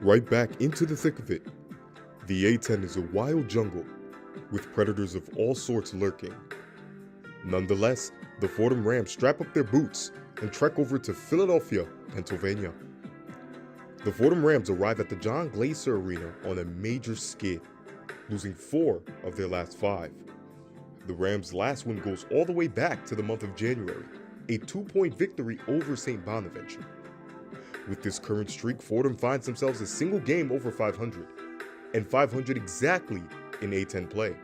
Right back into the thick of it. The A-10 is a wild jungle, with predators of all sorts lurking. Nonetheless, the Fordham Rams strap up their boots and trek over to Philadelphia, Pennsylvania. The Fordham Rams arrive at the John E Glaser Arena on a major skid, losing 4 of their last 5. The Rams' last win goes all the way back to the month of January, a 2-point victory over St. Bonaventure. With this current streak, Fordham finds themselves a single game over 500, and 500 exactly in A-10 play.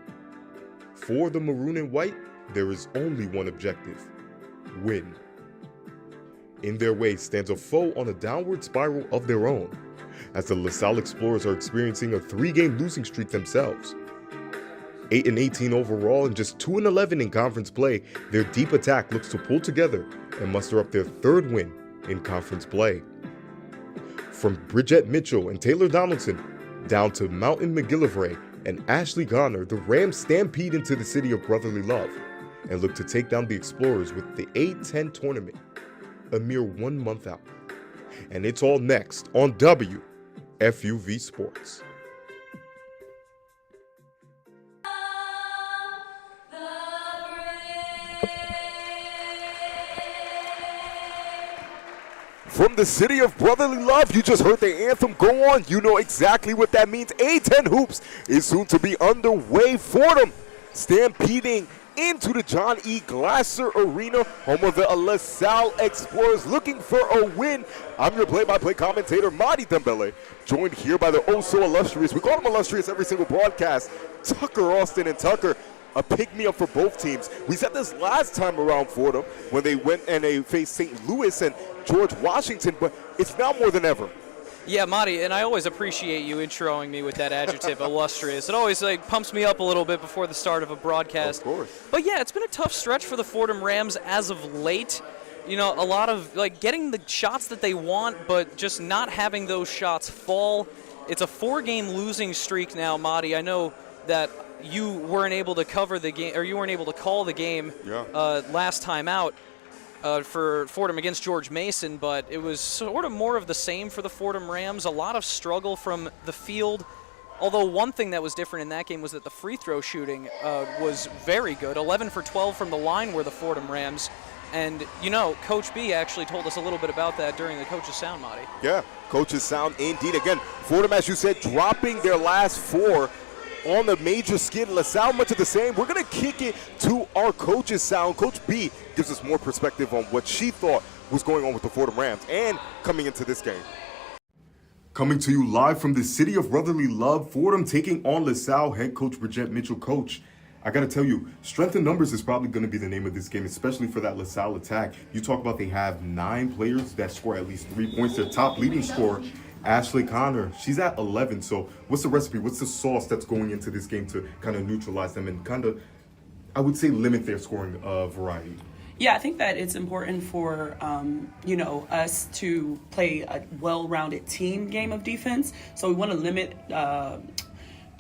For the Maroon and White, there is only one objective: win. In their way stands a foe on a downward spiral of their own, as the LaSalle Explorers are experiencing a 3-game losing streak themselves. 8-18 overall and just 2-11 in conference play, their deep attack looks to pull together and muster up their 3rd win in conference play. From Bridgette Mitchell and Taylor Donaldson, down to Mountain McGillivray and Ashley Garner, the Rams stampede into the city of brotherly love and look to take down the Explorers with the A-10 tournament a mere 1 month out. And it's all next on WFUV Sports. From the city of brotherly love, you just heard the anthem go on. You know exactly what that means. A-10 Hoops is soon to be underway. Fordham stampeding into the John E Glaser Arena, home of the LaSalle Explorers, looking for a win. I'm your play-by-play commentator, Madi Dembele, joined here by the oh-so-illustrious, we call him illustrious every single broadcast, Tucker Austin. And Tucker, a pick-me-up for both teams. We said this last time around Fordham when they went and they faced St. Louis and George Washington, but it's now more than ever. Yeah, Madi, and I always appreciate you introing me with that adjective, illustrious. It always pumps me up a little bit before the start of a broadcast. Of course. But yeah, it's been a tough stretch for the Fordham Rams as of late. You know, a lot of getting the shots that they want, but just not having those shots fall. It's a 4-game losing streak now, Madi. I know that you weren't able to cover the game, or you weren't able to call the game last time out. For Fordham against George Mason, but it was sort of more of the same for the Fordham Rams. A lot of struggle from the field, although one thing that was different in that game was that the free throw shooting was very good. 11 for 12 from the line were the Fordham Rams. And, you know, Coach B actually told us a little bit about that during the Coach's Sound, Madi. Yeah, Coach's Sound indeed. Again, Fordham, as you said, dropping their last 4 on the major skid. LaSalle much of the same. We're going to kick it to our Coach's Sound. Coach B gives us more perspective on what she thought was going on with the Fordham Rams and coming into this game. Coming to you live from the city of brotherly love, Fordham taking on LaSalle head coach Bridgette Mitchell. Coach, I got to tell you, strength in numbers is probably going to be the name of this game, especially for that LaSalle attack. You talk about they have 9 players that score at least 3 points. Their top leading scorer, Ashley Connor, she's at 11. So what's the recipe? What's the sauce that's going into this game to kind of neutralize them and kind of, I would say, limit their scoring variety? Yeah, I think that it's important for, us to play a well-rounded team game of defense. So we want to limit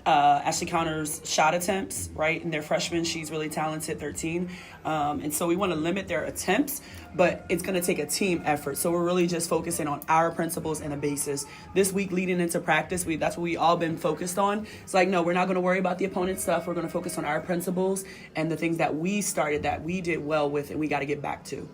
Ashley Connor's shot attempts, right? And they're freshmen. She's really talented, 13. And so we want to limit their attempts, but it's going to take a team effort. So we're really just focusing on our principles and the basis. This week leading into practice, that's what we all been focused on. It's like, no, we're not going to worry about the opponent's stuff. We're going to focus on our principles and the things that we started that we did well with and we got to get back to.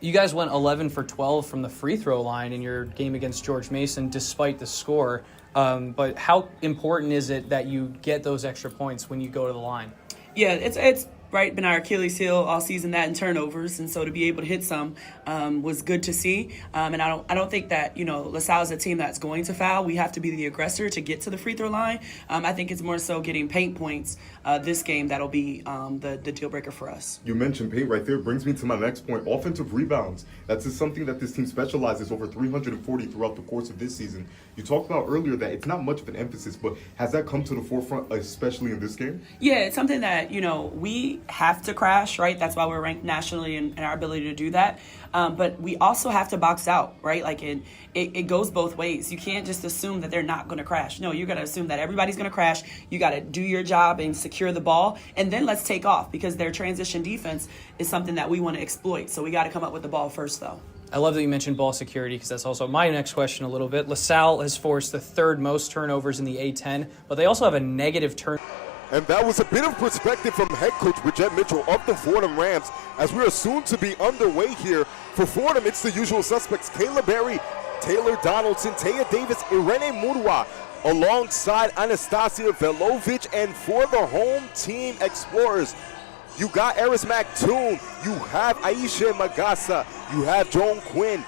You guys went 11 for 12 from the free throw line in your game against George Mason, despite the score. But how important is it that you get those extra points when you go to the line? Yeah, it's been our Achilles heel all season, that and turnovers, and so to be able to hit some was good to see. And I don't think that LaSalle is a team that's going to foul. We have to be the aggressor to get to the free throw line. I think it's more so getting paint points this game that'll be the deal breaker for us. You mentioned paint right there. Brings me to my next point: offensive rebounds. That's just something that this team specializes over 340 throughout the course of this season. You talked about earlier that it's not much of an emphasis, but has that come to the forefront, especially in this game? Yeah, it's something that we have to crash, right? That's why we're ranked nationally in our ability to do that. But we also have to box out, right? Like it goes both ways. You can't just assume that they're not going to crash. No, you got to assume that everybody's going to crash. You got to do your job and secure the ball, and then let's take off, because their transition defense is something that we want to exploit. So we got to come up with the ball first, though. I love that you mentioned ball security because that's also my next question a little bit. LaSalle has forced the third most turnovers in the A-10, but they also have a negative turn. And that was a bit of perspective from head coach Bridgette Mitchell of the Fordham Rams as we are soon to be underway here. For Fordham, it's the usual suspects, Kayla Berry, Taylor Donaldson, Taya Davis, Irene Murua, alongside Anastasia Velovic, and for the home team Explorers, you got Eris Mactoon, you have Aisha Magasa, you have Joan Quinn.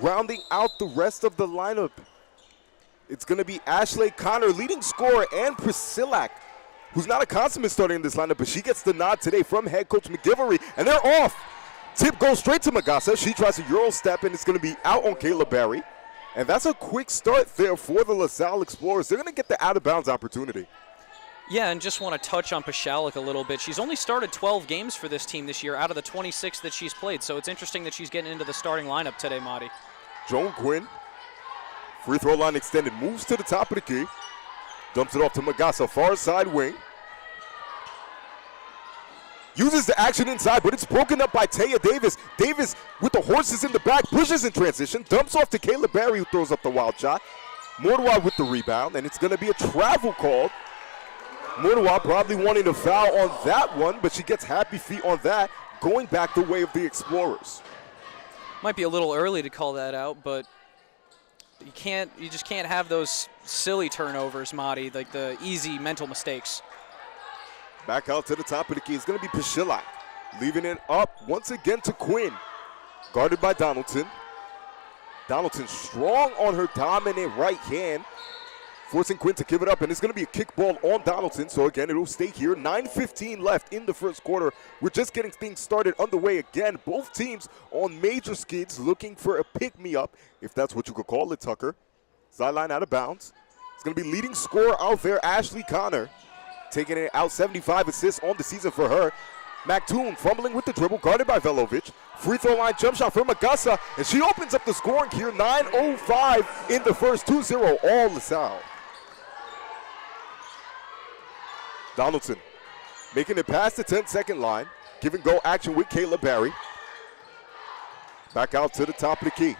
Rounding out the rest of the lineup, it's going to be Ashley Connor, leading scorer, and Priscilla, who's not a consummate starter in this lineup, but she gets the nod today from head coach McGivery, and they're off. Tip goes straight to Magasa. She tries a Euro step, and it's going to be out on Kayla Berry. And that's a quick start there for the LaSalle Explorers. They're going to get the out-of-bounds opportunity. Yeah, and just want to touch on Pashalik a little bit. She's only started 12 games for this team this year out of the 26 that she's played, so it's interesting that she's getting into the starting lineup today, Madi. Joan Quinn, free throw line extended, moves to the top of the key, dumps it off to Magasa, far side wing. Uses the action inside, but it's broken up by Taya Davis. Davis with the horses in the back, pushes in transition, dumps off to Kayla Berry, who throws up the wild shot. Mordwa with the rebound, and it's going to be a travel call. Mordwa probably wanting to foul on that one, but she gets happy feet on that, going back the way of the Explorers. Might be a little early to call that out, but you just can't have those silly turnovers, Madi, like the easy mental mistakes. Back out to the top of the key. It's going to be Pashilak, leaving it up once again to Quinn. Guarded by Donaldson. Donaldson strong on her dominant right hand, forcing Quinn to give it up, and it's going to be a kick ball on Donaldson. So again, it'll stay here. 9:15 left in the first quarter. We're just getting things started underway again. Both teams on major skids looking for a pick-me-up, if that's what you could call it, Tucker. Sideline out of bounds. It's going to be leading scorer out there, Ashley Connor. Taking it out, 75 assists on the season for her. Mactoon fumbling with the dribble, guarded by Velovic. Free throw line jump shot for Magasa, and she opens up the scoring here. 9:05 in the first, 2-0 all LaSalle. Donaldson making it past the 10-second line. Give and go action with Kayla Berry. Back out to the top of the key.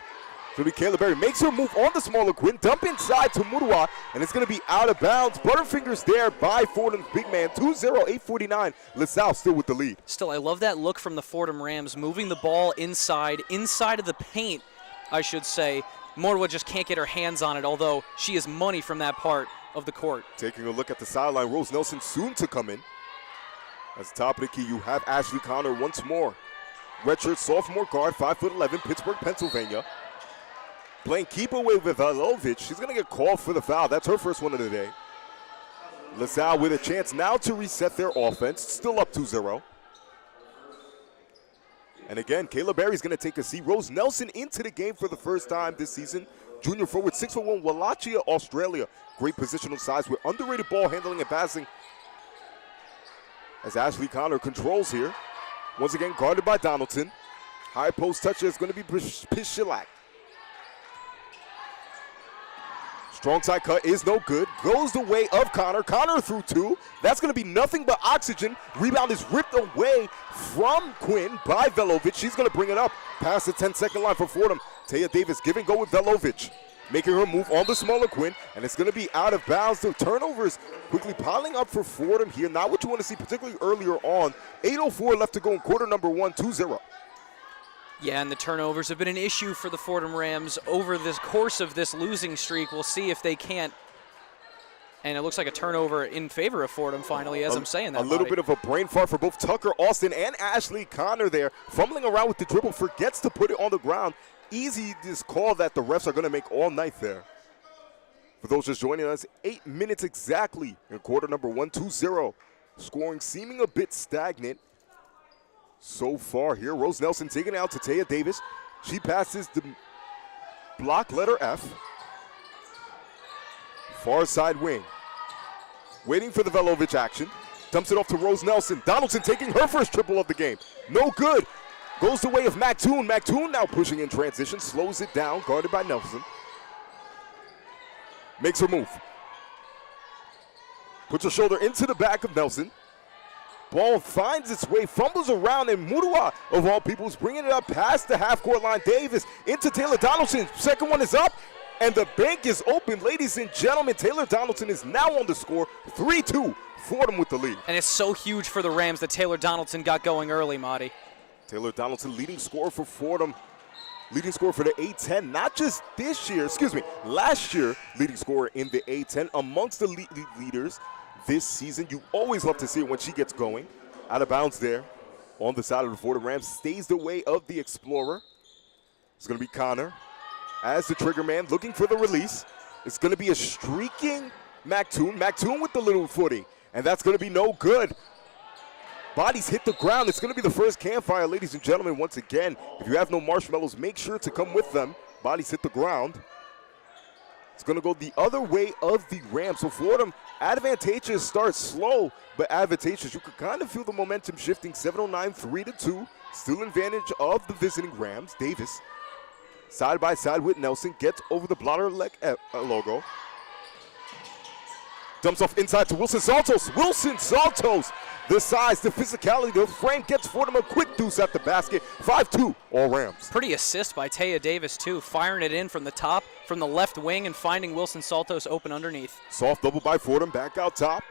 So Kayla Berry makes her move on the smaller Quinn, dump inside to Murua, and it's going to be out of bounds. Butterfingers there by Fordham's big man. 2-0, 8:49. LaSalle still with the lead. Still, I love that look from the Fordham Rams, moving the ball inside of the paint, I should say. Murua just can't get her hands on it, although she is money from that part of the court. Taking a look at the sideline, Rose Nelson soon to come in. At the top of the key, you have Ashley Connor once more. Redshirt sophomore guard, 5'11", Pittsburgh, Pennsylvania. Playing keep away with Velovic. She's going to get called for the foul. That's her first one of the day. LaSalle with a chance now to reset their offense. Still up 2-0. And again, Kayla Berry's going to take a seat. Rose Nelson into the game for the first time this season. Junior forward, 6'1", Wallachia, Australia. Great positional size with underrated ball handling and passing. As Ashley Connor controls here. Once again, guarded by Donaldson. High post touch is going to be Pishilak. Strong side cut is no good. Goes the way of Connor. Connor through two. That's going to be nothing but oxygen. Rebound is ripped away from Quinn by Velovic. She's going to bring it up past the 10-second line for Fordham. Taya Davis give and go with Velovic. Making her move on the smaller Quinn, and it's going to be out of bounds. The turnovers quickly piling up for Fordham here. Not what you want to see, particularly earlier on. 8:04 left to go in quarter number one, 2-0. Yeah, and the turnovers have been an issue for the Fordham Rams over this course of this losing streak. We'll see if they can't. And it looks like a turnover in favor of Fordham finally, as I'm saying that. A little bit of a brain fart for both Tucker Austin and Ashley Connor there. Fumbling around with the dribble, forgets to put it on the ground. Easy this call that the refs are going to make all night there. For those just joining us, 8 minutes exactly in quarter number one, 2-0. Scoring seeming a bit stagnant so far here. Rose Nelson taking it out to Taya Davis. She passes the block letter F. Far side wing. Waiting for the Velovic action. Dumps it off to Rose Nelson. Donaldson taking her first triple of the game. No good. Goes the way of Mactoon. Mactoon now pushing in transition. Slows it down. Guarded by Nelson. Makes her move. Puts her shoulder into the back of Nelson. Ball finds its way, fumbles around, and Murua, of all people, is bringing it up past the half-court line. Davis into Taylor Donaldson. Second one is up, and the bank is open. Ladies and gentlemen, Taylor Donaldson is now on the score, 3-2, Fordham with the lead. And it's so huge for the Rams that Taylor Donaldson got going early, Madi. Taylor Donaldson, leading scorer for Fordham, leading scorer for the A-10, not just this year, last year, leading scorer in the A-10, amongst the leaders this season. You always love to see it when she gets going. Out of bounds there on the side of the Fordham Rams, stays the way of the Explorer. It's going to be Connor as the trigger man, looking for the release. It's going to be a streaking Mactoon. Mactoon with the little footy, and that's going to be no good. Bodies hit the ground. It's going to be the first campfire, ladies and gentlemen. Once again, if you have no marshmallows, make sure to come with them. Bodies hit the ground. It's going to go the other way of the Rams. So Fordham, advantageous start, slow, but advantageous. You could kind of feel the momentum shifting. 7:09, 3-2. Still in advantage of the visiting Rams. Davis, side by side with Nelson, gets over the blotter logo. Dumps off inside to Wilson Saltos. Wilson Saltos, the size, the physicality, the frame, gets Fordham a quick deuce at the basket. 5-2, all Rams. Pretty assist by Taya Davis, too, firing it in from the top, from the left wing, and finding Wilson Saltos open underneath. Soft double by Fordham, back out top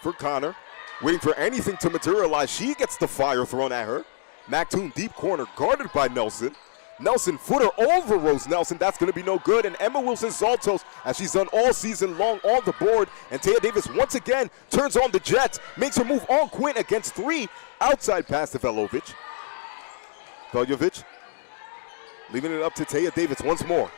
for Connor. Waiting for anything to materialize. She gets the fire thrown at her. Mactoon, deep corner, guarded by Nelson. Nelson, footer over Rose Nelson. That's going to be no good. And Emma Wilson Saltos, as she's done all season long, on the board. And Taya Davis once again turns on the Jets, makes her move on Quinn against three. Outside pass to Veljovic. Veljovic leaving it up to Taya Davis once more.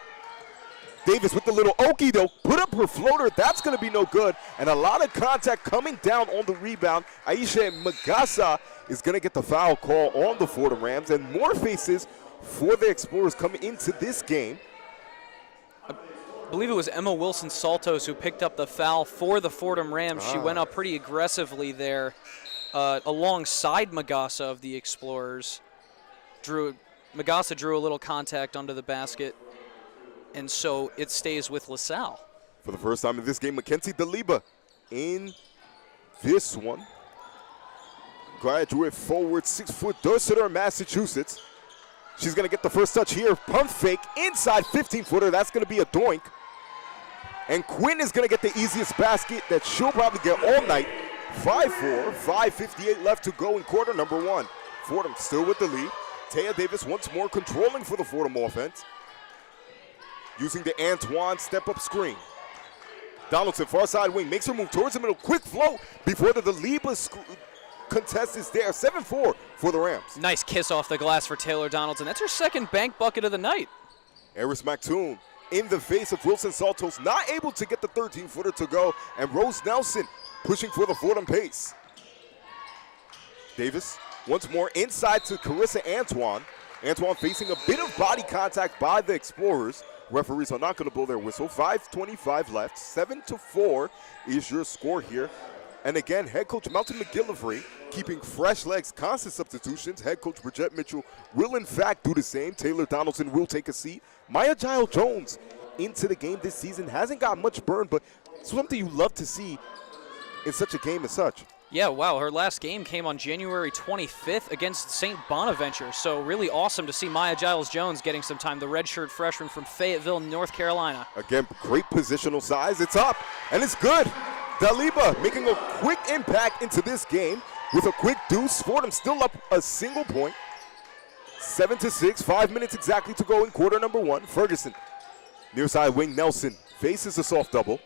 Davis with the little okie though, put up her floater. That's going to be no good. And a lot of contact coming down on the rebound. Aisha Magasa is going to get the foul call on the Fordham Rams. And more faces for the Explorers coming into this game. I believe it was Emma Wilson Saltos who picked up the foul for the Fordham Rams. She went up pretty aggressively there alongside Magasa of the Explorers. Magasa drew a little contact under the basket, and so it stays with LaSalle. For the first time in this game, Mackenzie Daliba in this one. Graduate forward, 6-foot Dorseter, Massachusetts. She's going to get the first touch here. Pump fake inside 15-footer. That's going to be a doink. And Quinn is going to get the easiest basket that she'll probably get all night. 5-4, 5:58 left to go in quarter number one. Fordham still with the lead. Taya Davis once more controlling for the Fordham offense. Using the Antoine step-up screen. Donaldson, far side wing, makes her move towards the middle. Quick flow before the Daliba contest is there. 7-4 for the Rams. Nice kiss off the glass for Taylor Donaldson. That's her second bank bucket of the night. Eris Mactoon in the face of Wilson Saltos, not able to get the 13-footer to go. And Rose Nelson pushing for the Fordham pace. Davis once more inside to Carissa Antoine. Antoine facing a bit of body contact by the Explorers. Referees are not going to blow their whistle. 5:25 left. 7-4 is your score here. And again, head coach Mountain McGillivray keeping fresh legs, constant substitutions. Head coach Bridget Mitchell will in fact do the same. Taylor Donaldson will take a seat. Maya Giles Jones into the game this season. Hasn't got much burn, but something you love to see in such a game as such. Yeah, wow, her last game came on January 25th against St. Bonaventure. So really awesome to see Maya Giles Jones getting some time, the redshirt freshman from Fayetteville, North Carolina. Again, great positional size. It's up, and it's good. Daliba making a quick impact into this game with a quick deuce. Fordham still up a single point. 7-6, 5 minutes exactly to go in quarter number one. Ferguson, near side wing Nelson, faces a soft double.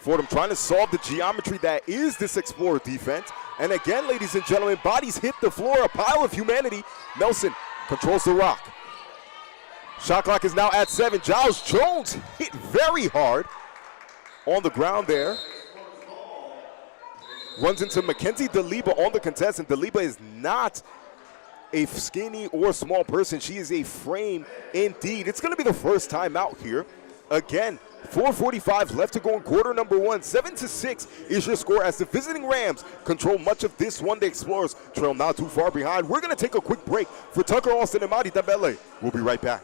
Fordham trying to solve the geometry that is this Explorer defense. And again, ladies and gentlemen, bodies hit the floor, a pile of humanity. Nelson controls the rock. Shot clock is now at 7. Giles Jones hit very hard on the ground there. Runs into Mackenzie Daliba on the contest, and Daliba is not a skinny or small person. She is a frame indeed. It's going to be the first time out here. Again, 4:45 left to go in quarter number one. 7-6 is your score as the visiting Rams control much of this one. The Explorers trail not too far behind. We're going to take a quick break for Tucker Austin and Madi Dembele. We'll be right back.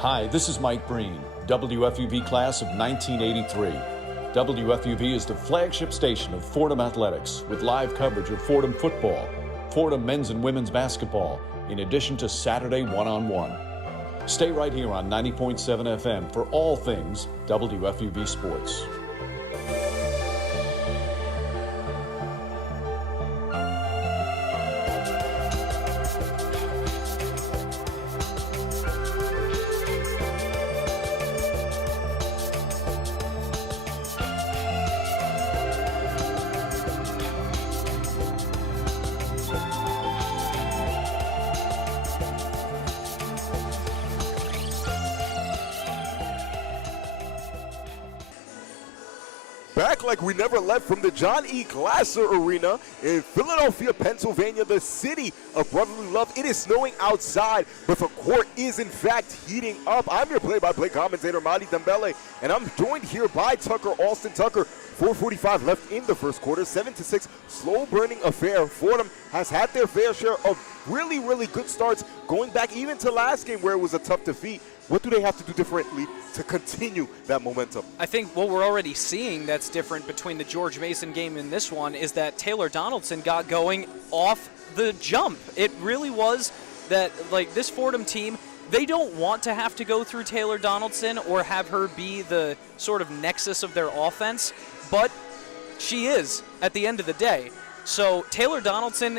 Hi, this is Mike Breen, WFUV class of 1983. WFUV is the flagship station of Fordham Athletics with live coverage of Fordham football, Fordham men's and women's basketball, in addition to Saturday one-on-one. Stay right here on 90.7 FM for all things WFUV Sports. Back like we never left from the John E Glaser Arena in Philadelphia, Pennsylvania, the city of brotherly love. It is snowing outside, but the court is in fact heating up. I'm your play-by-play commentator, Madi Dembele, and I'm joined here by Tucker Alston. Tucker, 4:45 left in the first quarter, 7-6, slow-burning affair. Fordham has had their fair share of really, really good starts, going back even to last game where it was a tough defeat. What do they have to do differently to continue that momentum? I think what we're already seeing that's different between the George Mason game and this one is that Taylor Donaldson got going off the jump. It really was that, like, this Fordham team, they don't want to have to go through Taylor Donaldson or have her be the sort of nexus of their offense, but she is at the end of the day. So Taylor Donaldson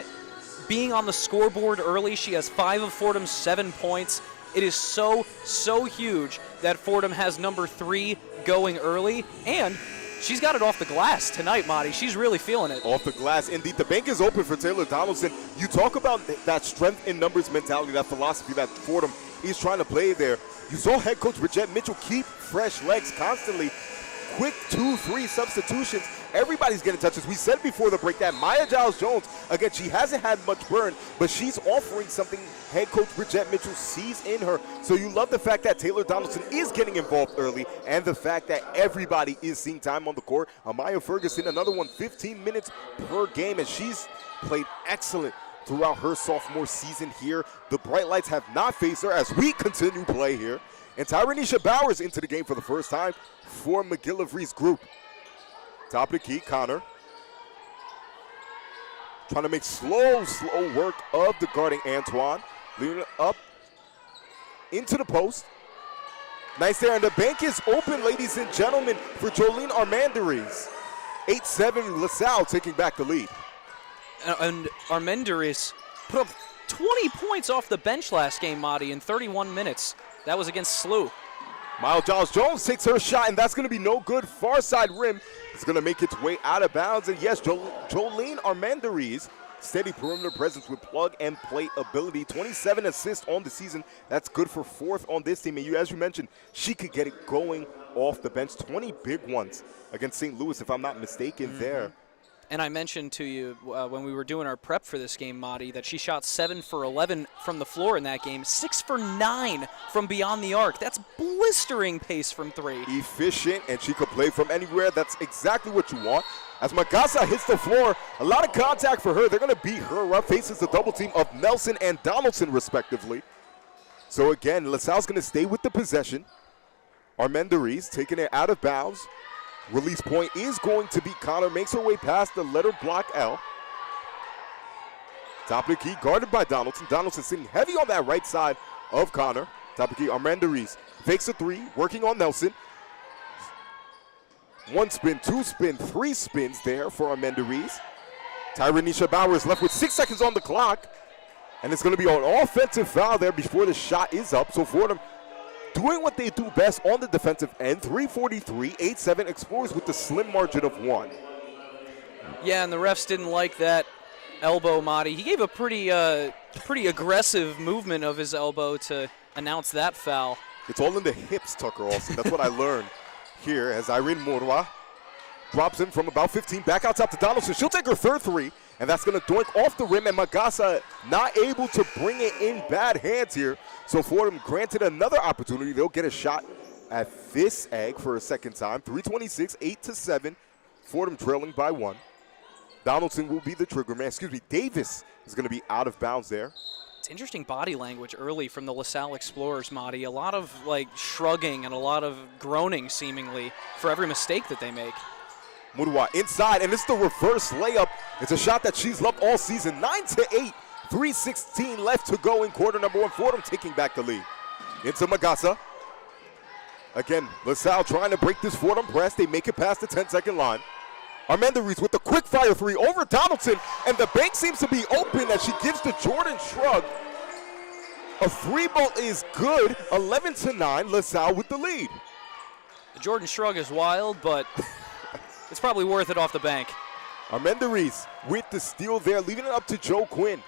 being on the scoreboard early, she has 5 of Fordham's 7 points. It is so, so huge that Fordham has number 3 going early, and she's got it off the glass tonight, Madi. She's really feeling it. Off the glass, indeed. The bank is open for Taylor Donaldson. You talk about that strength in numbers mentality, that philosophy that Fordham is trying to play there. You saw head coach Bridgette Mitchell keep fresh legs constantly. Quick 2-3 substitutions. Everybody's getting touches. We said before the break that Maya Giles-Jones, again, she hasn't had much burn, but she's offering something head coach Bridgette Mitchell sees in her. So you love the fact that Taylor Donaldson is getting involved early and the fact that everybody is seeing time on the court. Amaya Ferguson, another one, 15 minutes per game, and she's played excellent throughout her sophomore season here. The bright lights have not faced her as we continue play here. And Tyranisha Bowers into the game for the first time for McGillivree's group. Top of the key, Connor. Trying to make slow work of the guarding Antoine. Leading up into the post. Nice there, and the bank is open, ladies and gentlemen, for Jolene Armendariz. 8-7, LaSalle taking back the lead. And Armendariz put up 20 points off the bench last game, Madi, in 31 minutes. That was against SLU. Miles Giles-Jones takes her shot, and that's going to be no good. Far side rim. It's going to make its way out of bounds. And yes, Jolene Armendariz, steady perimeter presence with plug-and-play ability. 27 assists on the season. That's good for 4th on this team. And as you mentioned, she could get it going off the bench. 20 big ones against St. Louis, if I'm not mistaken, there. And I mentioned to you when we were doing our prep for this game, Madi, that she shot 7 for 11 from the floor in that game, 6 for 9 from beyond the arc. That's blistering pace from 3. Efficient, and she could play from anywhere. That's exactly what you want. As Magasa hits the floor, a lot of contact for her. They're going to beat her up. Faces the double team of Nelson and Donaldson, respectively. So again, LaSalle's going to stay with the possession. Armendariz taking it out of bounds. Release point is going to be Connor. Makes her way past the letter block L. Top of the key, guarded by Donaldson. Donaldson sitting heavy on that right side of Connor. Top of the key, Armendariz fakes a 3, working on Nelson. 1 spin, 2 spin, 3 spins there for Armendariz. Tyranisha Bowers left with 6 seconds on the clock. And it's going to be an offensive foul there before the shot is up. So Fordham doing what they do best on the defensive end. 3:43, 8-7 Explorers with the slim margin of 1. Yeah, and the refs didn't like that elbow, Madi. He gave a pretty aggressive movement of his elbow to announce that foul. It's all in the hips, Tucker Alston. That's what I learned here as Irene Morwa drops in from about 15, back out top to Donaldson. She'll take her 3rd 3, and that's going to doink off the rim, and Magasa not able to bring it in. Bad hands here. So Fordham granted another opportunity. They'll get a shot at this egg for a second time. 3:26, 8-7. Fordham trailing by 1. Donaldson will be the trigger man. Davis is going to be out of bounds there. It's interesting body language early from the LaSalle Explorers, Madi. A lot of like shrugging and a lot of groaning seemingly for every mistake that they make. Murwa inside, and it's the reverse layup. It's a shot that she's loved all season. 9-8, 3:16 left to go in quarter number 1. Fordham taking back the lead. Into Magasa. Again, LaSalle trying to break this Fordham press. They make it past the 10-second line. Armendariz with the quick fire three over Donaldson, and the bank seems to be open as she gives the Jordan shrug. A three ball is good. 11-9, LaSalle with the lead. The Jordan shrug is wild, but it's probably worth it off the bank. Armendariz with the steal there, leaving it up to Joe Quinn.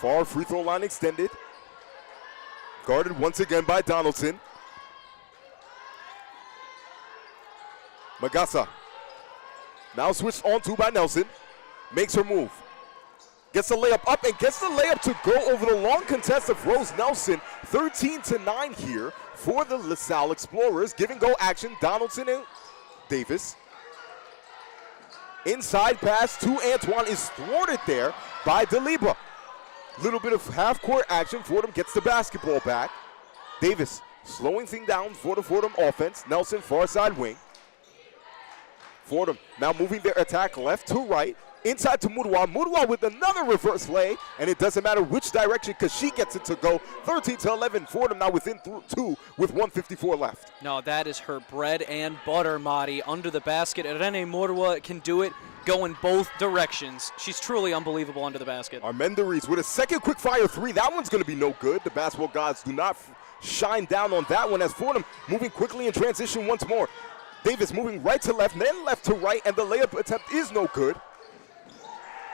Far free throw line extended. Guarded once again by Donaldson. Magasa. Now switched on to by Nelson. Makes her move. Gets the layup up and gets the layup to go over the long contest of Rose Nelson. 13-9 here for the LaSalle Explorers. Give and go action. Donaldson and Davis. Inside pass to Antoine is thwarted there by Deliba. Little bit of half-court action. Fordham gets the basketball back. Davis slowing things down for the Fordham offense. Nelson far side wing. Fordham now moving their attack left to right. Inside to Murwa. Murwa with another reverse lay, and it doesn't matter which direction because she gets it to go. 13-11. Fordham now within 2 with 1:54 left. No, that is her bread and butter, Madi. Under the basket, Irene Murwa can do it going both directions. She's truly unbelievable under the basket. Armendariz with a second quick fire three. That one's going to be no good. The basketball gods do not shine down on that one as Fordham moving quickly in transition once more. Davis moving right to left, then left to right, and the layup attempt is no good.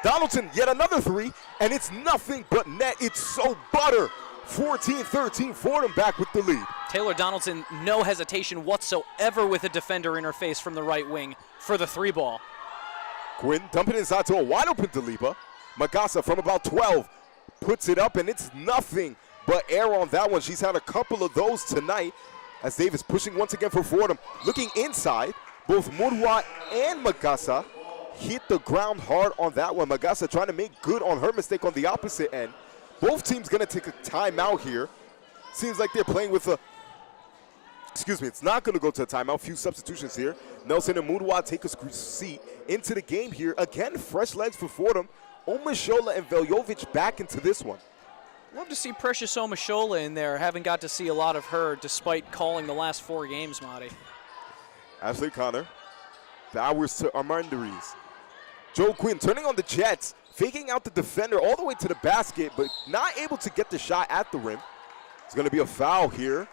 Donaldson, yet another three, and it's nothing but net. It's so butter. 14-13, Fordham back with the lead. Taylor Donaldson, no hesitation whatsoever with a defender in her face from the right wing for the three ball. Quinn dumping inside to a wide open Deliba. Magasa from about 12 puts it up, and it's nothing but air on that one. She's had a couple of those tonight as Davis pushing once again for Fordham. Looking inside, both Murwa and Magasa hit the ground hard on that one. Magasa trying to make good on her mistake on the opposite end. Both teams going to take a timeout here. Seems like they're playing with a, it's not going to go to a timeout. Few substitutions here. Nelson and Murwa take a seat into the game here. Again, fresh legs for Fordham. Omashola and Veljovic back into this one. Love to see Precious Omashola in there. Haven't got to see a lot of her despite calling the last 4 games, Madi. Ashley Connor. Bowers to Armendariz. Joe Quinn turning on the Jets, faking out the defender all the way to the basket, but not able to get the shot at the rim. It's going to be a foul here.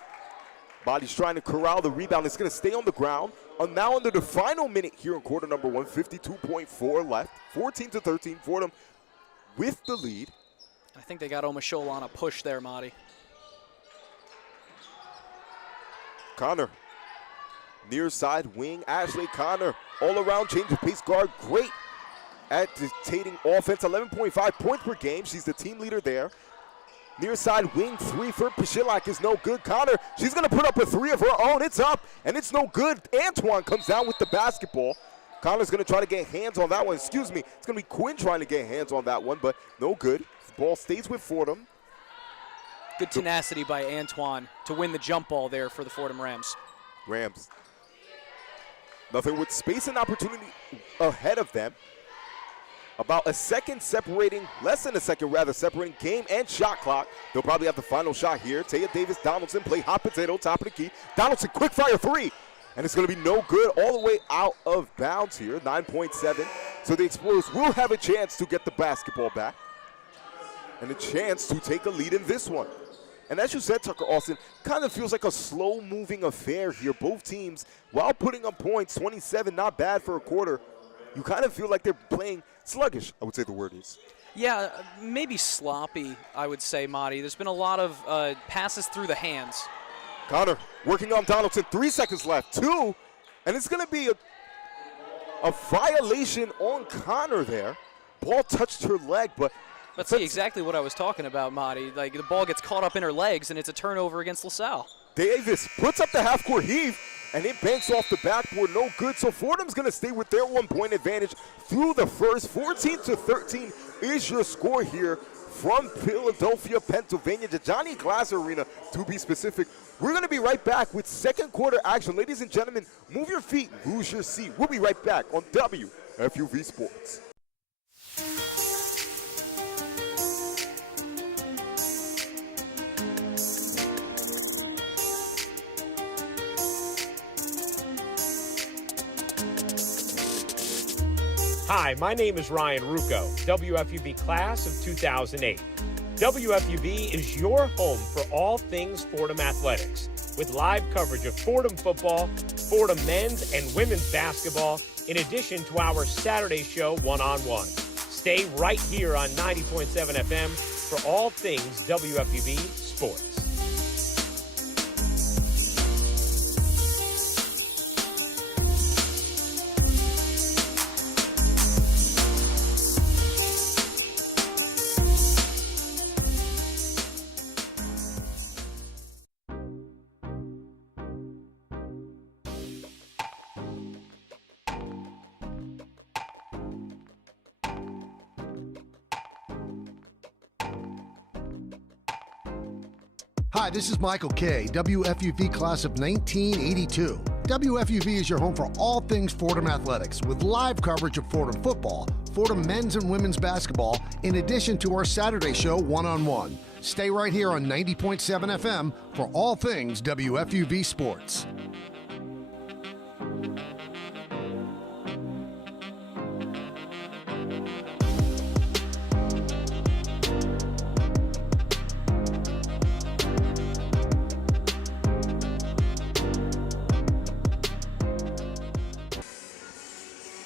Madi's trying to corral the rebound. It's going to stay on the ground. Now under the final minute here in quarter number 1, 52.4 left. 14-13, Fordham with the lead. I think they got Omashola on a push there, Madi. Connor, near side wing, Ashley Connor, all around change of pace guard, great at dictating offense, 11.5 points per game. She's the team leader there. Near side wing three for Pashilak is no good. Connor, she's going to put up a three of her own. It's up, and it's no good. Antoine comes down with the basketball. Connor's going to try to get hands on that one. It's going to be Quinn trying to get hands on that one, but no good. The ball stays with Fordham. Good tenacity by Antoine to win the jump ball there for the Fordham Rams. Nothing with space and opportunity ahead of them. About a second separating, less than a second rather, separating game and shot clock. They'll probably have the final shot here. Taya Davis, Donaldson play hot potato, top of the key. Donaldson, quick fire three. And it's going to be no good all the way out of bounds here, 9.7. So the Explorers will have a chance to get the basketball back and a chance to take a lead in this one. And as you said, Tucker Austin, kind of feels like a slow-moving affair here. Both teams, while putting up points, 27, not bad for a quarter, you kind of feel like they're playing sluggish, I would say the word is. Yeah, maybe sloppy, I would say, Madi. There's been a lot of passes through the hands. Connor working on Donaldson, 3 seconds left, 2, and it's going to be a violation on Connor there. Ball touched her leg, but that's exactly what I was talking about, Madi. Like, the ball gets caught up in her legs, and it's a turnover against LaSalle. Davis puts up the half-court heave, and it banks off the backboard, no good. So Fordham's going to stay with their 1-point advantage through the first. 14-13 is your score here from Philadelphia, Pennsylvania, the John E Glaser Arena, to be specific. We're going to be right back with second quarter action. Ladies and gentlemen, move your feet, lose your seat. We'll be right back on WFUV Sports. Hi, my name is Ryan Rucco, WFUV class of 2008. WFUV is your home for all things Fordham athletics, with live coverage of Fordham football, Fordham men's and women's basketball, in addition to our Saturday show, One-on-One. Stay right here on 90.7 FM for all things WFUV Sports. Hi, this is Michael Kay, WFUV class of 1982. WFUV is your home for all things Fordham athletics, with live coverage of Fordham football, Fordham men's and women's basketball, in addition to our Saturday show, One-on-One. Stay right here on 90.7 FM for all things WFUV Sports.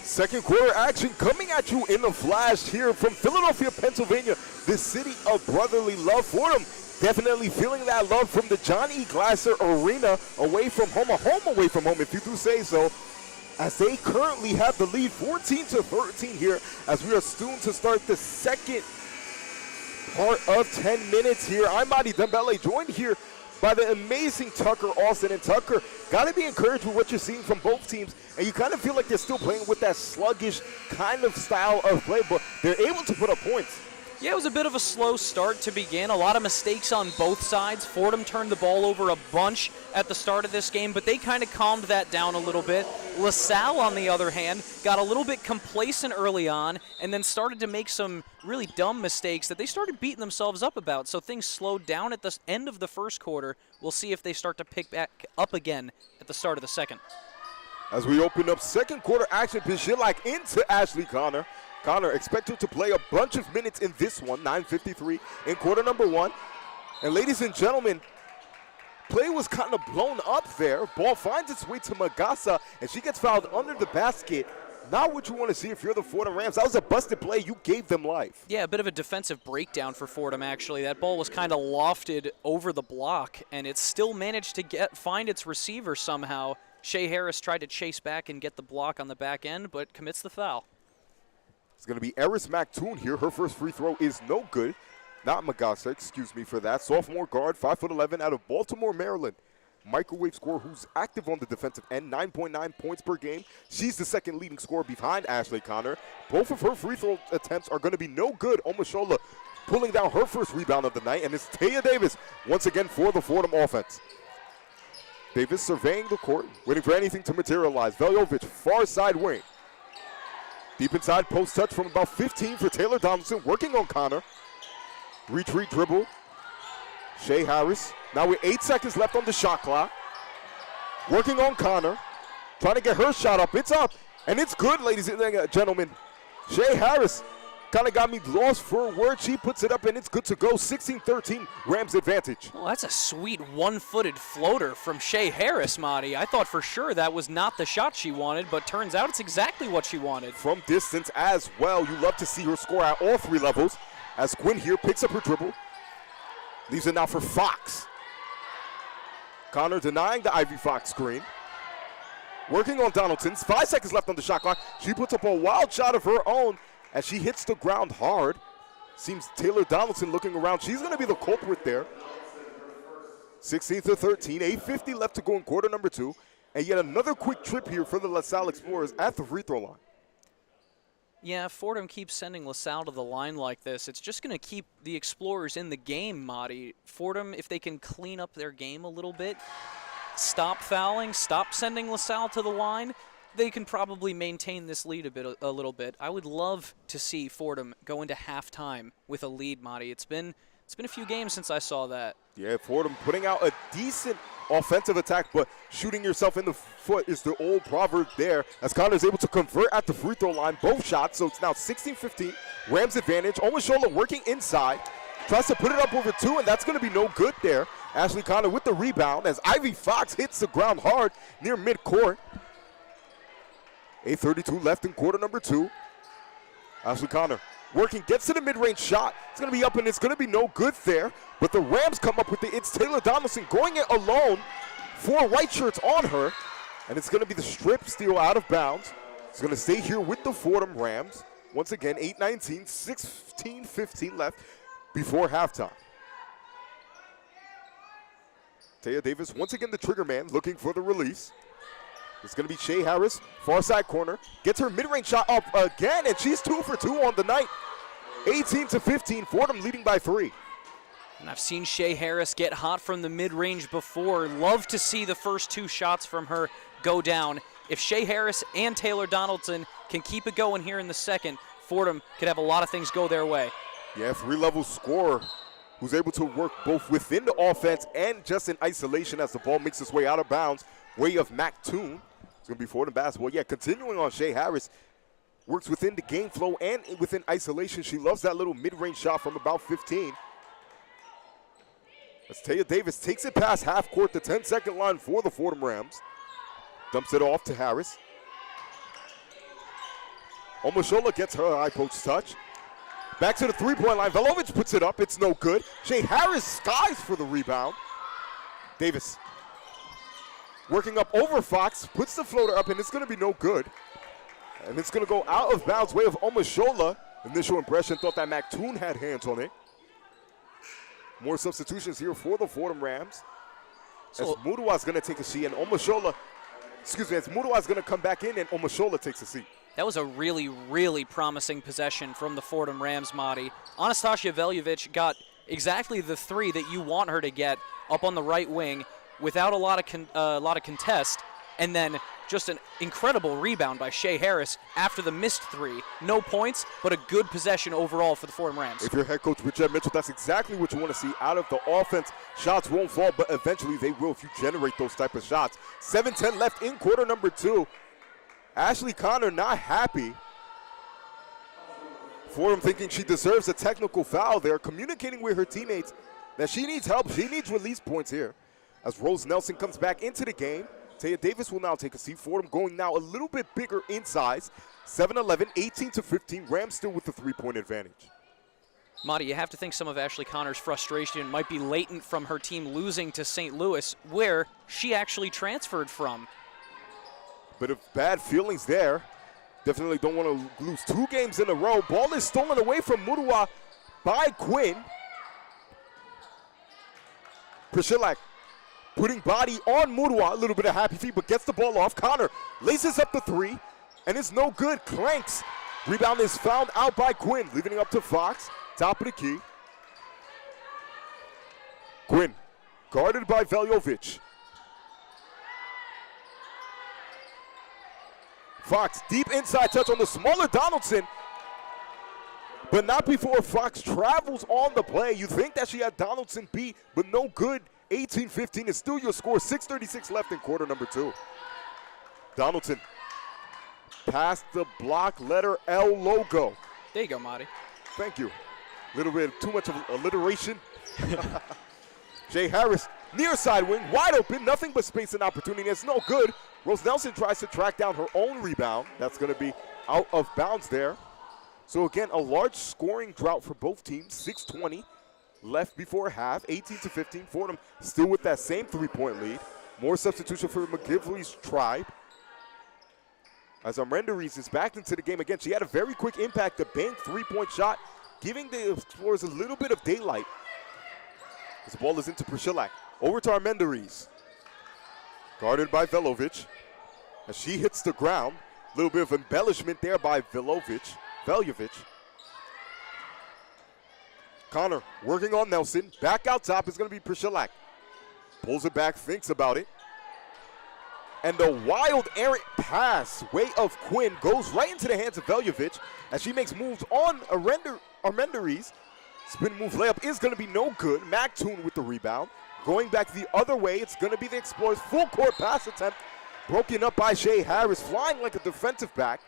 Second quarter action coming at you in the flash here from Philadelphia, Pennsylvania, the city of brotherly love. Fordham definitely feeling that love from the John E Glaser Arena, away from home, a home away from home, if you do say so, as they currently have the lead 14-13 here, as we are soon to start the second part of 10 minutes here. I'm Madi Dembele, joined here by the amazing Tucker Austin. And Tucker, got to be encouraged with what you're seeing from both teams, and you kind of feel like they're still playing with that sluggish kind of style of play, but they're able to put up points. Yeah, it was a bit of a slow start to begin. A lot of mistakes on both sides. Fordham turned the ball over a bunch at the start of this game, but they kind of calmed that down a little bit. LaSalle, on the other hand, got a little bit complacent early on and then started to make some really dumb mistakes that they started beating themselves up about. So things slowed down at the end of the first quarter. We'll see if they start to pick back up again at the start of the second. As we open up second quarter action, Pishilak into Ashley Connor. Connor expected to play a bunch of minutes in this one, 9:53 in quarter number one. And ladies and gentlemen, play was kind of blown up there. Ball finds its way to Magasa, and she gets fouled under the basket. Not what you want to see if you're the Fordham Rams. That was a busted play. You gave them life. Yeah, a bit of a defensive breakdown for Fordham, actually. That ball was kind of lofted over the block, and it still managed to find its receiver somehow. Shea Harris tried to chase back and get the block on the back end, but commits the foul. It's going to be Eris Mactoon here. Her first free throw is no good. Not Magasa, excuse me for that. Sophomore guard, 5'11", out of Baltimore, Maryland. Microwave scorer who's active on the defensive end, 9.9 points per game. She's the second leading scorer behind Ashley Connor. Both of her free throw attempts are going to be no good. Omashola pulling down her first rebound of the night, and it's Taya Davis once again for the Fordham offense. Davis surveying the court, waiting for anything to materialize. Veljovic, far side wing. Deep inside, post touch from about 15 for Taylor Donaldson, working on Connor. Retreat dribble. Shea Harris, now with 8 seconds left on the shot clock. Working on Connor, trying to get her shot up. It's up, and it's good, ladies and gentlemen. Shea Harris kind of got me lost for words. She puts it up, and it's good to go. 16-13, Rams advantage. Well, that's a sweet one-footed floater from Shea Harris, Madi. I thought for sure that was not the shot she wanted, but turns out it's exactly what she wanted. From distance as well. You love to see her score at all three levels. As Quinn here picks up her dribble. Leaves it now for Fox. Connor denying the Ivy Fox screen. Working on Donaldson. 5 seconds left on the shot clock. She puts up a wild shot of her own as she hits the ground hard. Seems Taylor Donaldson looking around. She's going to be the culprit there. 16-13, 8:50 left to go in quarter number two. And yet another quick trip here for the LaSalle Explorers at the free throw line. Yeah, if Fordham keeps sending LaSalle to the line like this, it's just going to keep the Explorers in the game, Madi. Fordham, if they can clean up their game a little bit, stop fouling, stop sending LaSalle to the line, they can probably maintain this lead a little bit. I would love to see Fordham go into halftime with a lead, Madi. It's been a few games since I saw that. Yeah, Fordham putting out a decent offensive attack, but shooting yourself in the foot is the old proverb there, as Connor's able to convert at the free throw line both shots, so it's now 16-15, Rams advantage. Omashola working inside, tries to put it up over 2, and that's going to be no good there. Ashley Connor with the rebound as Ivy Fox hits the ground hard near midcourt. 8:32 left in quarter number 2. Ashley Connor working, gets to the mid-range shot. It's going to be up, and it's going to be no good there. But the Rams come up with it. It's Taylor Donaldson going it alone. 4 white shirts on her. And it's going to be the strip steal out of bounds. It's going to stay here with the Fordham Rams. Once again, 8:19, 16-15 left before halftime. Taya Davis, once again the trigger man, looking for the release. It's going to be Shea Harris, far side corner. Gets her mid-range shot up again, and she's 2 for 2 on the night. 18-15, Fordham leading by 3. And I've seen Shea Harris get hot from the mid-range before. Love to see the first 2 shots from her go down. If Shea Harris and Taylor Donaldson can keep it going here in the second, Fordham could have a lot of things go their way. Yeah, 3-level scorer who's able to work both within the offense and just in isolation as the ball makes its way out of bounds. Way of Mac Toon. It's going to be Fordham basketball. Yeah, continuing on, Shea Harris works within the game flow and within isolation. She loves that little mid-range shot from about 15. As Taya Davis takes it past half court, the 10-second line for the Fordham Rams. Dumps it off to Harris. Omashola gets her high post touch. Back to the three-point line. Velovic puts it up. It's no good. Shea Harris skies for the rebound. Davis working up over Fox, puts the floater up, and it's going to be no good. And it's going to go out of bounds, way of Omashola. Initial impression, thought that Mac Toon had hands on it. More substitutions here for the Fordham Rams. As Muruwa's going to take a seat, and Omashola, as Muruwa's going to come back in, and Omashola takes a seat. That was a really, really promising possession from the Fordham Rams, Madi. Anastasia Veljovic got exactly the 3 that you want her to get up on the right wing without a lot of contest, and then just an incredible rebound by Shea Harris after the missed 3. No points, but a good possession overall for the Fordham Rams. If you're head coach Richard Mitchell, that's exactly what you want to see out of the offense. Shots won't fall, but eventually they will if you generate those type of shots. 7:10 left in quarter number 2. Ashley Connor not happy. Fordham thinking she deserves a technical foul there, communicating with her teammates that she needs help. She needs release points here. As Rose Nelson comes back into the game, Taya Davis will now take a seat. Fordham going now a little bit bigger in size. 7-11, 18-15. Rams still with the 3-point advantage. Madi, you have to think some of Ashley Connor's frustration might be latent from her team losing to St. Louis, where she actually transferred from. Bit of bad feelings there. Definitely don't want to lose 2 games in a row. Ball is stolen away from Muruwa by Quinn. Priscillak putting body on Muruwa, a little bit of happy feet, but gets the ball off. Connor laces up the 3, and it's no good. Clanks. Rebound is found out by Quinn, leaving it up to Fox. Top of the key. Quinn, guarded by Veljovic. Fox, deep inside touch on the smaller Donaldson, but not before Fox travels on the play. You think that she had Donaldson beat, but no good. 18-15 is still your score. 6:36 left in quarter number 2. Donaldson past the block letter L logo. There you go, Madi. Thank you. A little bit too much of alliteration. Shea Harris, near side wing, wide open, nothing but space and opportunity. It's no good. Rose Nelson tries to track down her own rebound. That's going to be out of bounds there. So again, a large scoring drought for both teams. 6:20 left before half, 18-15. Fordham still with that same 3-point lead. More substitution for McGively's tribe. As Armendariz is back into the game again. She had a very quick impact, the bank 3-point shot, giving the Explorers a little bit of daylight. This ball is into Priscillak. Over to Armendariz. Guarded by Velovic. As she hits the ground. A little bit of embellishment there by Velovic. Veljovic. Connor working on Nelson. Back out top is going to be Priscillak. Pulls it back, thinks about it. And the wild errant pass, way of Quinn, goes right into the hands of Veljovic as she makes moves on Armendariz. Spin move layup is going to be no good. Mactoon with the rebound. Going back the other way, it's going to be the Explorers' full court pass attempt. Broken up by Shea Harris, flying like a defensive back.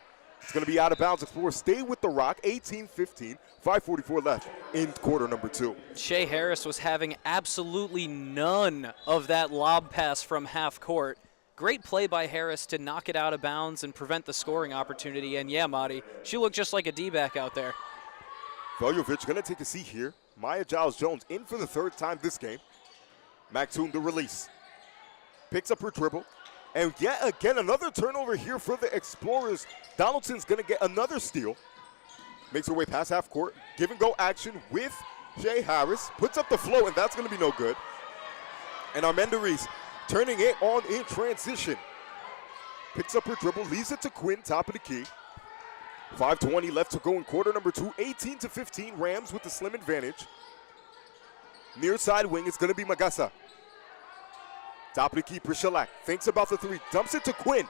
It's going to be out of bounds. Explorers stay with the rock, 18-15. 5:44 left in quarter number 2. Shea Harris was having absolutely none of that lob pass from half court. Great play by Harris to knock it out of bounds and prevent the scoring opportunity. And yeah, Madi, she looked just like a D-back out there. Veljovic going to take a seat here. Maya Giles-Jones in for the 3rd time this game. Mactoon the release. Picks up her dribble. And yet again, another turnover here for the Explorers. Donaldson's going to get another steal. Makes her way past half court. Give and go action with Shea Harris. Puts up the flow, and that's going to be no good. And Armendariz turning it on in transition. Picks up her dribble, leaves it to Quinn, top of the key. 5:20 left to go in quarter number 2. 18-15, Rams with the slim advantage. Near side wing is going to be Magassa. Top of the key, Priscillak thinks about the 3, dumps it to Quinn.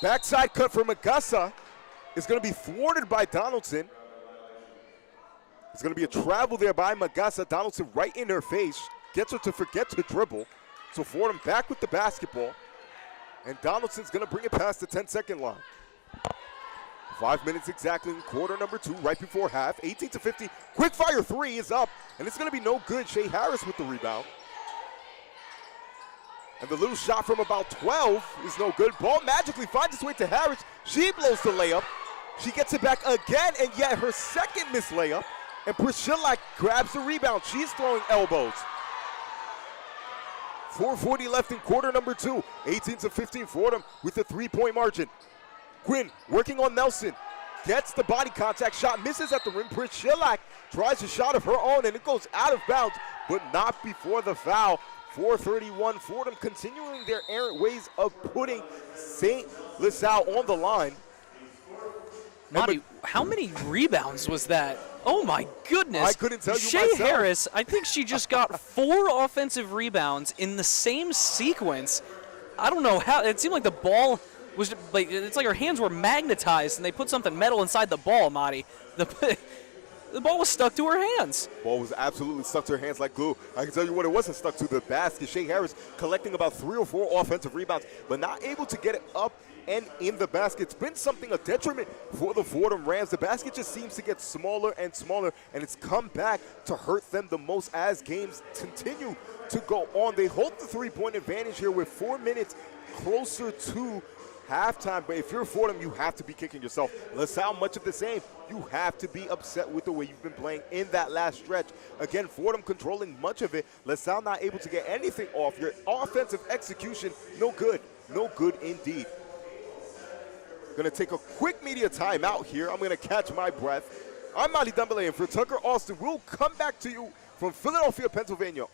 Backside cut for Magassa is going to be thwarted by Donaldson. It's going to be a travel there by Magassa. Donaldson right in her face, gets her to forget to dribble. So Fordham back with the basketball. And Donaldson's going to bring it past the 10-second line. 5 minutes exactly in quarter number 2, right before half. 18-50. Quick fire 3 is up, and it's going to be no good. Shea Harris with the rebound. And the little shot from about 12 is no good. Ball magically finds its way to Harris. She blows the layup. She gets it back again, and yet her second missed layup. And Priscillak grabs the rebound. She's throwing elbows. 4:40 left in quarter number 2. 18-15 Fordham with a 3-point margin. Quinn working on Nelson. Gets the body contact shot, misses at the rim. Priscillak tries a shot of her own, and it goes out of bounds, but not before the foul. 4:31, Fordham continuing their errant ways of putting St. LaSalle on the line. Madi, how many rebounds was that? Oh my goodness. I couldn't tell you Shea myself. Harris, I think she just got 4 offensive rebounds in the same sequence. I don't know how, it seemed like the ball was, like, it's like her hands were magnetized and they put something metal inside the ball, Madi. The ball was stuck to her hands. Ball was absolutely stuck to her hands like glue. I can tell you what, it wasn't stuck to the basket. Shea Harris collecting about 3 or 4 offensive rebounds, but not able to get it up and in the basket. It's been something, a detriment for the Fordham Rams. The basket just seems to get smaller and smaller, and it's come back to hurt them the most as games continue to go on. They hold the 3-point advantage here with 4 minutes closer to halftime, but if you're Fordham, you have to be kicking yourself. LaSalle, much of the same. You have to be upset with the way you've been playing in that last stretch. Again, Fordham controlling much of it. LaSalle not able to get anything off. Your offensive execution, no good. No good indeed. Going to take a quick media timeout here. I'm going to catch my breath. I'm Madi Dembele, and for Tucker Austin, we'll come back to you from Philadelphia, Pennsylvania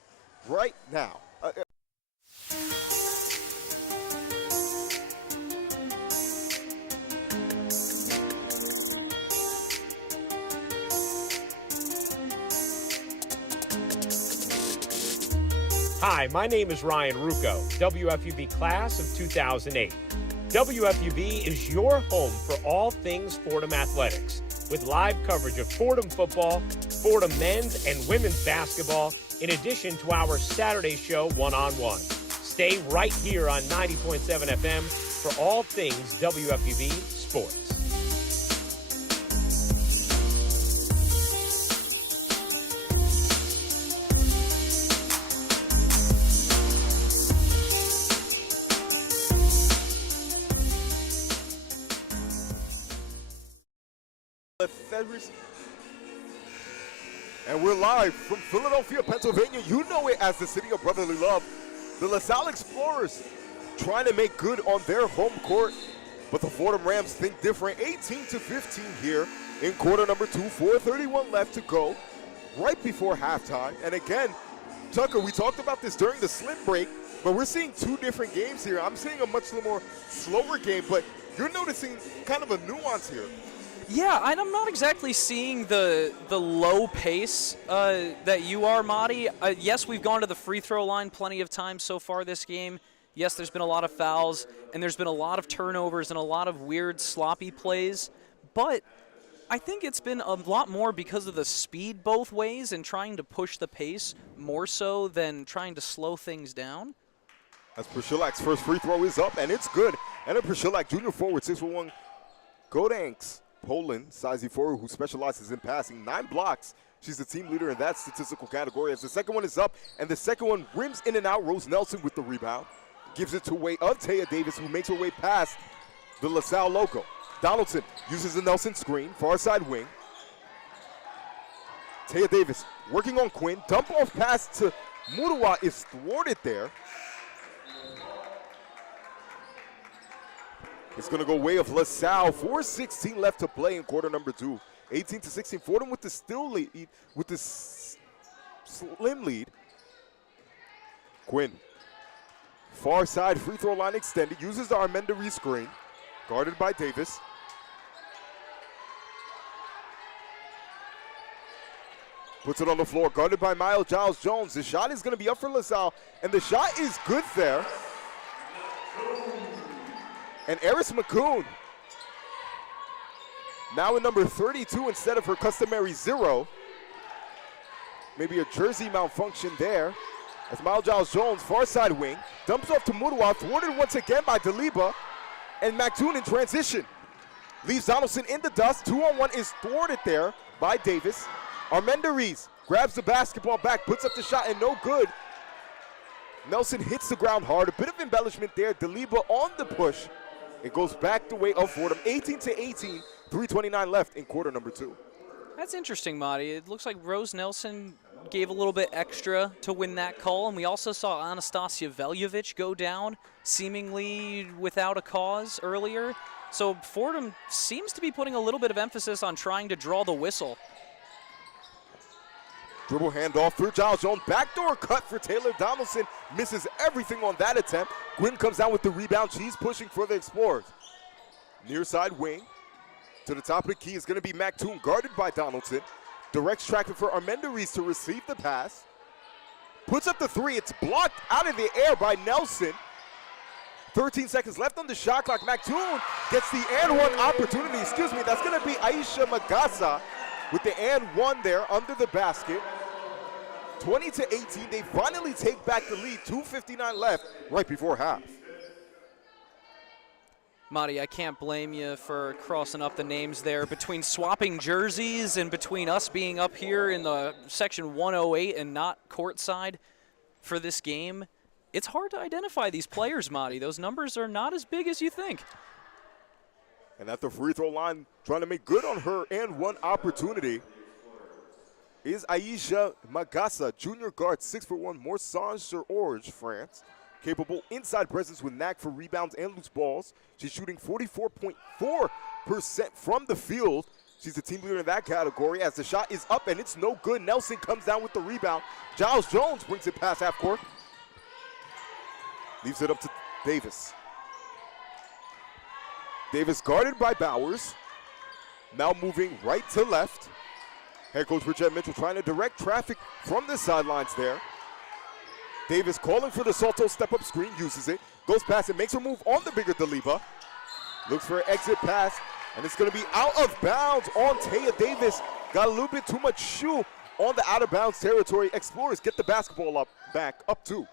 right now. Hi, my name is Ryan Rucco, WFUV class of 2008. WFUV is your home for all things Fordham athletics, with live coverage of Fordham football, Fordham men's and women's basketball, in addition to our Saturday show, One-on-One. Stay right here on 90.7 FM for all things WFUV sports. And we're live from Philadelphia, Pennsylvania. You know it as the city of brotherly love. The LaSalle Explorers trying to make good on their home court, but the Fordham Rams think different. 18-15 here in quarter number 2. 4:31 left to go, right before halftime. And again, Tucker, we talked about this during the slim break, but we're seeing 2 different games here. I'm seeing a much more slower game, but you're noticing kind of a nuance here. Yeah, I'm not exactly seeing the low pace that you are, Madi. Yes, we've gone to the free throw line plenty of times so far this game. Yes, there's been a lot of fouls, and there's been a lot of turnovers and a lot of weird, sloppy plays. But I think it's been a lot more because of the speed both ways and trying to push the pace more so than trying to slow things down. As Prashilak's first free throw is up, and it's good. And a Prashilak junior forward, 6'1", Godanks, Poland, size forward who specializes in passing, 9 blocks. She's the team leader in that statistical category. As the second one is up, and the second one rims in and out. Rose Nelson with the rebound. Gives it to way of Taya Davis, who makes her way past the LaSalle logo. Donaldson uses the Nelson screen, far side wing. Taya Davis working on Quinn. Dump off pass to Murawa is thwarted there. It's going to go way of LaSalle. 4:16 left to play in quarter number 2. 18-16. Fordham with the still lead, with the slim lead. Quinn, far side free throw line extended. Uses the Armendariz screen, guarded by Davis. Puts it on the floor, guarded by Miles Giles Jones. The shot is going to be up for LaSalle, and the shot is good there. And Eris McCoon, now in number 32 instead of her customary 0. Maybe a jersey malfunction there. As Miles Giles Jones, far side wing, dumps off to Murawa, thwarted once again by Deliba, and McCoon in transition. Leaves Donaldson in the dust. 2-on-1 is thwarted there by Davis. Armendariz grabs the basketball back, puts up the shot, and no good. Nelson hits the ground hard. A bit of embellishment there. Deliba on the push. It goes back the way of Fordham. 18-18, 3:29 left in quarter number 2. That's interesting, Madi. It looks like Rose Nelson gave a little bit extra to win that call, and we also saw Anastasia Veljovic go down seemingly without a cause earlier. So Fordham seems to be putting a little bit of emphasis on trying to draw the whistle. Dribble handoff through Giles Jones. Backdoor cut for Taylor Donaldson. Misses everything on that attempt. Gwynn comes down with the rebound. She's pushing for the Explorers. Near side wing. To the top of the key is going to be McToon, guarded by Donaldson. Directs traffic for Armendariz to receive the pass. Puts up the 3. It's blocked out of the air by Nelson. 13 seconds left on the shot clock. McToon gets the and one opportunity. Excuse me, that's going to be Aisha Magasa with the and one there under the basket. 20-18, they finally take back the lead. 2:59 left right before half. Madi, I can't blame you for crossing up the names there. Between swapping jerseys and between us being up here in the section 108 and not courtside for this game, it's hard to identify these players, Madi. Those numbers are not as big as you think. And at the free throw line, trying to make good on her and one opportunity is Aisha Magassa, junior guard, 6'1", Morsange-sur-Orge, France. Capable inside presence with knack for rebounds and loose balls. She's shooting 44.4% from the field. She's the team leader in that category as the shot is up and it's no good. Nelson comes down with the rebound. Giles Jones brings it past half court. Leaves it up to Davis. Davis guarded by Bowers. Now moving right to left. Head coach Richard Mitchell trying to direct traffic from the sidelines there. Davis calling for the Salto step-up screen, uses it. Goes past it, makes her move on the bigger Deliba. Looks for an exit pass, and it's going to be out of bounds on Taya Davis. Got a little bit too much shoe on the out-of-bounds territory. Explorers get the basketball back up 2.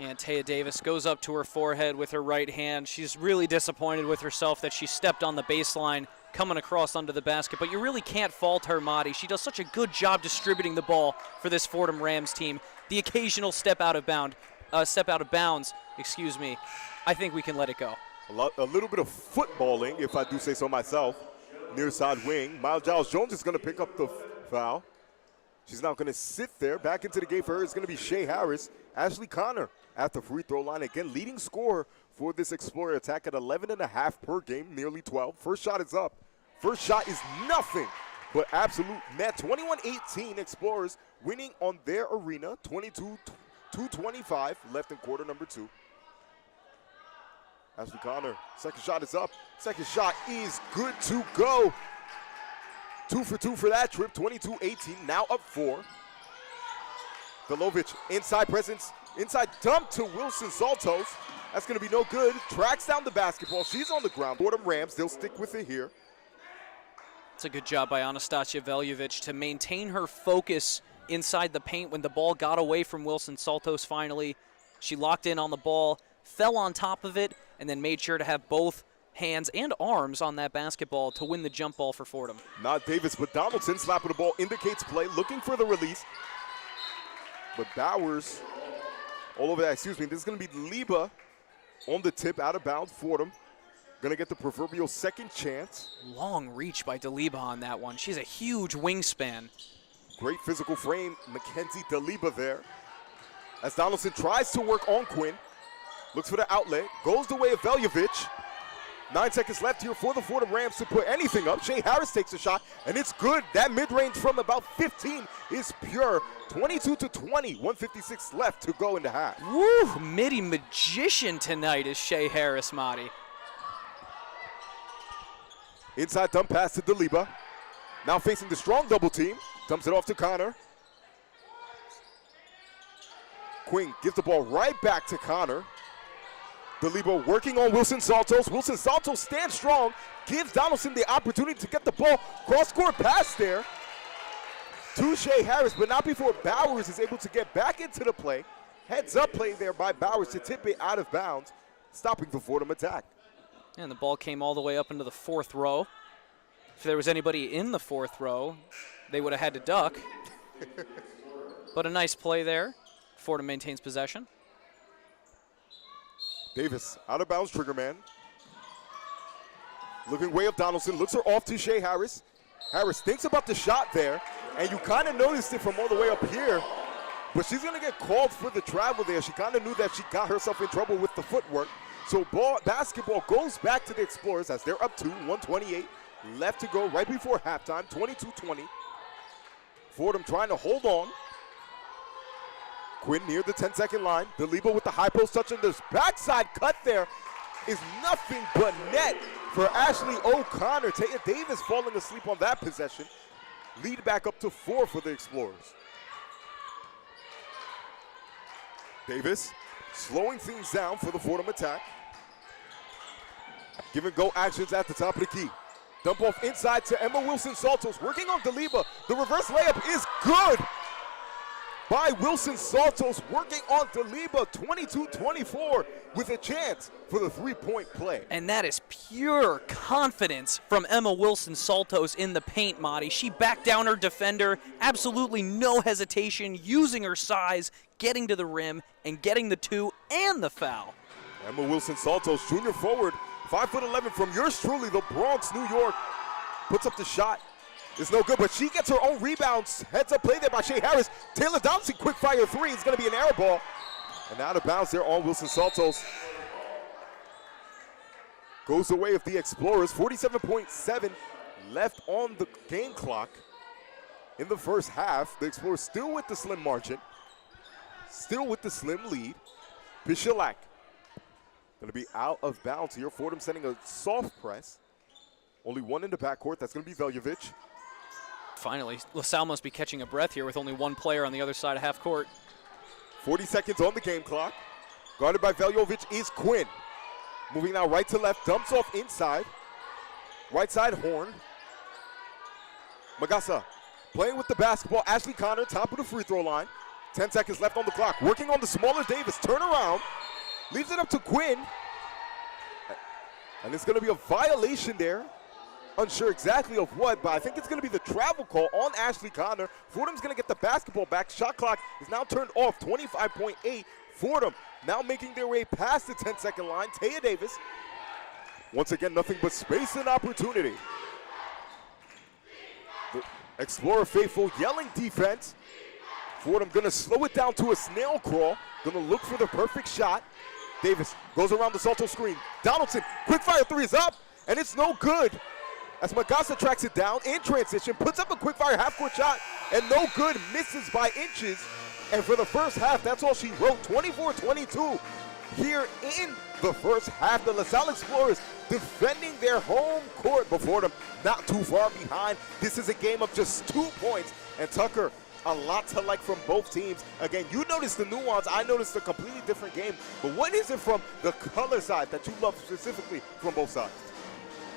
And Taya Davis goes up to her forehead with her right hand. She's really disappointed with herself that she stepped on the baseline coming across under the basket, but you really can't fault her, Madi. She does such a good job distributing the ball for this Fordham Rams team. The occasional step out of bounds, excuse me. I think we can let it go. A little bit of footballing, if I do say so myself. Near side wing. Miles Giles Jones is going to pick up the foul. She's now going to sit there. Back into the game for her is going to be Shea Harris. Ashley Connor at the free throw line. Again, leading scorer for this Explorer attack at 11.5 per game, nearly 12. First shot is up. First shot is nothing but absolute net. 21-18 Explorers winning on their arena. 22-25 left in quarter number 2. Ashley Connor, second shot is up. Second shot is good to go. 2 for 2 for that trip, 22-18, now up 4. Velovic, inside presence, inside dump to Wilson Saltos. That's gonna be no good. Tracks down the basketball, she's on the ground. Fordham Rams, they'll stick with it here. It's a good job by Anastasia Veljovic to maintain her focus inside the paint when the ball got away from Wilson Saltos finally. She locked in on the ball, fell on top of it, and then made sure to have both hands and arms on that basketball to win the jump ball for Fordham. Not Davis, but Donaldson slapping the ball, indicates play, looking for the release. But Bowers, all over that, excuse me, this is gonna be Liba on the tip, out of bounds. Fordham gonna get the proverbial second chance. Long reach by Deliba on that one. She's a huge wingspan. Great physical frame, Mackenzie Deliba there. As Donaldson tries to work on Quinn, looks for the outlet, goes the way of Veljovic. 9 seconds left here for the Fordham Rams to put anything up. Shea Harris takes a shot, and it's good. That mid-range from about 15 is pure. 22-20, 1:56 left to go in the half. Woo, midi magician tonight is Shea Harris, Madi. Inside dump pass to Deliba. Now facing the strong double team. Dumps it off to Connor. Quinn gives the ball right back to Connor. Deliba working on Wilson Saltos. Wilson Saltos stands strong, gives Donaldson the opportunity to get the ball. Cross-court pass there to Shea Harris, but not before Bowers is able to get back into the play. Heads up play there by Bowers to tip it out of bounds, stopping the Fordham attack. And the ball came all the way up into the 4th row. If there was anybody in the 4th row, they would have had to duck. But a nice play there. Fordham maintains possession. Davis, out of bounds, trigger man. Looking way up Donaldson, looks her off to Shea Harris. Harris thinks about the shot there, and you kind of noticed it from all the way up here, but she's gonna get called for the travel there. She kind of knew that she got herself in trouble with the footwork. So basketball goes back to the Explorers as they're up 2, 1:28 left to go right before halftime, 22-20. Fordham trying to hold on. Quinn near the 10-second line. Deliba with the high post touch, and this backside cut there is nothing but net for Ashley O'Connor. Taya Davis falling asleep on that possession. Lead back up to 4 for the Explorers. Davis slowing things down for the Fordham attack. Give and go actions at the top of the key. Dump off inside to Emma Wilson Saltos, working on Deliba. The reverse layup is good by Wilson Saltos, working on Deliba. 22-24 with a chance for the 3-point play. And that is pure confidence from Emma Wilson Saltos in the paint, Madi. She backed down her defender, absolutely no hesitation, using her size, getting to the rim, and getting the 2 and the foul. Emma Wilson Saltos, junior forward, 5'11" from yours truly, the Bronx, New York, puts up the shot. It's no good, but she gets her own rebounds. Heads up play there by Shea Harris. Taylor Donaldson, quick fire 3. It's going to be an air ball. And out of bounds there on Wilson Saltos. Goes the way of the Explorers. 47.7 left on the game clock in the first half. The Explorers still with the slim margin. Still with the slim lead. Bichelak going to be out of bounds here. Fordham sending a soft press. Only one in the backcourt. That's going to be Veljovic. Finally, LaSalle must be catching a breath here with only one player on the other side of half court. 40 seconds on the game clock. Guarded by Veljovic is Quinn. Moving now right to left, dumps off inside. Right side Horn. Magasa playing with the basketball. Ashley Connor, top of the free throw line. 10 seconds left on the clock. Working on the smaller Davis. Turn around. Leaves it up to Quinn. And it's going to be a violation there. Unsure exactly of what, but I think it's going to be the travel call on Ashley Connor. Fordham's going to get the basketball back. Shot clock is now turned off, 25.8. Fordham now making their way past the 10-second line. Taya Davis. Once again, nothing but space and opportunity. The Explorer faithful yelling defense. Fordham going to slow it down to a snail crawl. Going to look for the perfect shot. Davis goes around the Salto screen. Donaldson, quick fire 3 is up, and it's no good. As Magasa tracks it down in transition, puts up a quick fire half-court shot, and no good, misses by inches. And for the first half, that's all she wrote, 24-22. here in the first half. The LaSalle Explorers defending their home court, but Fordham not too far behind. This is a game of just 2 points, and Tucker, a lot to like from both teams. Again, you notice the nuance. I noticed a completely different game. But what is it from the color side that you love specifically from both sides?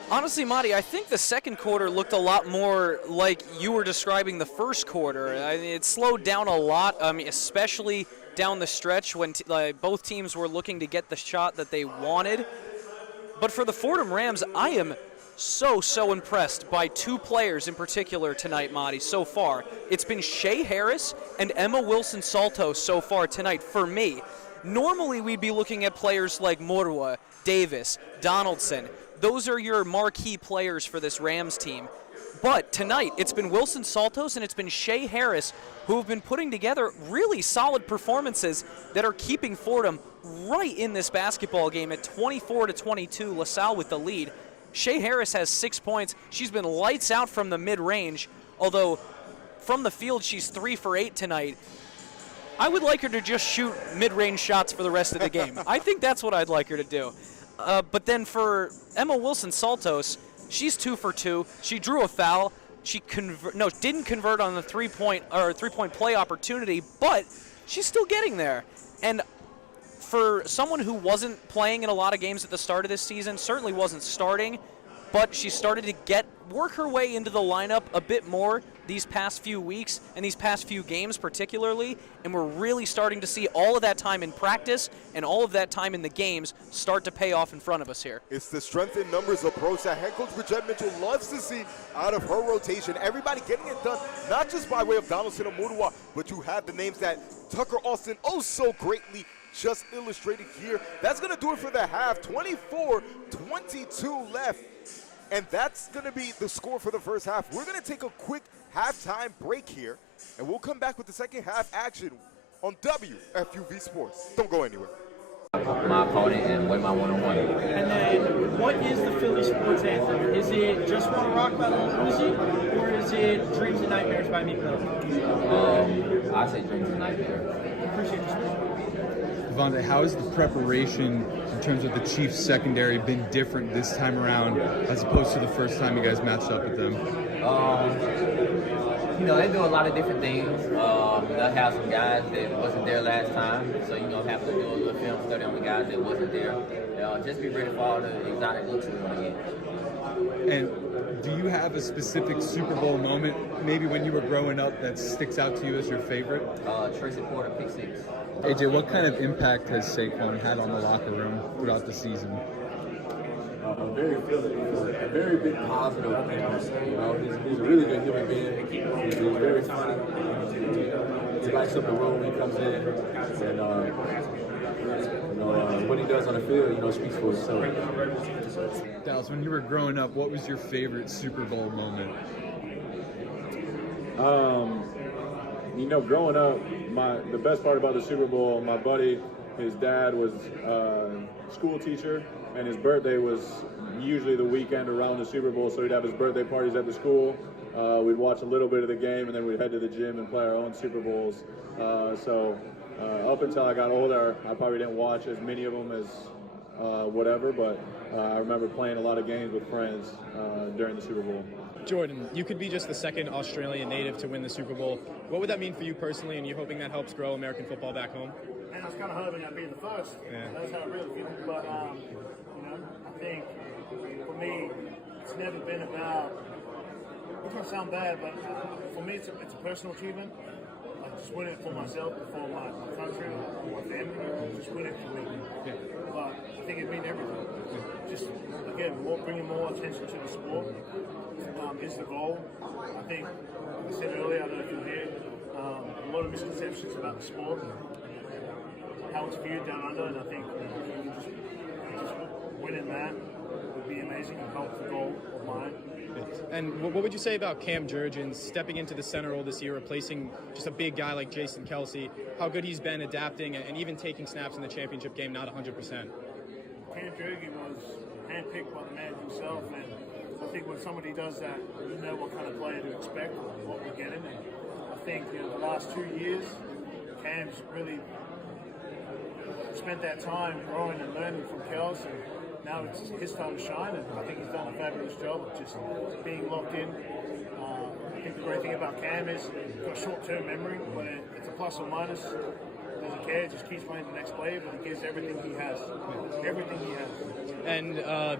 Honestly, Madi, I think the second quarter looked a lot more like you were describing the first quarter. I mean, it slowed down a lot, especially down the stretch when both teams were looking to get the shot that they wanted. But for the Fordham Rams, I am so impressed by 2 players in particular tonight, Madi, so far. It's been Shea Harris and Emma Wilson-Saltos so far tonight for me. Normally we'd be looking at players like Morwa, Davis, Donaldson. Those are your marquee players for this Rams team. But tonight it's been Wilson-Saltos and it's been Shea Harris who have been putting together really solid performances that are keeping Fordham right in this basketball game at 24-22, LaSalle with the lead. Shea Harris has 6 points. She's been lights out from the mid-range, although from the field she's 3 for 8 tonight. I would like her to just shoot mid-range shots for the rest of the game. I think that's what I'd like her to do. But then for Emma Wilson-Saltos, she's 2 for 2. She drew a foul. She didn't convert on the three-point play opportunity, but she's still getting there. And for someone who wasn't playing in a lot of games at the start of this season, certainly wasn't starting, but she started to work her way into the lineup a bit more these past few weeks and these past few games particularly, and we're really starting to see all of that time in practice and all of that time in the games start to pay off in front of us here. It's the strength in numbers approach that head coach Bridget Mitchell loves to see out of her rotation. Everybody getting it done, not just by way of Donaldson or Murua, but you have the names that Tucker Austin so greatly just illustrated here. That's going to do it for the half. 24-22 left. And that's going to be the score for the first half. We're going to take a quick halftime break here, and we'll come back with the second half action on WFUV Sports. Don't go anywhere. My opponent and win my one-on-one. And then, what is the Philly sports anthem? Is it Just Wanna Rock by Lil Uzi, or is it Dreams and Nightmares by Meek Mill? I say Dreams and Nightmares. Appreciate your support. Devontae, how has the preparation in terms of the Chiefs secondary been different this time around as opposed to the first time you guys matched up with them? They do a lot of different things. They'll have some guys that wasn't there last time, so have to do a little film study on the guys that wasn't there. Just be ready for all the exotic looks we want to get. And do you have a specific Super Bowl moment, maybe when you were growing up, that sticks out to you as your favorite? Tracy Porter, pick 6. AJ, what kind of impact has Saquon had on the locker room throughout the season? A very big positive influence. He's a really good human being. He's very funny. He lights up the room when he comes in, and what he does on the field, speaks for itself. Dallas, when you were growing up, what was your favorite Super Bowl moment? Growing up, the best part about the Super Bowl, my buddy, his dad was a school teacher, and his birthday was usually the weekend around the Super Bowl, so he'd have his birthday parties at the school. We'd watch a little bit of the game, and then we'd head to the gym and play our own Super Bowls. Up until I got older, I probably didn't watch as many of them as whatever, but I remember playing a lot of games with friends during the Super Bowl. Jordan, you could be just the second Australian native to win the Super Bowl. What would that mean for you personally, and you hoping that helps grow American football back home? And I was kind of hoping I'd be the first. Yeah. That's how I really feel. But, I think for me, it's never been about, it's going to sound bad, but for me, it's a personal achievement. Like just win it for myself, for my country, or my family. Just win it for me. Yeah. But I think it means everything. Just, again, bringing more attention to the sport is the goal. I think, like I said earlier, I don't know if you hear, a lot of misconceptions about the sport, how it's viewed down under, and I think just winning that would be amazing and help the goal of mine. And what would you say about Cam Jurgens stepping into the center role this year, replacing just a big guy like Jason Kelsey? How good he's been adapting and even taking snaps in the championship game, not 100%. Cam Jurgens was handpicked by the man himself, and I think when somebody does that, you know what kind of player to expect, what we're getting. And I think the last 2 years, Cam's really spent that time growing and learning from Kels, and now it's his time to shine, and I think he's done a fabulous job of just being locked in. I think the great thing about Cam is he's got short-term memory, but it's a plus or minus. Doesn't care, just keeps playing the next play, but he gives everything he has. Everything he has. And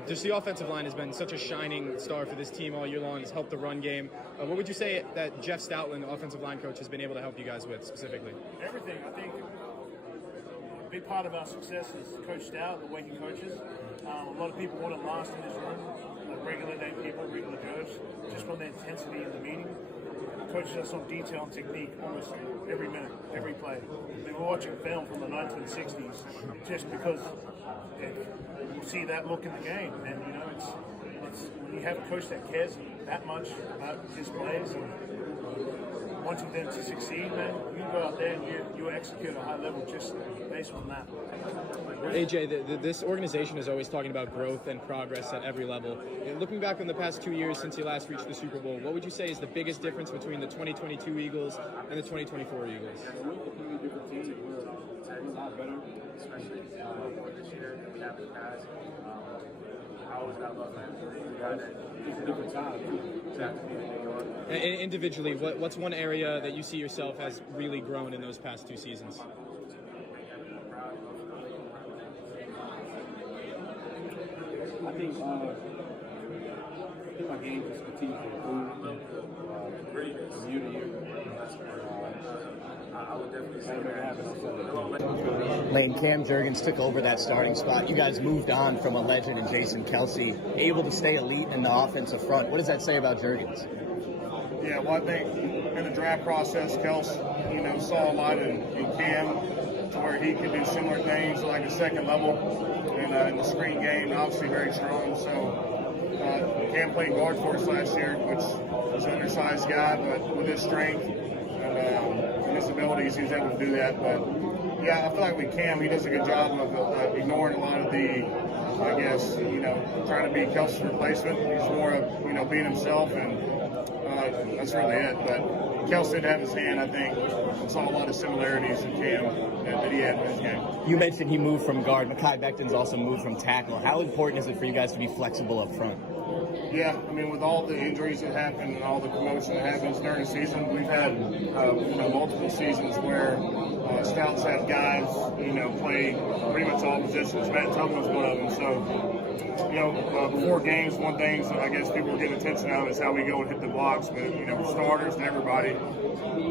just the offensive line has been such a shining star for this team all year long. It's helped the run game. What would you say that Jeff Stoutland, the offensive line coach, has been able to help you guys with specifically? Everything. I think a big part of our success is Coach Stout, the way he coaches. A lot of people want to last in this room, like regular day people, regular Joes, just from the intensity in the meeting. Coaches us on detail and technique almost every minute, every play. I mean, we're watching film from the 1960s just because you see that look in the game, and you know it's when you have a coach that cares that much about his players and wanting them to succeed, man, you go out there and you execute at a high level just based on that. AJ, this organization is always talking about growth and progress at every level. And looking back on the past 2 years since you last reached the Super Bowl, what would you say is the biggest difference between the 2022 Eagles and the 2024 Eagles? We're a completely different team. We're a lot better, especially this year than we have in the past. I always got love for him. It's a different time, too, to have to be in New York. And individually, what's one area that you see yourself has really grown in those past 2 seasons? I think my game just continues to improve from year to year. I would definitely say that. Lane, Cam Jurgens took over that starting spot. You guys moved on from a legend in Jason Kelsey, able to stay elite in the offensive front. What does that say about Jurgens? Yeah, well, I think in the draft process, Kels, saw a lot in Cam to where he could do similar things like a second level in the screen game, obviously very strong. So Cam played guard for us last year, which was an undersized guy, but with his strength and his abilities, he was able to do that. But yeah, I feel like with Cam, he does a good job of ignoring a lot of the, I guess, trying to be Kelsey's replacement. He's more of, being himself, and that's really it. But Kelsey did have his hand, I think. Saw a lot of similarities in Cam that he had in his game. You mentioned he moved from guard. Mekhi Becton's also moved from tackle. How important is it for you guys to be flexible up front? Yeah, I mean, with all the injuries that happen and all the commotion that happens during the season, we've had multiple seasons where scouts have guys, play pretty much all positions. Matt Tubman's one of them. So, before games, one thing I guess people are getting attention on is how we go and hit the blocks. But, starters and everybody,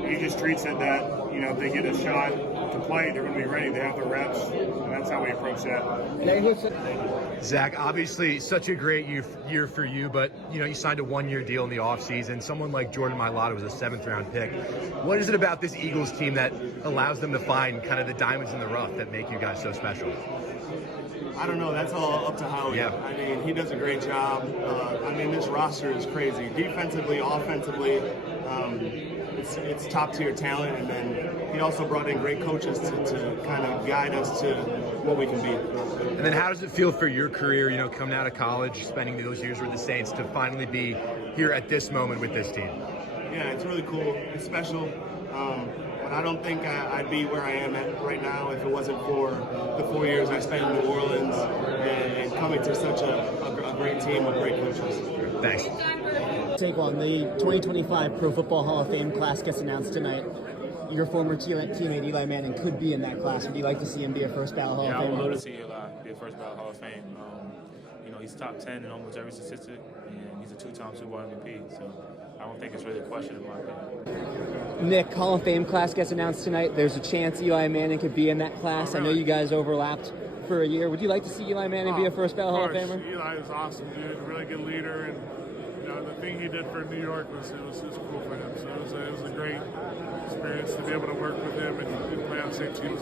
he just treats it that, if they get a shot to play, they're going to be ready. They have the reps, and that's how we approach that. Zach, obviously such a great year for you, but you signed a one-year deal in the offseason. Someone like Jordan Mailata was a 7th-round pick. What is it about this Eagles team that allows them to find kind of the diamonds in the rough that make you guys so special? I don't know. That's all up to Howie. Yeah. I mean, he does a great job. This roster is crazy. Defensively, offensively, it's top-tier talent, and then he also brought in great coaches to kind of guide us to what we can be. And then how does it feel for your career, coming out of college, spending those years with the Saints, to finally be here at this moment with this team? Yeah, it's really cool. It's special. But I don't think I'd be where I am at right now if it wasn't for the 4 years I spent in New Orleans and coming to such a great team with great coaches. Thanks. Saquon, the 2025 Pro Football Hall of Fame class gets announced tonight. Your former teammate Eli Manning could be in that class. Would you like to see him be a first ballot Hall of Fame? Yeah, I would love to see Eli be a first ballot Hall of Fame. He's top 10 in almost every statistic, and he's a 2-time Super Bowl MVP. So I don't think it's really a question in my opinion. Nick, Hall of Fame class gets announced tonight. There's a chance Eli Manning could be in that class. Really? I know you guys overlapped for a year. Would you like to see Eli Manning be a first ballot Hall of Famer? Eli is awesome, dude. A really good leader, and the thing he did for New York was cool for him. So it was a great experience to be able to work with him and play on the same team.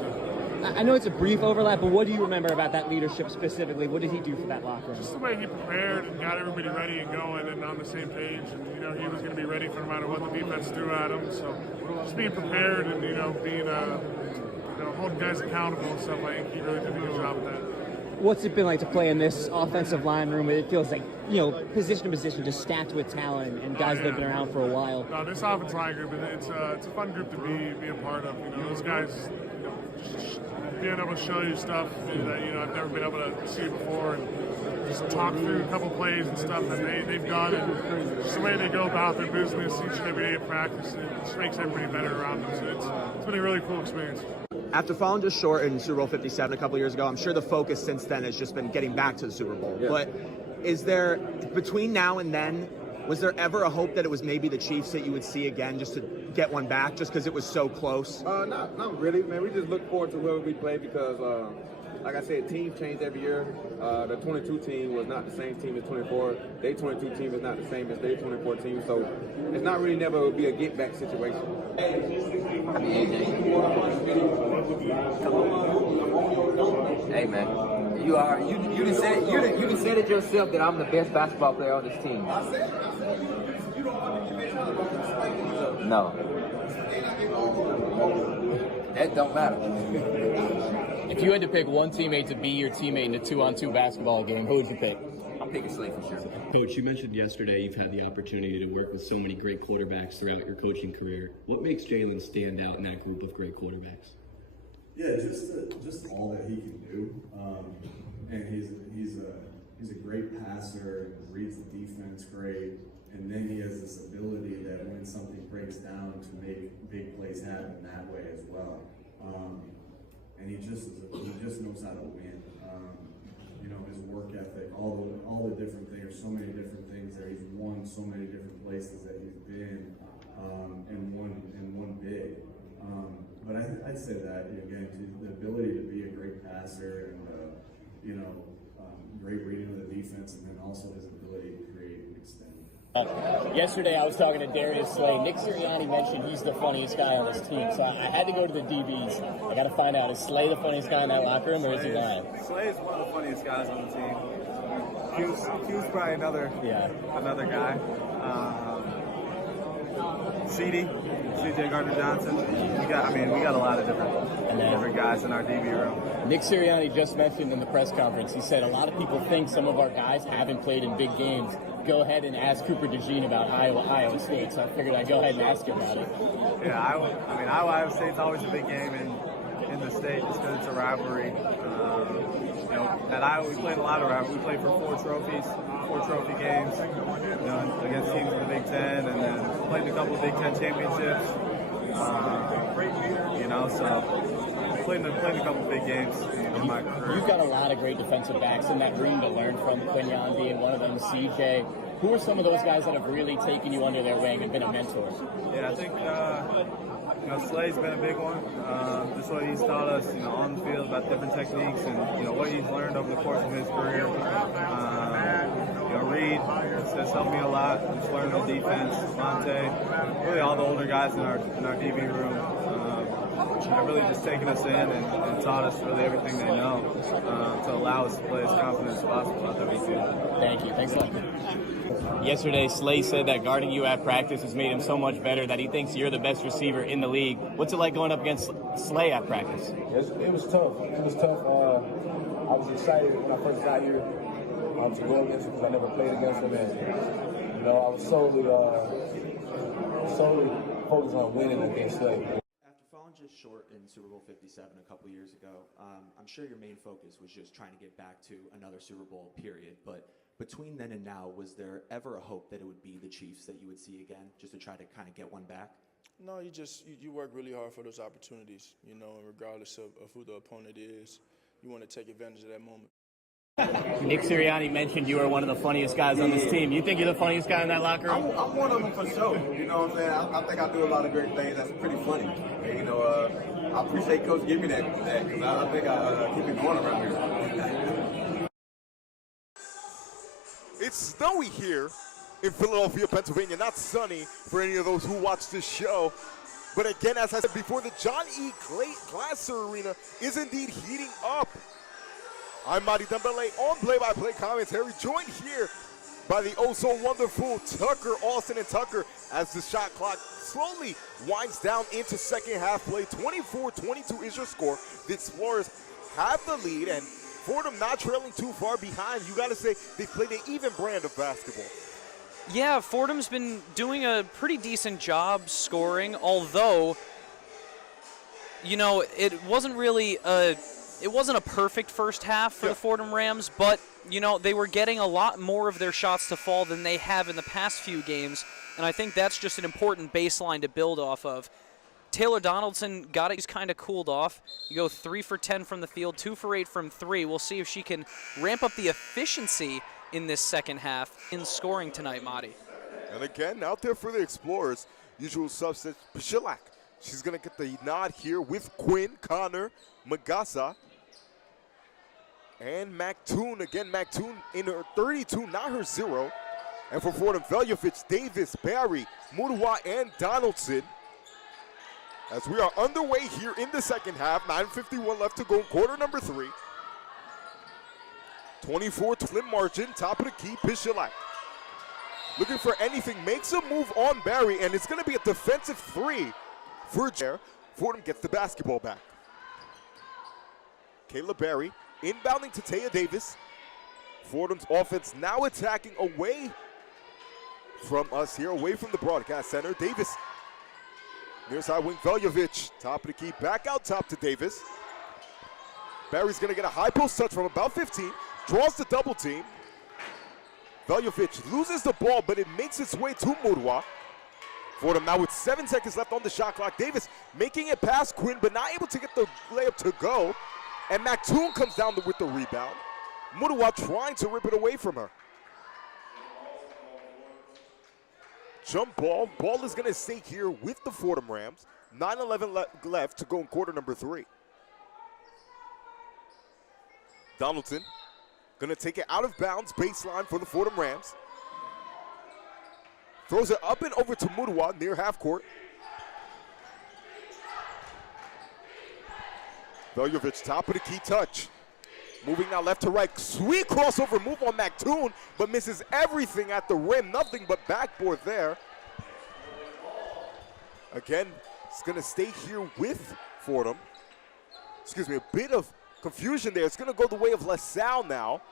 I know it's a brief overlap, but what do you remember about that leadership specifically? What did he do for that locker room? Just the way he prepared and got everybody ready and going and on the same page. And, he was going to be ready for no matter what the defense threw at him. So just being prepared and, being, holding guys accountable and stuff, I think he really did a good job with that. What's it been like to play in this offensive line room? It feels like, position to position, just stacked with talent and guys that have been around for a while. No, this offensive line group, it's a fun group to be a part of. Those guys, being able to show you stuff that I've never been able to see before, and just talk through a couple plays and stuff that they've done, and just the way they go about their business each and every day of practice, it just makes everybody better around them. So it's been a really cool experience. After falling just short in Super Bowl 57 a couple years ago, I'm sure the focus since then has just been getting back to the Super Bowl. Yeah. But is there, between now and then, was there ever a hope that it was maybe the Chiefs that you would see again just to get one back, just because it was so close? Not really, man. We just look forward to whoever we play because, like I said, teams change every year. The 22 team was not the same team as 24. Their 22 team is not the same as their 24 team. So it's not really never will be a get back situation. Hey man, you just said it yourself that I'm the best basketball player on this team. No, that don't matter. If you had to pick one teammate to be your teammate in a 2-on-2 basketball game, who would you pick? I'm picking Slay for sure. Coach, you mentioned yesterday you've had the opportunity to work with so many great quarterbacks throughout your coaching career. What makes Jalen stand out in that group of great quarterbacks? Yeah, just all that he can do, and he's a great passer, reads the defense great, and then he has this ability that when something breaks down to make big plays happen that way as well. And he just knows how to win. His work ethic, all the different things, so many different things that he's won, so many different places that he's been, and won big. But I'd say that again, the ability to be a great passer and great reading of the defense, and then also his ability to create and extend. Yesterday I was talking to Darius Slay. Nick Sirianni mentioned he's the funniest guy on his team, so I had to go to the DBs. I got to find out, is Slay the funniest guy in that locker room, or is he lying? Slay is one of the funniest guys on the team. Q's probably another guy. CJ Gardner-Johnson. We got a lot of different guys in our DB room. Nick Sirianni just mentioned in the press conference, he said a lot of people think some of our guys haven't played in big games. Go ahead and ask Cooper DeJean about Iowa State, so I figured I'd go ahead and ask him about it. Yeah, Iowa State's always a big game in the state just because it's a rivalry. At Iowa, we played a lot of rivalry. We played for 4 trophy games, against teams in the Big Ten, and then played a couple of Big Ten championships. So played a couple of big games in my career. You've got a lot of great defensive backs in that room to learn from, Quinyon being one of them, CJ. Who are some of those guys that have really taken you under their wing and been a mentor? Yeah, I think Slay's been a big one. Just what he's taught us, on the field about different techniques and what he's learned over the course of his career. Reed has helped me a lot. Just learning the defense. Monte, really all the older guys in our DB room. Have really just taken us in and taught us really everything they know to allow us to play as confident as possible out there we do. Thank you. Thanks a lot. Yesterday, Slay said that guarding you at practice has made him so much better that he thinks you're the best receiver in the league. What's it like going up against Slay at practice? It was tough. I was excited when I first got here to go against him because I never played against him. And, I was solely focused on winning against Slay. Just short in Super Bowl 57 a couple years ago. I'm sure your main focus was just trying to get back to another Super Bowl period, but between then and now, was there ever a hope that it would be the Chiefs that you would see again, just to try to kind of get one back? No, you work really hard for those opportunities, and regardless of who the opponent is, you want to take advantage of that moment. Nick Sirianni mentioned you are one of the funniest guys on this team. You think you're the funniest guy in that locker room? I'm one of them for sure. You know what I'm saying? I think I do a lot of great things that's pretty funny. And, I appreciate Coach giving me that because I think I keep it going around here. It's snowy here in Philadelphia, Pennsylvania. Not sunny for any of those who watch this show. But again, as I said before, the John E Glaser Arena is indeed heating up. I'm Madi Dembele on play-by-play commentary, joined here by the oh-so-wonderful Tucker, Austin and Tucker, as the shot clock slowly winds down into second half play. 24-22 is your score. The Explorers have the lead, and Fordham not trailing too far behind. You got to say they played an even brand of basketball. Yeah, Fordham's been doing a pretty decent job scoring, although, you know, it wasn't a perfect first half for the Fordham Rams, but, you know, they were getting a lot more of their shots to fall than they have in the past few games, and I think that's just an important baseline to build off of. Taylor Donaldson got it. He's kind of cooled off. You go 3 for 10 from the field, 2 for 8 from 3. We'll see if she can ramp up the efficiency in this second half in scoring tonight, Madi. And again, out there for the Explorers, usual subset, Pashilak. She's going to get the nod here with Quinn, Connor, Magasa, and Mactoon. Again, Mactoon in her 32, not her 0. And for Fordham, Veljovic, Davis, Barry, Muruwa, and Donaldson. As we are underway here in the second half, 9:51 left to go in quarter number 3. 24 slim margin, top of the key, Pishilak. Looking for anything, makes a move on Barry, and it's going to be a defensive 3 for Jer. Fordham gets the basketball back. Kayla Barry inbounding to Taya Davis. Fordham's offense now attacking away from us here, away from the broadcast center. Davis, near side wing, Veljovic, top of the key, back out top to Davis. Barry's going to get a high post touch from about 15. Draws the double team. Veljovic loses the ball, but it makes its way to Murwa. Fordham now with 7 seconds left on the shot clock. Davis making it past Quinn, but not able to get the layup to go. And Mactoon comes down with the rebound. Murwa trying to rip it away from her. Jump ball. Ball is going to stay here with the Fordham Rams. 9:11 left to go in quarter number 3. Donaldson going to take it out of bounds, baseline for the Fordham Rams. Throws it up and over to Murwa near half court. Veljovic, top of the key touch. Moving now left to right. Sweet crossover move on Mactoon, but misses everything at the rim. Nothing but backboard there. Again, it's going to stay here with Fordham. Excuse me, a bit of confusion there. It's going to go the way of LaSalle now,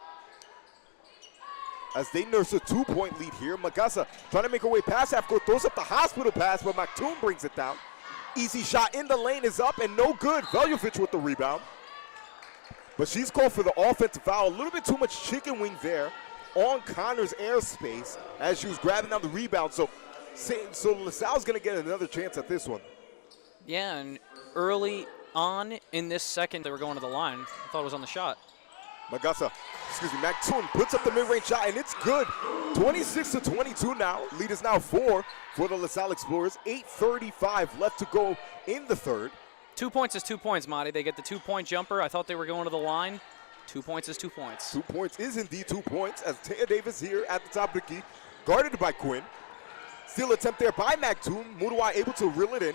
as they nurse a 2-point lead here. Magasa trying to make her way past half court, throws up the hospital pass, but Mactoon brings it down. Easy shot in the lane is up and no good. Veljovic with the rebound. But she's called for the offensive foul. A little bit too much chicken wing there on Connor's airspace as she was grabbing down the rebound. So LaSalle's going to get another chance at this one. Yeah, and early on in this second, they were going to the line. I thought it was on the shot. Mactoon puts up the mid-range shot, and it's good. 26-22 now. Lead is now 4 for the LaSalle Explorers. 8:35 left to go in the third. 2 points is 2 points, Madi. They get the 2-point jumper. I thought they were going to the line. 2 points is 2 points. 2 points is indeed 2 points, as Taya Davis here at the top of the key, guarded by Quinn. Steal attempt there by Mactoon. Murwa able to reel it in.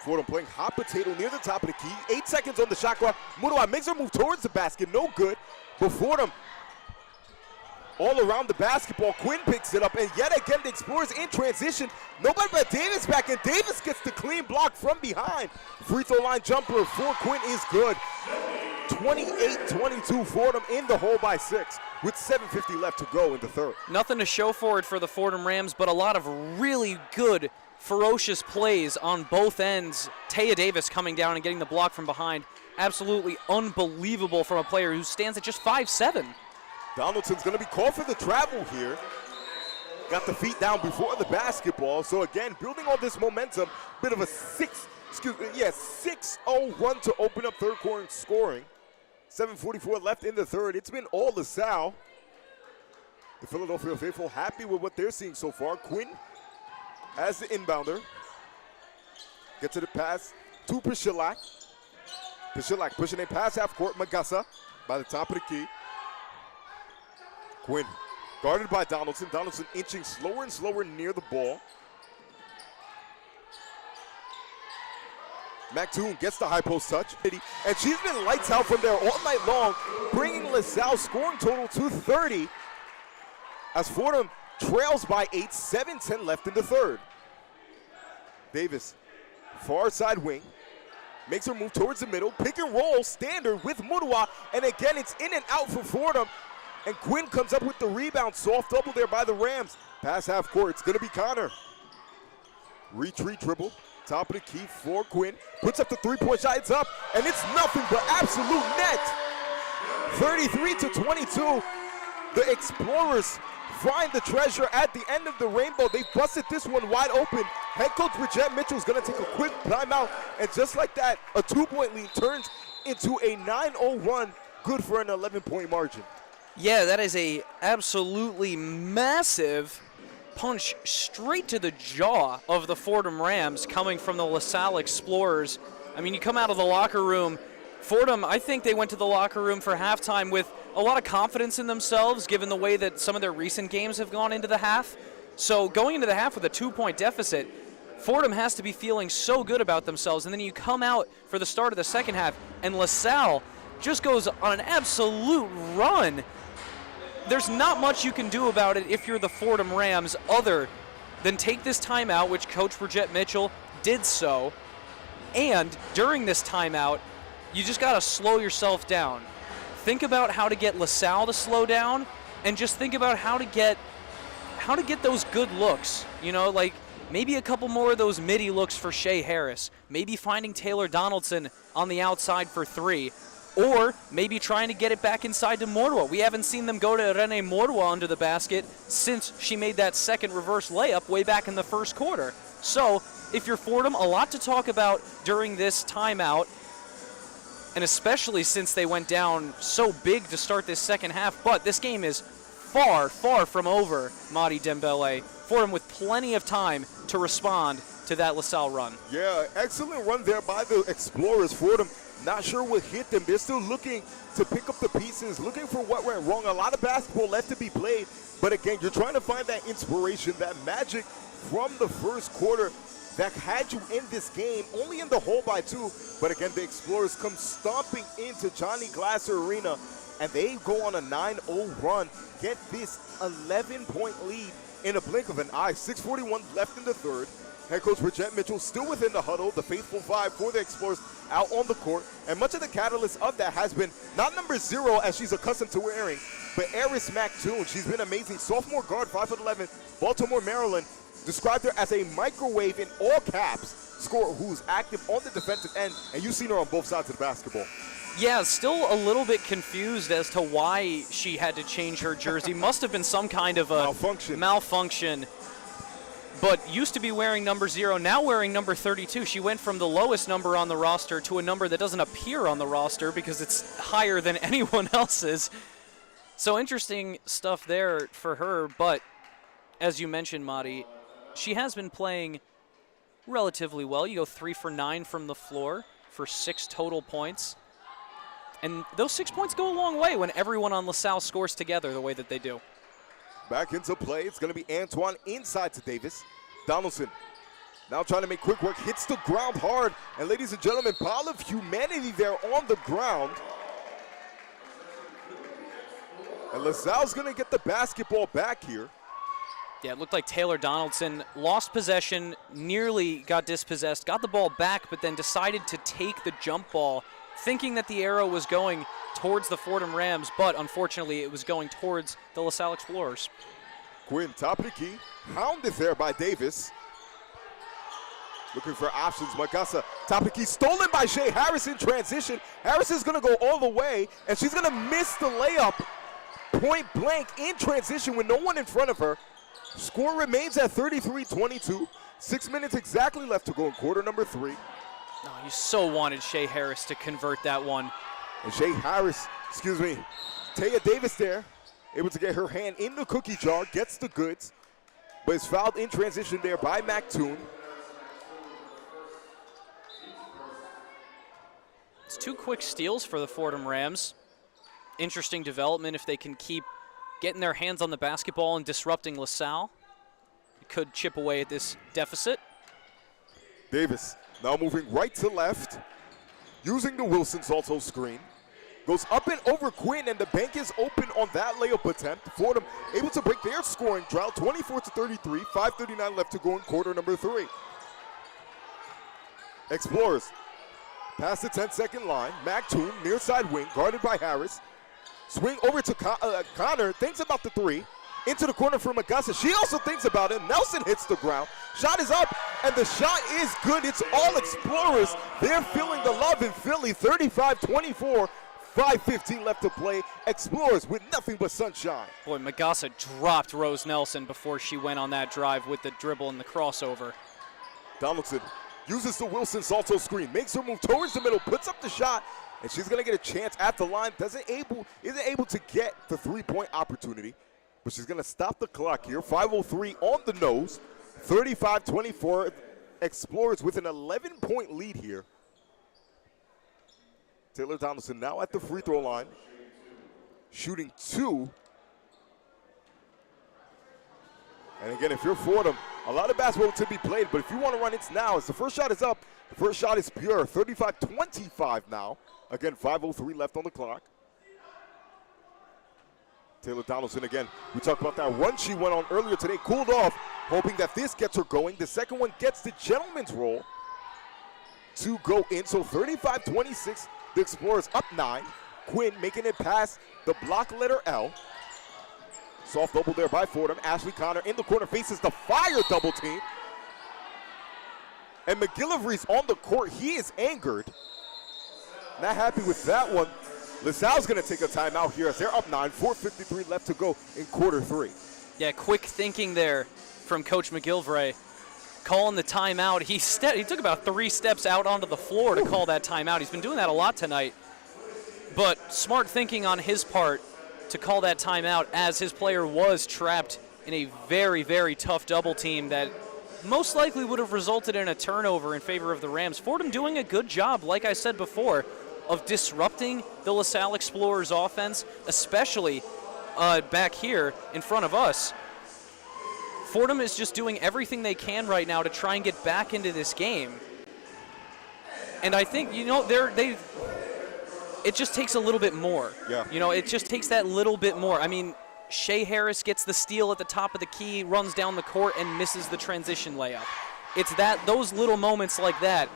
Fordham playing hot potato near the top of the key. 8 seconds on the shot clock. Murwa makes her move towards the basket. No good. But Fordham all around the basketball. Quinn picks it up, and yet again the Explorers in transition. Nobody but Davis back, and Davis gets the clean block from behind. Free throw line jumper for Quinn is good. 28-22, Fordham in the hole by 6 with 7:50 left to go in the third. Nothing to show for it for the Fordham Rams, but a lot of really good, ferocious plays on both ends. Taya Davis coming down and getting the block from behind. Absolutely unbelievable from a player who stands at just 5'7". Donaldson's going to be called for the travel here. Got the feet down before the basketball. So again, building all this momentum, bit of a 6-0 run to open up third quarter scoring. 7:44 left in the third. It's been all LaSalle. The Philadelphia faithful happy with what they're seeing so far. Quinn as the inbounder. Gets to the pass to Pashilak. Pashilak pushing it past half court. Magasa by the top of the key. Quinn guarded by Donaldson. Donaldson inching slower and slower near the ball. Mactoon gets the high post touch. And she's been lights out from there all night long, bringing LaSalle's scoring total to 30 as Fordham trails by 8, 7:10 left in the third. Davis, far side wing. makes her move towards the middle. Pick and roll, standard with Murwa. And again, it's in and out for Fordham. And Quinn comes up with the rebound. Soft double there by the Rams. Pass half court. It's going to be Connor. Retreat dribble. Top of the key for Quinn. Puts up the three-point shot. It's up. And it's nothing but absolute net. 33-22. The Explorers find the treasure at the end of the rainbow. They busted this one wide open. Head coach Bridgette Mitchell is going to take a quick timeout. And just like that, a 2-point lead turns into a 9-0 run. Good for an 11-point margin. Yeah, that is a absolutely massive punch straight to the jaw of the Fordham Rams coming from the LaSalle Explorers. I mean, you come out of the locker room, Fordham, I think they went to the locker room for halftime with a lot of confidence in themselves, given the way that some of their recent games have gone into the half. So going into the half with a 2-point deficit, Fordham has to be feeling so good about themselves. And then you come out for the start of the second half, and LaSalle just goes on an absolute run. There's not much you can do about it if you're the Fordham Rams other than take this timeout, which Coach Bridgette Mitchell did so. And during this timeout, you just got to slow yourself down. Think about how to get LaSalle to slow down, and just think about how to get those good looks. You know, like maybe a couple more of those midi looks for Shea Harris. Maybe finding Taylor Donaldson on the outside for 3. Or maybe trying to get it back inside to Murwa. We haven't seen them go to Rene Murwa under the basket since she made that second reverse layup way back in the first quarter. So if you're Fordham, a lot to talk about during this timeout, and especially since they went down so big to start this second half. But this game is far, far from over, Madi Dembele. Fordham with plenty of time to respond to that LaSalle run. Yeah, excellent run there by the Explorers. Fordham not sure what hit them. They're still looking to pick up the pieces, looking for what went wrong. A lot of basketball left to be played. But again, you're trying to find that inspiration, that magic from the first quarter that had you in this game, only in the hole by 2. But again, the Explorers come stomping into John E Glaser Arena, and they go on a 9-0 run, get this 11-point lead in a blink of an eye. 6:41 left in the third. Head coach Bridgette Mitchell still within the huddle, the faithful 5 for the Explorers out on the court. And much of the catalyst of that has been not number 0 as she's accustomed to wearing, but Eris McToon. She's been amazing. Sophomore guard, 5'11", Baltimore, Maryland. Described her as a microwave in all caps scorer who's active on the defensive end, and you've seen her on both sides of the basketball. Yeah, still a little bit confused as to why she had to change her jersey. Must have been some kind of a malfunction. But used to be wearing number 0, now wearing number 32. She went from the lowest number on the roster to a number that doesn't appear on the roster because it's higher than anyone else's. So interesting stuff there for her. But as you mentioned, Madi, she has been playing relatively well. You go 3 for 9 from the floor for 6 total points. And those 6 points go a long way when everyone on LaSalle scores together the way that they do. Back into play. It's going to be Antoine inside to Davis. Donaldson now trying to make quick work. Hits the ground hard. And ladies and gentlemen, pile of humanity there on the ground. And LaSalle's going to get the basketball back here. Yeah, it looked like Taylor Donaldson lost possession, nearly got dispossessed, got the ball back, but then decided to take the jump ball, thinking that the arrow was going towards the Fordham Rams, but unfortunately it was going towards the LaSalle Explorers. Quinn, top of the key, hounded there by Davis. Looking for options, Magassa, top of the key, stolen by Shea Harris in transition. Harris is gonna go all the way, and she's gonna miss the layup point blank in transition with no one in front of her. Score remains at 33-22. 6 minutes exactly left to go in quarter number 3. Oh, you so wanted Shea Harris to convert that one. And Shea Harris, Taya Davis there, able to get her hand in the cookie jar, gets the goods, but is fouled in transition there by McToon. It's 2 quick steals for the Fordham Rams. Interesting development if they can keep getting their hands on the basketball and disrupting LaSalle. It could chip away at this deficit. Davis now moving right to left, using the Wilson Salto screen. Goes up and over Quinn, and the bank is open on that layup attempt. Fordham able to break their scoring drought, 24-33, 5:39 left to go in quarter number 3. Explorers Past the 10-second line. Mactoon, near side wing, guarded by Harris. Swing over to Connor, thinks about the three. Into the corner for Magassa. She also thinks about it. Nelson hits the ground. Shot is up, and the shot is good. It's all Explorers. They're feeling the love in Philly. 35-24, 5:15 left to play. Explorers with nothing but sunshine. Boy, Magassa dropped Rose Nelson before she went on that drive with the dribble and the crossover. Donaldson uses the Wilson Salto screen, makes her move towards the middle, puts up the shot, and she's going to get a chance at the line. Isn't able to get the three-point opportunity, but she's going to stop the clock here. 5:03 on the nose, 35-24. Explorers with an 11-point lead here. Taylor Donaldson now at the free throw line, shooting 2. And again, if you're Fordham, a lot of basketball to be played, but if you want to run it now, as the first shot is up, the first shot is pure. 35-25 now. Again, 5:03 left on the clock. Taylor Donaldson again. We talked about that run she went on earlier today, cooled off, hoping that this gets her going. The second one gets the gentleman's roll to go in. So 35-26, the Explorers up 9. Quinn making it past the block letter L. Soft double there by Fordham. Ashley Connor in the corner faces the fire double team. And McGillivray's on the court. He is angered. Not happy with that one. LaSalle's going to take a timeout here as they're up 9. 4:53 left to go in quarter 3. Yeah, quick thinking there from Coach McGillivray. Calling the timeout. He took about 3 steps out onto the floor to call that timeout. He's been doing that a lot tonight. But smart thinking on his part to call that timeout as his player was trapped in a very, very tough double team that most likely would have resulted in a turnover in favor of the Rams. Fordham doing a good job, like I said before, of disrupting the LaSalle Explorers offense, especially back here in front of us. Fordham is just doing everything they can right now to try and get back into this game. And I think, it just takes a little bit more. Yeah. It just takes that little bit more. I mean, Shea Harris gets the steal at the top of the key, runs down the court, and misses the transition layup. It's those little moments like that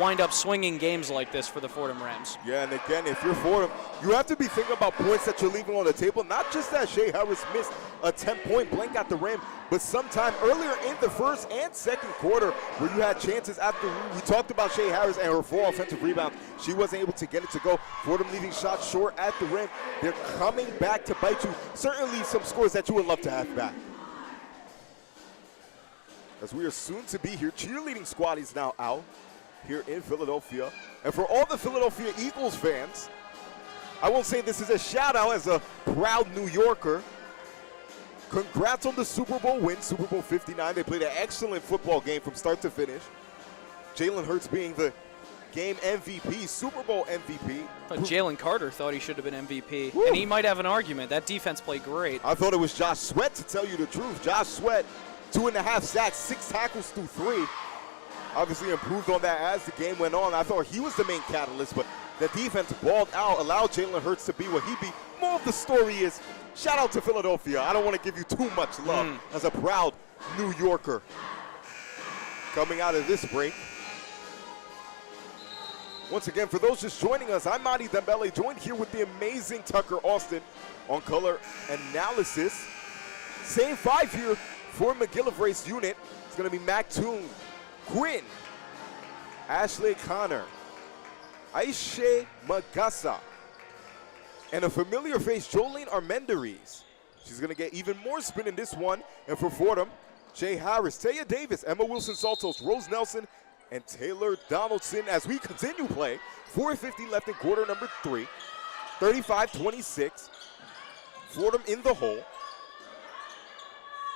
wind up swinging games like this for the Fordham Rams. Yeah, and again, if you're Fordham, you have to be thinking about points that you're leaving on the table. Not just that Shea Harris missed a 10-point blank at the rim, but sometime earlier in the first and second quarter where you had chances after we talked about Shea Harris and her 4 offensive rebounds. She wasn't able to get it to go. Fordham leaving shots short at the rim. They're coming back to bite you. Certainly some scores that you would love to have back. As we are soon to be here, cheerleading squad is now out here in Philadelphia. And for all the Philadelphia Eagles fans, I won't say this is a shout out as a proud New Yorker. Congrats on the Super Bowl win, Super Bowl 59. They played an excellent football game from start to finish. Jalen Hurts being the game MVP, Super Bowl MVP. Jalen Carter thought he should have been MVP, Woo. and he might have an argument. That defense played great. I thought it was Josh Sweat, to tell you the truth. Josh Sweat, 2.5 sacks, 6 tackles through 3. Obviously improved on that as the game went on. I thought he was the main catalyst, but the defense balled out, allowed Jalen Hurts to be what he be. More of the story is, shout out to Philadelphia. I don't want to give you too much love as a proud New Yorker. Coming out of this break. Once again, for those just joining us, I'm Madi Dembele, joined here with the amazing Tucker Austin on color analysis. Same 5 here for McGillivray's unit. It's going to be Mactoon, Quinn, Ashley Connor, Aisha Magassa, and a familiar face, Jolene Armendariz. She's going to get even more spin in this one. And for Fordham, Jay Harris, Taya Davis, Emma Wilson-Saltos, Rose Nelson, and Taylor Donaldson as we continue play. 4:50 left in quarter number 3. 35-26. Fordham in the hole.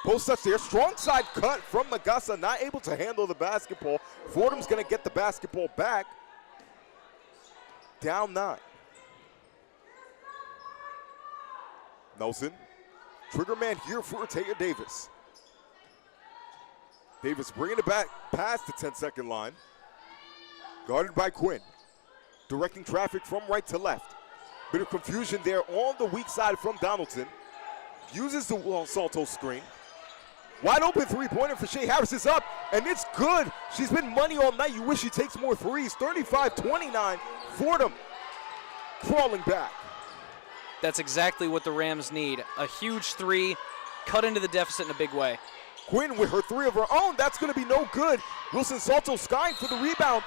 Post touch there. Strong side cut from Magassa, not able to handle the basketball. Fordham's going to get the basketball back. Down 9. Nelson. Trigger man here for Taya Davis. Davis bringing it back past the 10-second line. Guarded by Quinn. Directing traffic from right to left. Bit of confusion there on the weak side from Donaldson. Uses the Salto screen. Wide open three-pointer for Shea Harris is up, and it's good. She's been money all night. You wish she takes more threes. 35-29, Fordham crawling back. That's exactly what the Rams need. A huge three, cut into the deficit in a big way. Quinn with her three of her own. That's going to be no good. Wilson Salto skying for the rebound,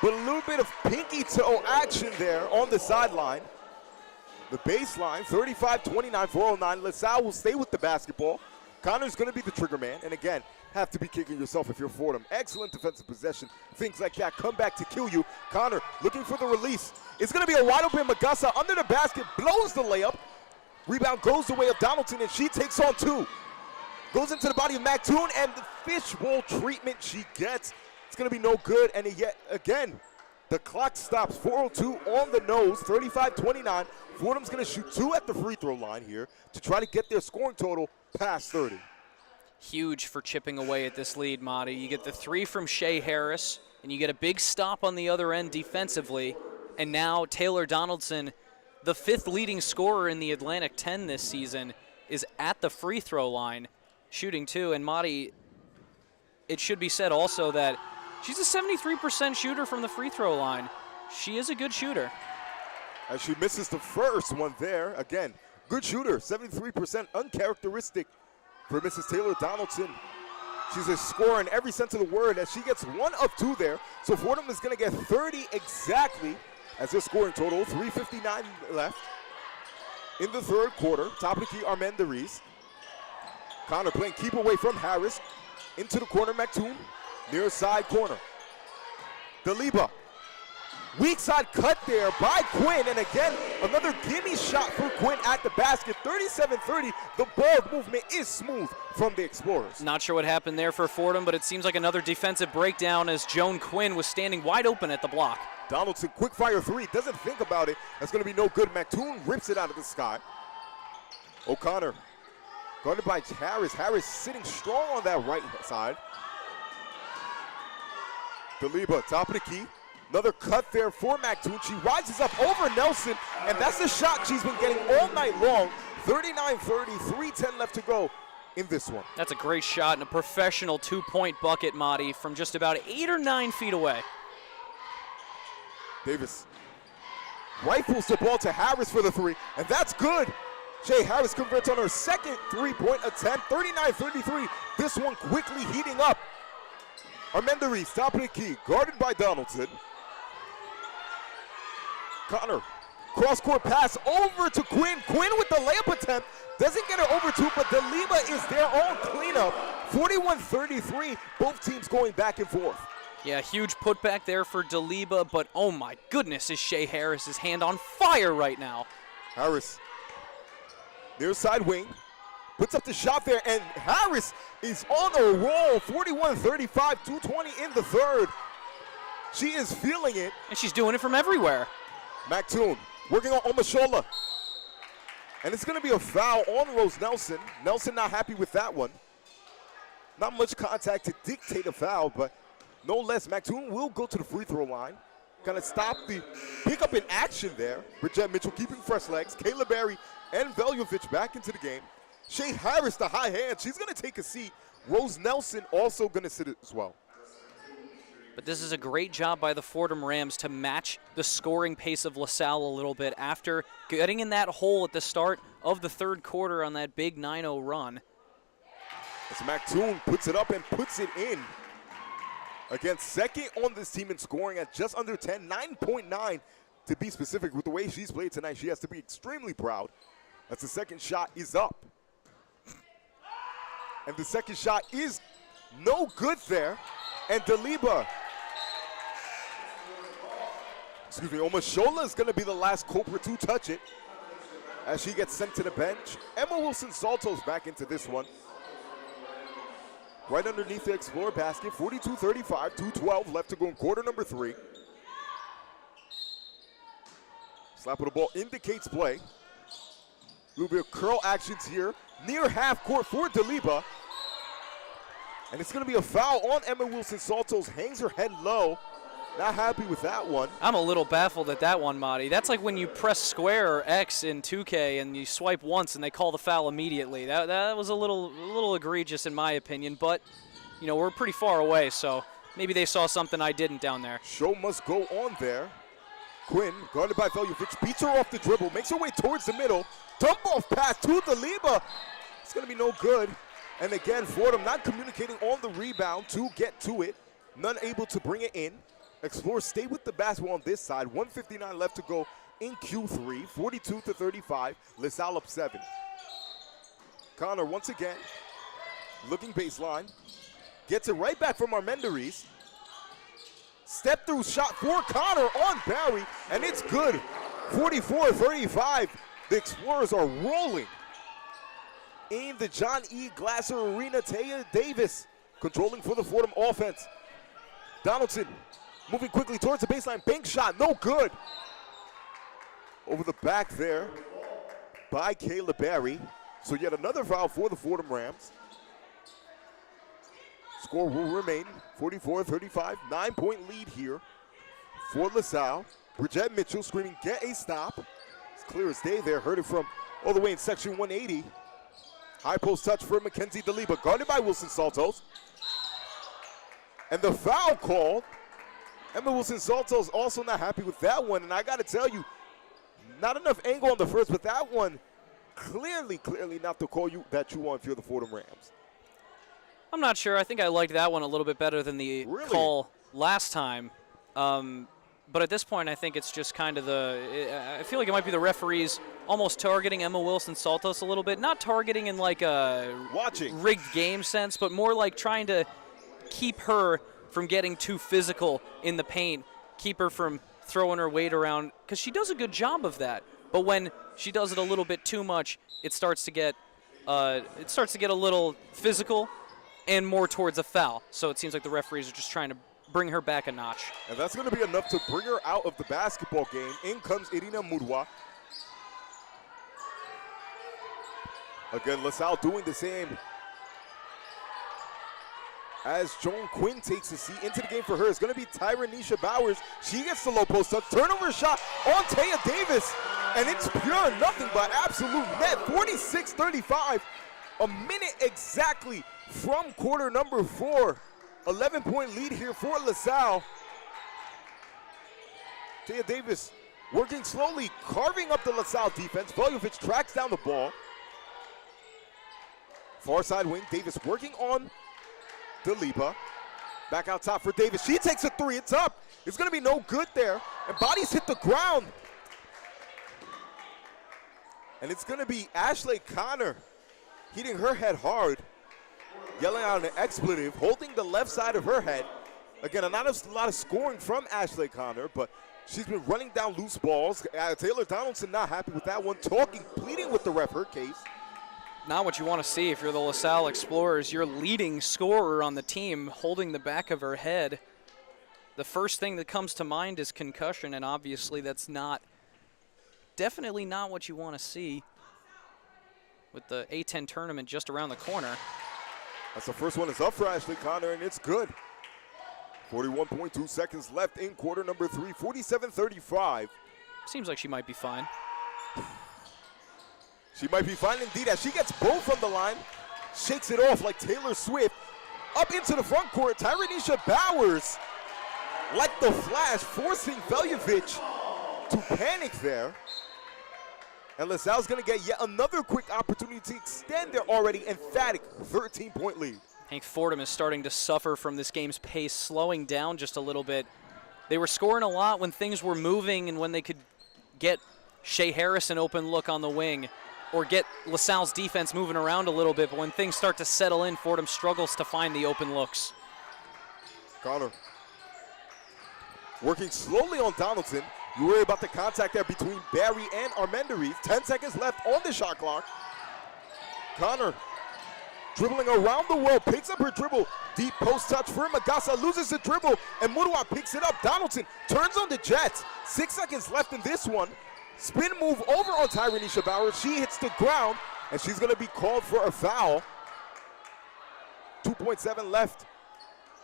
but a little bit of pinky toe action there on the sideline. The baseline, 35-29, 409. LaSalle will stay with the basketball. Connor's going to be the trigger man, and again, have to be kicking yourself if you're Fordham. Excellent defensive possession. Things like that come back to kill you. Connor looking for the release. It's going to be a wide open Magassa under the basket, blows the layup. Rebound goes the way of Donaldson, and she takes on two. Goes into the body of Mactoon, and the fishbowl treatment she gets. It's going to be no good, and yet again, the clock stops. 4:02 on the nose, 35-29. Fordham's going to shoot two at the free throw line here to try to get their scoring total past 30. Huge for chipping away at this lead, Madi. You get the three from Shea Harris, and you get a big stop on the other end defensively. And now Taylor Donaldson, the fifth leading scorer in the Atlantic 10 this season, is at the free throw line shooting two. And Madi, it should be said also that she's a 73% shooter from the free throw line. She is a good shooter. As she misses the first one there. Again, good shooter, 73%, uncharacteristic for Mrs. Taylor Donaldson. She's a scorer in every sense of the word as she gets one of two there. So Fordham is going to get 30 exactly as their scoring total, 3:59 left in the third quarter. Top of the key, Armanda Reese. Connor playing keep away from Harris. Into the corner, Mactoon, near side corner. Daliba. Weak side cut there by Quinn, and again, another gimme shot for Quinn at the basket. 37-30, the ball movement is smooth from the Explorers. Not sure what happened there for Fordham, but it seems like another defensive breakdown as Joan Quinn was standing wide open at the block. Donaldson, quick fire three, doesn't think about it. That's going to be no good. Mactoon rips it out of the sky. O'Connor, guarded by Harris. Harris sitting strong on that right side. Daliba, top of the key. Another cut there for Mactoon. She rises up over Nelson, and that's the shot she's been getting all night long. 39-30, 3:10 left to go in this one. That's a great shot and a professional two-point bucket, Madi, from just about 8 or 9 feet away. Davis rifles the ball to Harris for the three, and that's good. Shea Harris converts on her second three-point attempt, 39-33. This one quickly heating up. Armanda Reese, top of the key, guarded by Donaldson. Connor, cross-court pass over to Quinn. Quinn with the layup attempt. Doesn't get it over to, but Daliba is there on cleanup. 41-33, both teams going back and forth. Yeah, huge putback there for Daliba, but oh my goodness, is Shea Harris's hand on fire right now. Harris, near side wing, puts up the shot there, and Harris is on a roll. 41-35, 2:20 in the third. She is feeling it. And she's doing it from everywhere. Mactoon working on Omashola. And it's going to be a foul on Rose Nelson. Nelson not happy with that one. Not much contact to dictate a foul, but no less. Mactoon will go to the free throw line. Kind of stop the pickup in action there. Bridget Mitchell keeping fresh legs. Kayla Berry and Veljovic back into the game. Shea Harris, the high hand, she's going to take a seat. Rose Nelson also going to sit as well. But this is a great job by the Fordham Rams to match the scoring pace of LaSalle a little bit after getting in that hole at the start of the third quarter on that big 9-0 run. As Mactoon puts it up and puts it in. Again, second on this team in scoring at just under 10, 9.9 to be specific. With the way she's played tonight, she has to be extremely proud. As the second shot is up. And the second shot is no good there. And Daliba, Omashola is going to be the last culprit to touch it as she gets sent to the bench. Emma Wilson-Salto's back into this one. Right underneath the Explorer basket, 42-35, 2:12 left to go in quarter number 3. Slap of the ball indicates play. A little bit of curl actions here. Near half court for Daliba. And it's going to be a foul on Emma Wilson-Saltos. Hangs her head low. Not happy with that one. I'm a little baffled at that one, Madi. That's like when you press square or X in 2K and you swipe once and they call the foul immediately. That was a little egregious in my opinion, but you know, we're pretty far away, so maybe they saw something I didn't down there. Show must go on there. Quinn, guarded by Veljovic, beats her off the dribble, makes her way towards the middle. Dump off pass to Dembele. It's going to be no good. And again, Fordham not communicating on the rebound to get to it. None able to bring it in. Explorers stay with the basketball on this side. 1:59 left to go in Q3. 42-35. LaSalle up 7. Connor once again looking baseline. Gets it right back from Armendariz. Step through shot for Connor on Barry, and it's good. 44-35. The Explorers are rolling in the John E Glaser Arena. Taya Davis controlling for the Fordham offense. Donaldson moving quickly towards the baseline. Bank shot, no good. Over the back there by Kayla Barry. So yet another foul for the Fordham Rams. Score will remain 44-35. 9-point lead here for LaSalle. Bridgette Mitchell screaming, get a stop. It's clear as day there. Heard it from all the way in section 180. High post touch for Mackenzie Dembele, guarded by Wilson Saltos. And the foul called. Emma Wilson Saltos also not happy with that one. And I got to tell you, not enough angle on the first, but that one clearly not the call that you want if you're the Fordham Rams. I'm not sure. I think I liked that one a little bit better than the call last time. But at this point, I think it's just kind of I feel like it might be the referees almost targeting Emma Wilson Saltos a little bit. Not targeting in like a rigged game sense, but more like trying to keep her from getting too physical in the paint, keep her from throwing her weight around, because she does a good job of that. But when she does it a little bit too much, it starts to get a little physical and more towards a foul. So it seems like the referees are just trying to bring her back a notch. And that's going to be enough to bring her out of the basketball game. In comes Irina Murwa. Again, LaSalle doing the same as Joan Quinn takes a seat. Into the game for her is going to be Tyranisha Bowers. She gets the low post touch. Turnover shot on Taya Davis. And it's pure nothing but absolute net. 46-35. A minute exactly from quarter number 4. 11-point lead here for LaSalle. Taya Davis working slowly, carving up the LaSalle defense. Veljovic tracks down the ball. Far side wing, Davis working on Dembele. Back out top for Davis. She takes a three, it's up. It's gonna be no good there. And bodies hit the ground. And it's gonna be Ashley Connor hitting her head hard. Yelling out an expletive, holding the left side of her head. Again, not a lot of scoring from Ashley Connor, but she's been running down loose balls. Taylor Donaldson not happy with that one, pleading with the ref, her case. Not what you want to see if you're the LaSalle Explorers. Your leading scorer on the team holding the back of her head. The first thing that comes to mind is concussion, and obviously that's definitely not what you want to see with the A10 tournament just around the corner. That's the first one is up for Ashley Connor, and it's good. 41.2 seconds left in quarter number 3, 47-35. Seems like she might be fine. She might be fine indeed as she gets both from the line, shakes it off like Taylor Swift. Up into the front court, Tyranisha Bowers, like the Flash, forcing Veljovic to panic there. And LaSalle's going to get yet another quick opportunity to extend their already emphatic 13-point lead. I think Fordham is starting to suffer from this game's pace, slowing down just a little bit. They were scoring a lot when things were moving and when they could get Shea Harris an open look on the wing or get LaSalle's defense moving around a little bit. But when things start to settle in, Fordham struggles to find the open looks. Connor working slowly on Donaldson. You worry about the contact there between Barry and Armendariz. 10 seconds left on the shot clock. Connor dribbling around the world, picks up her dribble. Deep post touch for Magasa, loses the dribble, and Murwa picks it up. Donaldson turns on the Jets. 6 seconds left in this one. Spin move over on Tyranisha Bowers. She hits the ground, and she's going to be called for a foul. 2.7 left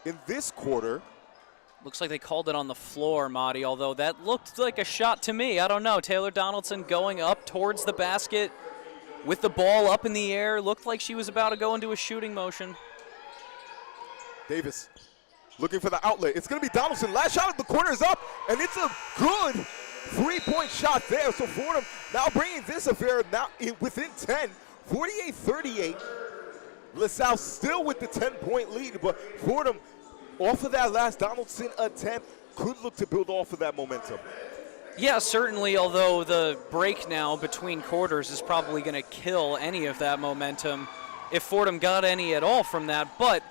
in this quarter. Looks like they called it on the floor, Madi, although that looked like a shot to me. I don't know. Taylor Donaldson going up towards the basket with the ball up in the air. Looked like she was about to go into a shooting motion. Davis looking for the outlet. It's going to be Donaldson. Last shot at the corner is up, and it's a good three-point shot there. So Fordham now bringing this affair now within 10, 48-38. LaSalle still with the 10-point lead, but Fordham, off of that last Donaldson attempt, could look to build off of that momentum. Yeah, certainly, although the break now between quarters is probably going to kill any of that momentum if Fordham got any at all from that. But,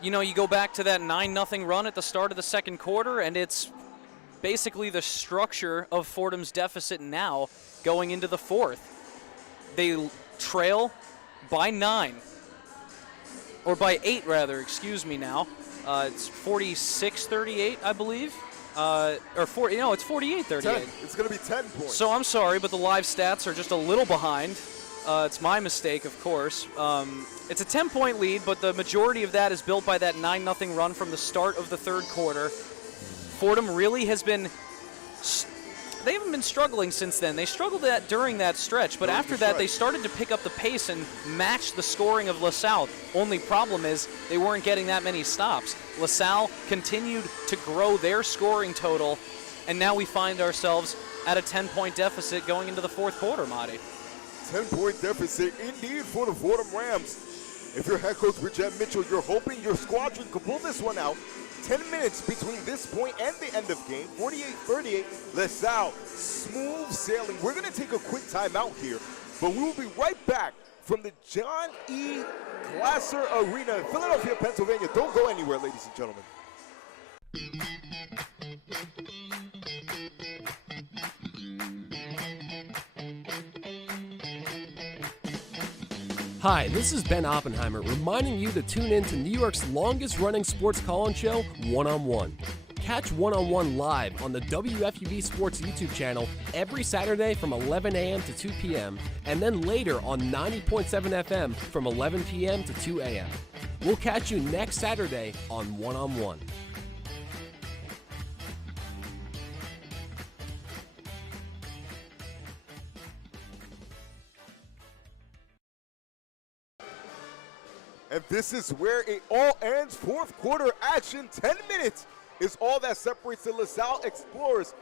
you know, you go back to that 9-0 run at the start of the second quarter, and it's basically the structure of Fordham's deficit now going into the fourth. They trail by 9, or by 8 rather, excuse me now. It's 46-38, I believe. It's 48-38. It's going to be 10 points. So I'm sorry, but the live stats are just a little behind. It's my mistake, of course. It's a 10-point lead, but the majority of that is built by that 9-0 run from the start of the third quarter. Fordham really has been they haven't been struggling since then. They struggled during that stretch, but after that they started to pick up the pace and match the scoring of LaSalle. Only problem is they weren't getting that many stops. LaSalle continued to grow their scoring total, and now we find ourselves at a 10-point deficit going into the fourth quarter, Madi. 10-point deficit indeed for the Fordham Rams. If you're head coach Richard Mitchell, you're hoping your squadron can pull this one out. 10 minutes between this point and the end of game. 48-38, LaSalle smooth sailing. We're going to take a quick timeout here, but we will be right back from the John E Glaser Arena in Philadelphia, Pennsylvania. Don't go anywhere, ladies and gentlemen. Hi, this is Ben Oppenheimer reminding you to tune in to New York's longest-running sports call-in show, One on One. Catch One on One live on the WFUV Sports YouTube channel every Saturday from 11 a.m. to 2 p.m. and then later on 90.7 FM from 11 p.m. to 2 a.m. We'll catch you next Saturday on One on One. And this is where it all ends. Fourth quarter action, 10 minutes is all that separates the LaSalle Explorers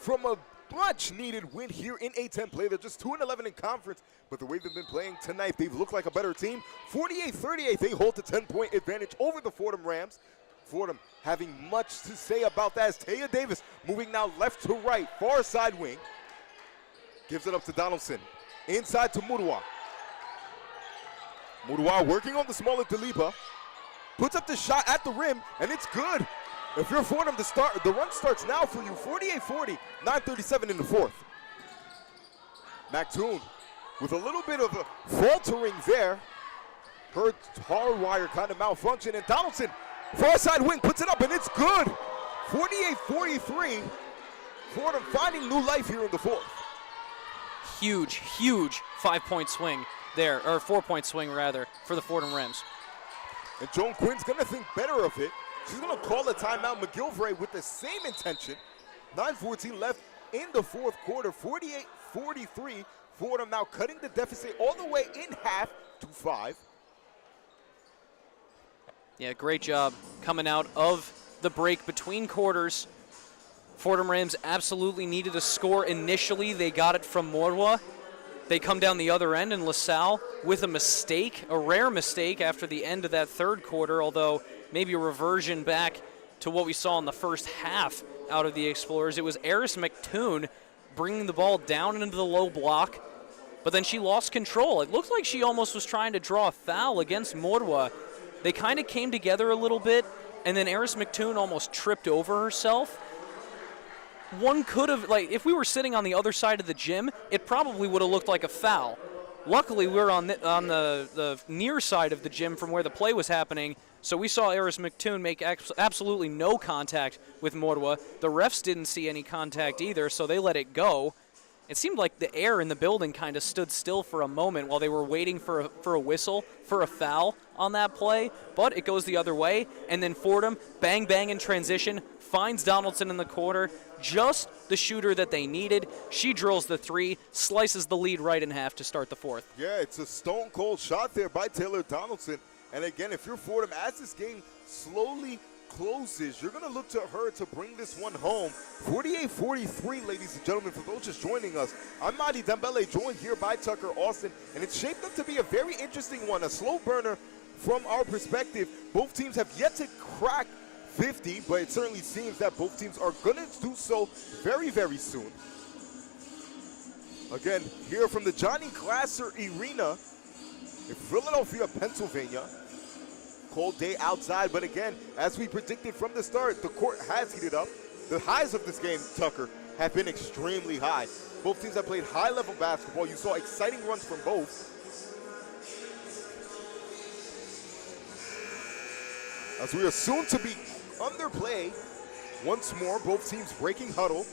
from a much-needed win here in A-10 play. They're just 2-11 in conference, but the way they've been playing tonight, they've looked like a better team. 48-38, they hold the 10-point advantage over the Fordham Rams. Fordham having much to say about that as Taya Davis moving now left to right, far side wing. Gives it up to Donaldson. Inside to Murwa. Murwa working on the smaller Deliba. Puts up the shot at the rim, and it's good. If you're Fordham, the run starts now for you. 48-40, 9:37 in the fourth. McToon with a little bit of a faltering there. Her hardwire kind of malfunction, and Donaldson, far side wing, puts it up, and it's good. 48-43. Fordham finding new life here in the fourth. Huge 5-point swing there, or 4-point swing rather, for the Fordham Rams. And Joan Quinn's gonna think better of it. She's gonna call a timeout. McGilvray with the same intention. 9:14 left in the fourth quarter. 48-43. Fordham now cutting the deficit all the way in half to 5. Yeah, great job coming out of the break between quarters. Fordham Rams absolutely needed a score initially. They got it from Morwa. They come down the other end, and LaSalle with a mistake, a rare mistake after the end of that third quarter, although maybe a reversion back to what we saw in the first half out of the Explorers. It was Eris McToon bringing the ball down into the low block, but then she lost control. It looked like she almost was trying to draw a foul against Morwa. They kind of came together a little bit, and then Eris McToon almost tripped over herself. One could have, if we were sitting on the other side of the gym, it probably would have looked like a foul. Luckily, we're on the near side of the gym from where the play was happening, so we saw Eris McToon make absolutely no contact with Morwa. The refs didn't see any contact either, so they let it go. It seemed like the air in the building kind of stood still for a moment while they were waiting for a whistle, for a foul on that play, but it goes the other way. And then Fordham, bang, bang in transition, finds Donaldson in the corner. Just the shooter that they needed. She drills the three, slices the lead right in half to start the fourth. Yeah, it's a stone-cold shot there by Taylor Donaldson. And again, if you're Fordham, as this game slowly closes, you're going to look to her to bring this one home. 48-43, ladies and gentlemen, for those just joining us. I'm Madi Dembele, joined here by Tucker Austin, and it's shaped up to be a very interesting one, a slow burner from our perspective. Both teams have yet to crack 50, but it certainly seems that both teams are going to do so very, very soon. Again, here from the John E Glaser Arena in Philadelphia, Pennsylvania. Cold day outside, but again, as we predicted from the start, the court has heated up. The highs of this game, Tucker, have been extremely high. Both teams have played high-level basketball. You saw exciting runs from both. As we are soon to be under play, once more, both teams breaking huddle.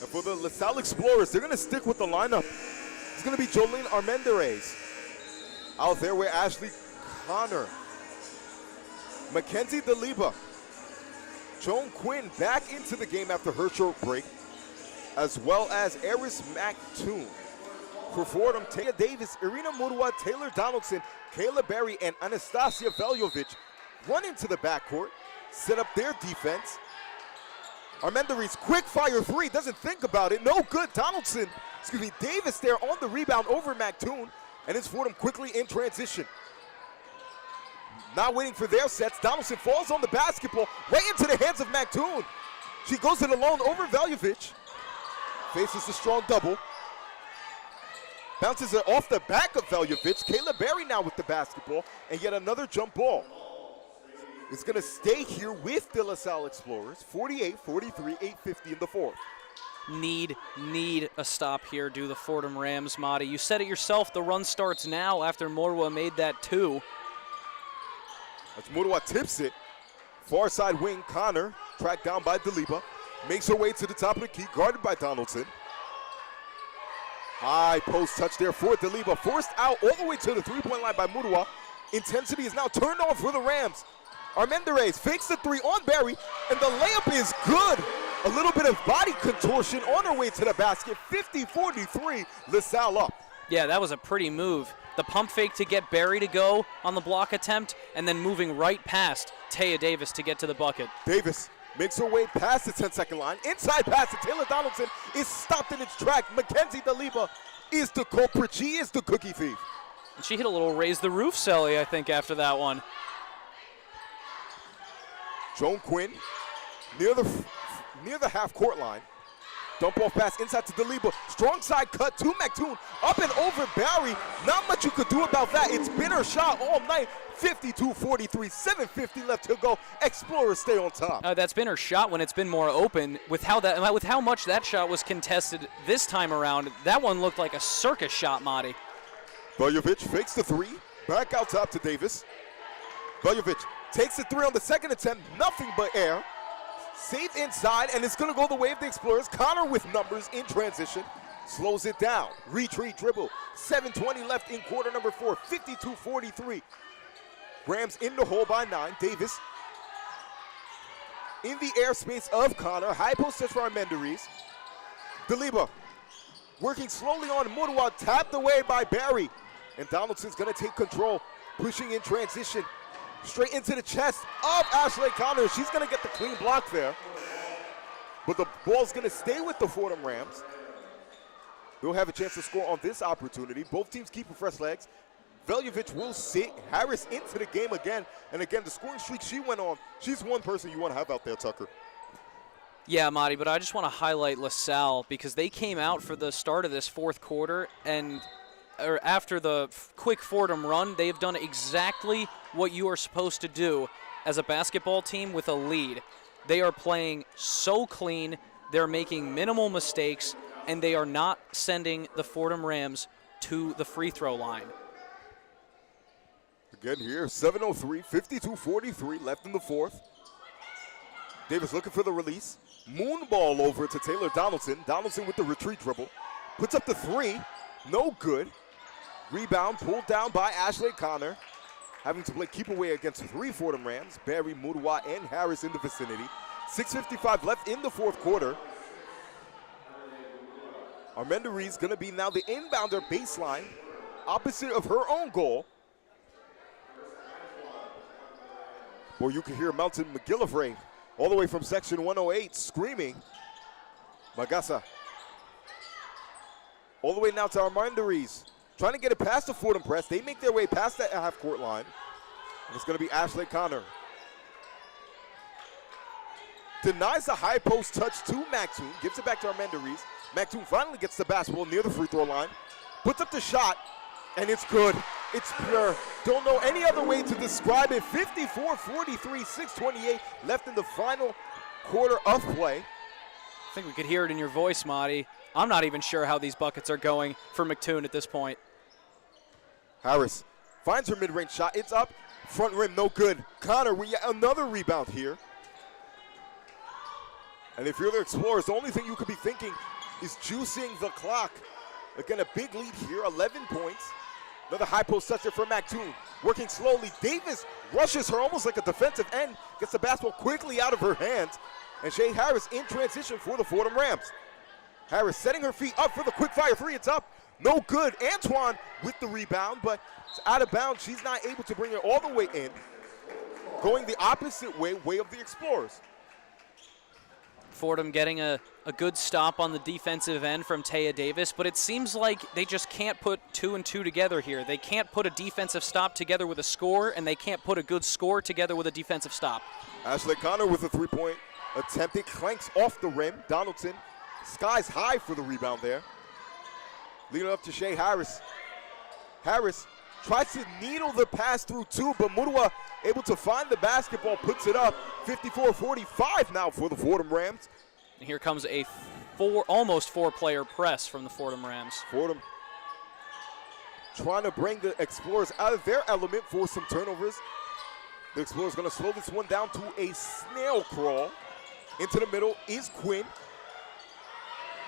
And for the LaSalle Explorers, they're going to stick with the lineup. It's going to be Jolene Armendariz. Out there with Ashley Connor, Mackenzie Deliba, Joan Quinn back into the game after her short break, as well as Eris McToon. For Fordham, Taya Davis, Irina Murwa, Taylor Donaldson, Kayla Berry, and Anastasia Veljovic run into the backcourt, set up their defense. Armendariz, quick fire three, doesn't think about it, no good. Davis there on the rebound over McToon. And it's Fordham quickly in transition. Not waiting for their sets. Donaldson falls on the basketball right into the hands of McToon. She goes it alone over Veljovic. Faces the strong double. Bounces it off the back of Veljovic. Kayla Berry now with the basketball. And yet another jump ball. It's going to stay here with the LaSalle Explorers. 48-43, 8:50 in the fourth. Need a stop here, do the Fordham Rams, Madi. You said it yourself, the run starts now after Murwa made that two. As Murwa tips it, far side wing, Connor, tracked down by Deliba, makes her way to the top of the key, guarded by Donaldson. High post touch there for Deliba, forced out all the way to the three-point line by Murwa. Intensity is now turned on for the Rams. Armendariz fakes the three on Berry, and the layup is good. A little bit of body contortion on her way to the basket. 50-43, LaSalle up. Yeah, that was a pretty move. The pump fake to get Berry to go on the block attempt, and then moving right past Taya Davis to get to the bucket. Davis makes her way past the 10-second line. Inside pass to Taylor Donaldson is stopped in its track. Mackenzie Deliba is the culprit. She is the cookie thief. And she hit a little raise the roof celly, I think, after that one. Joan Quinn near the half-court line. Dump off pass inside to Deliba. Strong side cut to McToon. Up and over Barry. Not much you could do about that. It's been her shot all night. 52-43, 7:50 left to go. Explorers stay on top. That's been her shot when it's been more open. With how much that shot was contested this time around, that one looked like a circus shot, Madi. Veljovic fakes the three. Back out top to Davis. Veljovic takes the three on the second attempt. Nothing but air. Safe inside, and it's going to go the way of the Explorers. Connor with numbers in transition. Slows it down. Retreat dribble. 7:20 left in quarter number 4. 52-43. Rams in the hole by 9. Davis in the airspace of Connor. High post touch for Armendariz. Deliba working slowly on Murwa. Tapped away by Barry. And Donaldson's going to take control. Pushing in transition. Straight into the chest of Ashley Connor. She's going to get the clean block there. But the ball's going to stay with the Fordham Rams. They'll have a chance to score on this opportunity. Both teams keeping fresh legs. Veljovic will sit Harris into the game again. And again, the scoring streak she went on, she's one person you want to have out there, Tucker. Yeah, Madi, but I just want to highlight LaSalle because they came out for the start of this fourth quarter, and after the quick Fordham run, they've done exactly what you are supposed to do as a basketball team with a lead. They are playing so clean, they're making minimal mistakes, and they are not sending the Fordham Rams to the free throw line. Again here, 7:03, 52-43 left in the fourth. Davis looking for the release. Moon ball over to Taylor Donaldson. Donaldson with the retreat dribble. Puts up the three. No good. Rebound pulled down by Ashley Connor. Having to play keep away against 3 Fordham Rams, Barry, Murwa, and Harris in the vicinity. 6:55 left in the fourth quarter. Armenda Reed's gonna be now the inbounder baseline, opposite of her own goal. Or you can hear Melton McGillivray all the way from section 108 screaming. Magassa. All the way now to Armenda Reed's. Trying to get it past the Fordham press. They make their way past that half-court line. And it's going to be Ashley Connor. Denies the high post touch to Mactoon. Gives it back to Armenda Reed's. Mactoon finally gets the basketball near the free throw line. Puts up the shot, and it's good. It's pure. Don't know any other way to describe it. 54-43, 6:28 left in the final quarter of play. I think we could hear it in your voice, Madi. I'm not even sure how these buckets are going for McToon at this point. Harris finds her mid-range shot. It's up. Front rim, no good. Connor, another rebound here. And if you're the Explorers, the only thing you could be thinking is juicing the clock. Again, a big lead here, 11 points. Another high post toucher for Mactoon. Working slowly. Davis rushes her almost like a defensive end. Gets the basketball quickly out of her hands. And Shay Harris in transition for the Fordham Rams. Harris setting her feet up for the quick fire three. It's up. No good. Antoine with the rebound, but it's out of bounds. She's not able to bring it all the way in. Going the opposite way of the Explorers. Fordham getting a good stop on the defensive end from Taya Davis, but it seems like they just can't put 2 and 2 together here. They can't put a defensive stop together with a score, and they can't put a good score together with a defensive stop. Ashley Connor with a three-point attempt. It clanks off the rim. Donaldson skies high for the rebound there. Leading up to Shay Harris. Harris tries to needle the pass through 2, but Murwa able to find the basketball, puts it up. 54-45 now for the Fordham Rams. And here comes a almost four-player press from the Fordham Rams. Fordham trying to bring the Explorers out of their element for some turnovers. The Explorers going to slow this one down to a snail crawl. Into the middle is Quinn.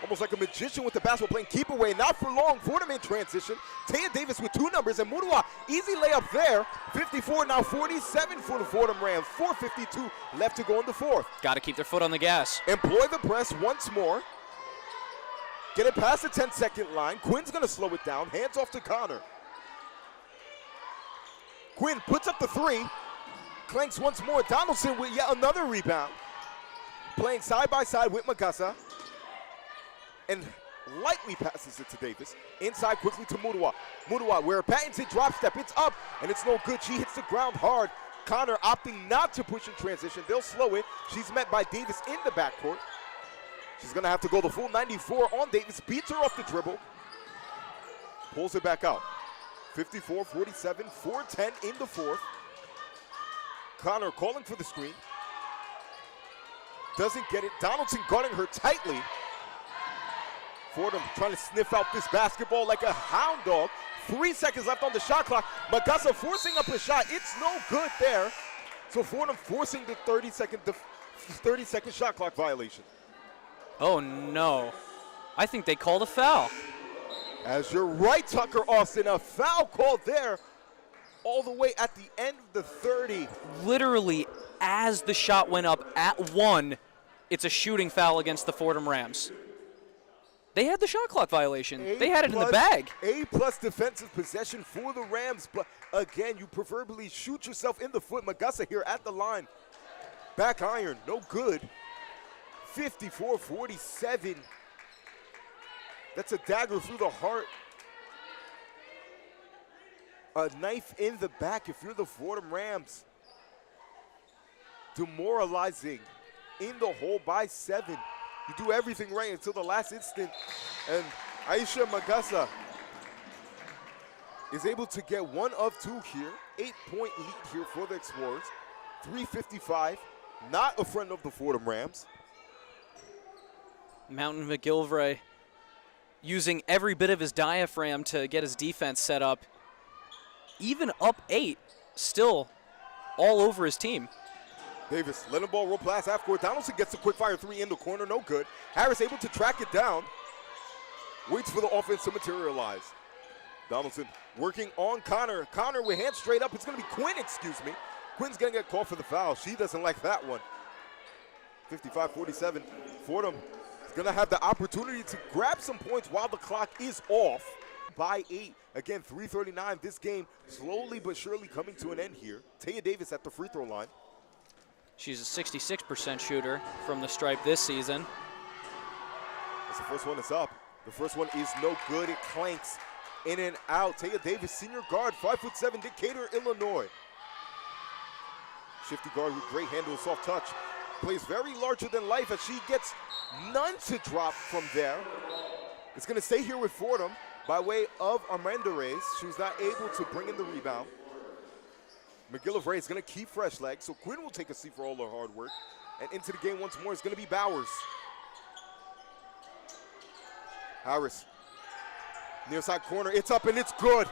Almost like a magician with the basketball, playing keep away. Not for long. Fordham in transition. Taya Davis with 2 numbers, and Murwa easy layup there. 54, now 47 for the Fordham Rams. 4:52 left to go in the fourth. Got to keep their foot on the gas. Employ the press once more. Get it past the 10-second line. Quinn's going to slow it down. Hands off to Connor. Quinn puts up the 3. Clanks once more. Donaldson with yet another rebound. Playing side by side with Magassa. And lightly passes it to Davis. Inside quickly to Murwa. Murwa, where a patented drop step. It's up, and it's no good. She hits the ground hard. Connor opting not to push in transition. They'll slow it. She's met by Davis in the backcourt. She's going to have to go the full 94 on Davis. Beats her off the dribble. Pulls it back out. 54-47, 4:10 in the fourth. Connor calling for the screen. Doesn't get it. Donaldson guarding her tightly. Fordham trying to sniff out this basketball like a hound dog. 3 seconds left on the shot clock. Magassa forcing up a shot. It's no good there. So Fordham forcing the 30-second shot clock violation. Oh, no. I think they called a foul. As you're right, Tucker Austin, a foul called there all the way at the end of the 30. Literally, as the shot went up at 1, it's a shooting foul against the Fordham Rams. They had the shot clock violation. They had it in the bag. A-plus defensive possession for the Rams, but again, you preferably shoot yourself in the foot. Magassa here at the line. Back iron, no good. 54-47. That's a dagger through the heart. A knife in the back if you're the Fordham Rams. Demoralizing. In the hole by 7. You do everything right until the last instant. And Aisha Magassa is able to get 1 of 2 here. 8-point lead here for the Explorers. 3:55. Not a friend of the Fordham Rams. Mountain McGillivray using every bit of his diaphragm to get his defense set up. Even up 8, still all over his team. Davis, let him ball roll pass half court. Donaldson gets a quick fire 3 in the corner, no good. Harris able to track it down. Waits for the offense to materialize. Donaldson working on Connor. Connor with hands straight up. It's going to be Quinn, excuse me. Quinn's going to get called for the foul. She doesn't like that one. 55-47. Fordham is going to have the opportunity to grab some points while the clock is off by 8. Again, 3:39. This game slowly but surely coming to an end here. Taya Davis at the free throw line. She's a 66% shooter from the stripe this season. As the first one is up. The first one is no good. It clanks in and out. Taya Davis, senior guard, 5'7", Decatur, Illinois. Shifty guard with great handle, soft touch. Plays very larger than life as she gets none to drop from there. It's going to stay here with Fordham by way of Armanda Reyes. She was not able to bring in the rebound. McGillivray is going to keep fresh legs, so Quinn will take a seat for all her hard work. And into the game once more is going to be Bowers. Harris, near side corner, it's up and it's good.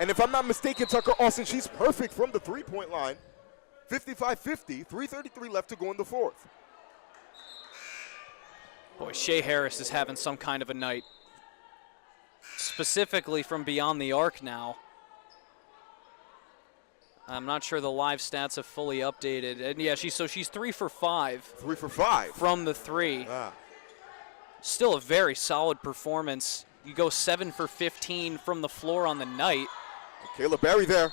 And if I'm not mistaken, Tucker Austin, she's perfect from the three-point line. 55-50, 3:33 left to go in the fourth. Boy, Shea Harris is having some kind of a night. Specifically from beyond the arc now. I'm not sure the live stats have fully updated. And yeah, she's 3 for 5. 3 for 5. From the 3. Ah. Still a very solid performance. You go 7 for 15 from the floor on the night. Kayla Berry there.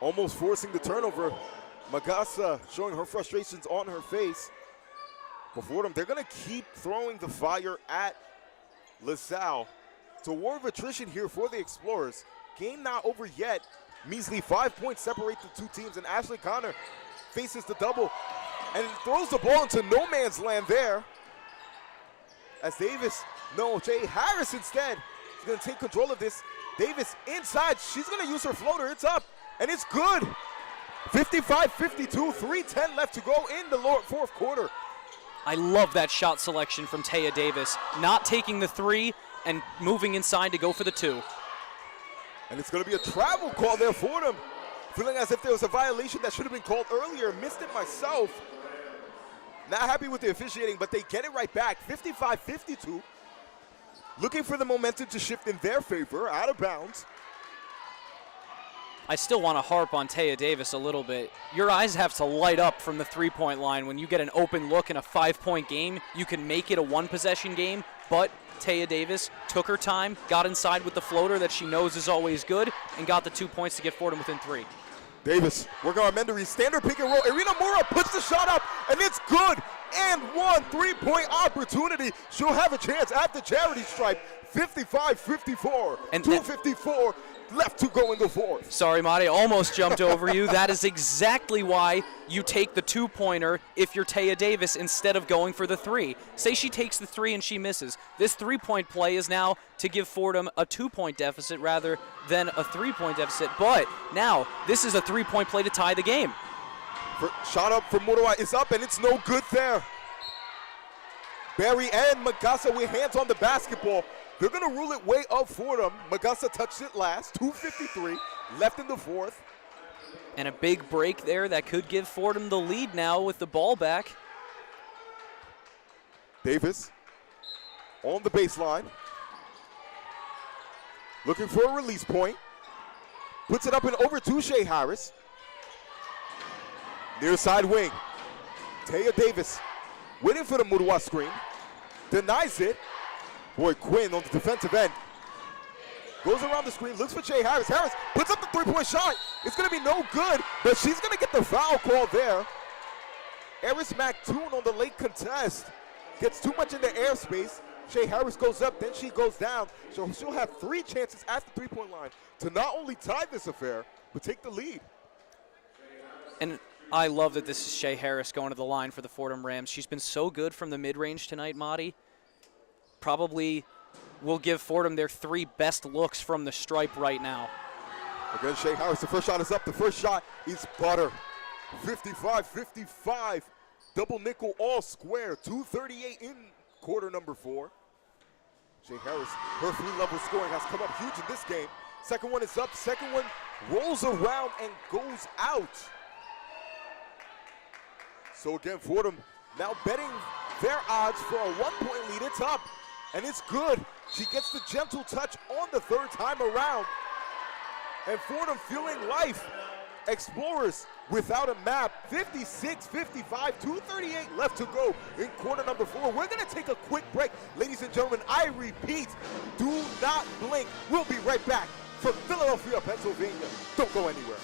Almost forcing the turnover. Magassa showing her frustrations on her face. Before them, they're going to keep throwing the fire at LaSalle. It's a war of attrition here for the Explorers. Game not over yet. Measly 5 points separate the two teams, and Ashley Connor faces the double and throws the ball into no man's land there. As Jay Harris instead is going to take control of this. Davis inside, she's going to use her floater, it's up, and it's good. 55-52, 3:10 left to go in the fourth quarter. I love that shot selection from Taya Davis, not taking the 3 and moving inside to go for the 2. And it's going to be a travel call there for them. Feeling as if there was a violation that should have been called earlier. Missed it myself. Not happy with the officiating, but they get it right back. 55-52. Looking for the momentum to shift in their favor, out of bounds. I still want to harp on Taya Davis a little bit. Your eyes have to light up from the three-point line. When you get an open look in a 5-point game, you can make it a one-possession game, but Taya Davis took her time, got inside with the floater that she knows is always good, and got the 2 points to get Fordham within 3. Davis working on Mendery, standard pick and roll. Irina Mura puts the shot up, and it's good. And 1 3-point opportunity. She'll have a chance at the charity stripe. 55-54, and 2:54 left to go in the fourth. Sorry, Madi, almost jumped over you. That is exactly why you take the 2-pointer if you're Taya Davis instead of going for the 3. Say she takes the 3 and she misses. This 3-point play is now to give Fordham a 2-point deficit rather than a 3-point deficit. But now this is a 3-point play to tie the game. Shot up from Murua is up, and it's no good there. Barry and Magassa with hands on the basketball. They're going to rule it way up Fordham. Magassa touched it last. 2:53 left in the fourth. And a big break there that could give Fordham the lead now with the ball back. Davis on the baseline. Looking for a release point. Puts it up and over to Shea Harris. Near side wing. Taya Davis waiting for the Murua screen. Denies it. Boy, Quinn on the defensive end. Goes around the screen, looks for Shea Harris. Harris puts up the 3-point shot. It's going to be no good, but she's going to get the foul call there. Eris McToon on the late contest. Gets too much in the airspace. Shea Harris goes up, then she goes down. So she'll have 3 chances at the 3-point line to not only tie this affair, but take the lead. And I love that this is Shea Harris going to the line for the Fordham Rams. She's been so good from the mid-range tonight, Madi. Probably will give Fordham their 3 best looks from the stripe right now. Again, Shea Harris, the first shot is up. The first shot is butter. 55-55. Double nickel all square. 2:38 in quarter number 4. Shea Harris, her 3-level scoring has come up huge in this game. Second one is up. Second one rolls around and goes out. So again, Fordham now betting their odds for a 1-point lead. It's up, and it's good. She gets the gentle touch on the third time around. And Fordham feeling life. Explorers without a map, 56-55, 2:38 left to go in quarter number 4. We're going to take a quick break. Ladies and gentlemen, I repeat, do not blink. We'll be right back from Philadelphia, Pennsylvania. Don't go anywhere.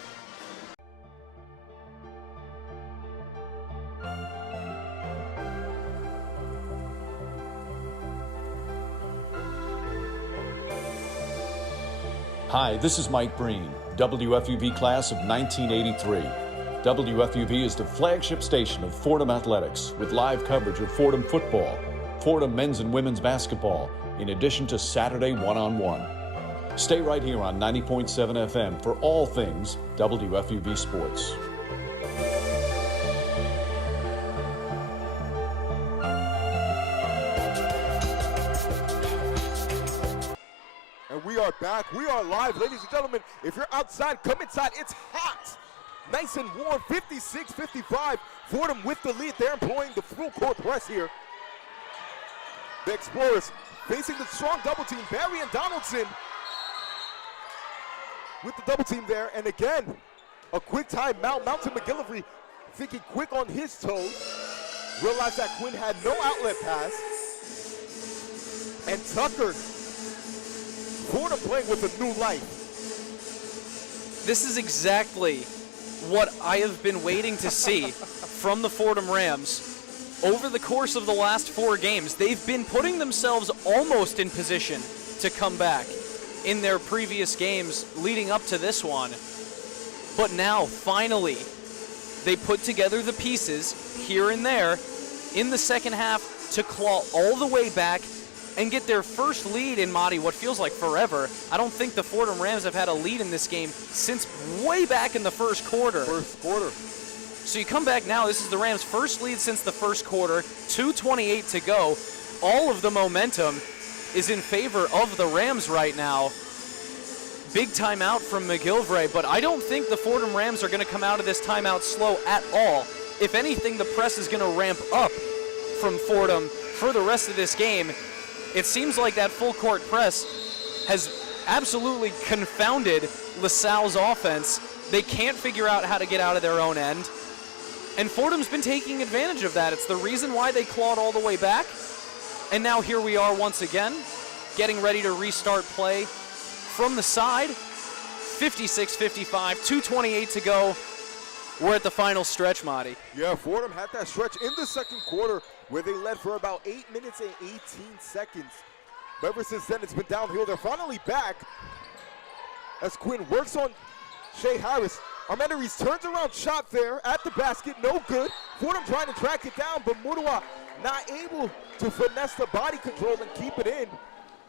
Hi, this is Mike Breen, WFUV class of 1983. WFUV is the flagship station of Fordham Athletics with live coverage of Fordham football, Fordham men's and women's basketball, in addition to Saturday one-on-one. Stay right here on 90.7 FM for all things WFUV Sports. We are back. We are live, ladies and gentlemen. If you're outside, come inside. It's hot. Nice and warm, 56-55. Fordham with the lead. They're employing the full court press here. The Explorers facing the strong double team. Barry and Donaldson with the double team there. And again, a quick timeout. Mountain McGillivray thinking quick on his toes. Realized that Quinn had no outlet pass. And Tucker, Fordham playing with a new life. This is exactly what I have been waiting to see from the Fordham Rams over the course of the last 4 games. They've been putting themselves almost in position to come back in their previous games leading up to this one. But now, finally, they put together the pieces here and there in the second half to claw all the way back and get their first lead in Madi, what feels like forever. I don't think the Fordham Rams have had a lead in this game since way back in the first quarter. So you come back now, this is the Rams' first lead since the first quarter, 2:28 to go. All of the momentum is in favor of the Rams right now. Big timeout from McGillivray, but I don't think the Fordham Rams are going to come out of this timeout slow at all. If anything, the press is going to ramp up from Fordham for the rest of this game. It seems like that full court press has absolutely confounded LaSalle's offense. They can't figure out how to get out of their own end. And Fordham's been taking advantage of that. It's the reason why they clawed all the way back. And now here we are once again, getting ready to restart play from the side. 56-55, 2:28 to go. We're at the final stretch, Madi. Yeah, Fordham had that stretch in the second quarter where they led for about 8 minutes and 18 seconds. But ever since then, it's been downhill. They're finally back as Quinn works on Shea Harris. Armando Reese turns around shot there at the basket, no good. Fordham trying to track it down, but Murwa not able to finesse the body control and keep it in.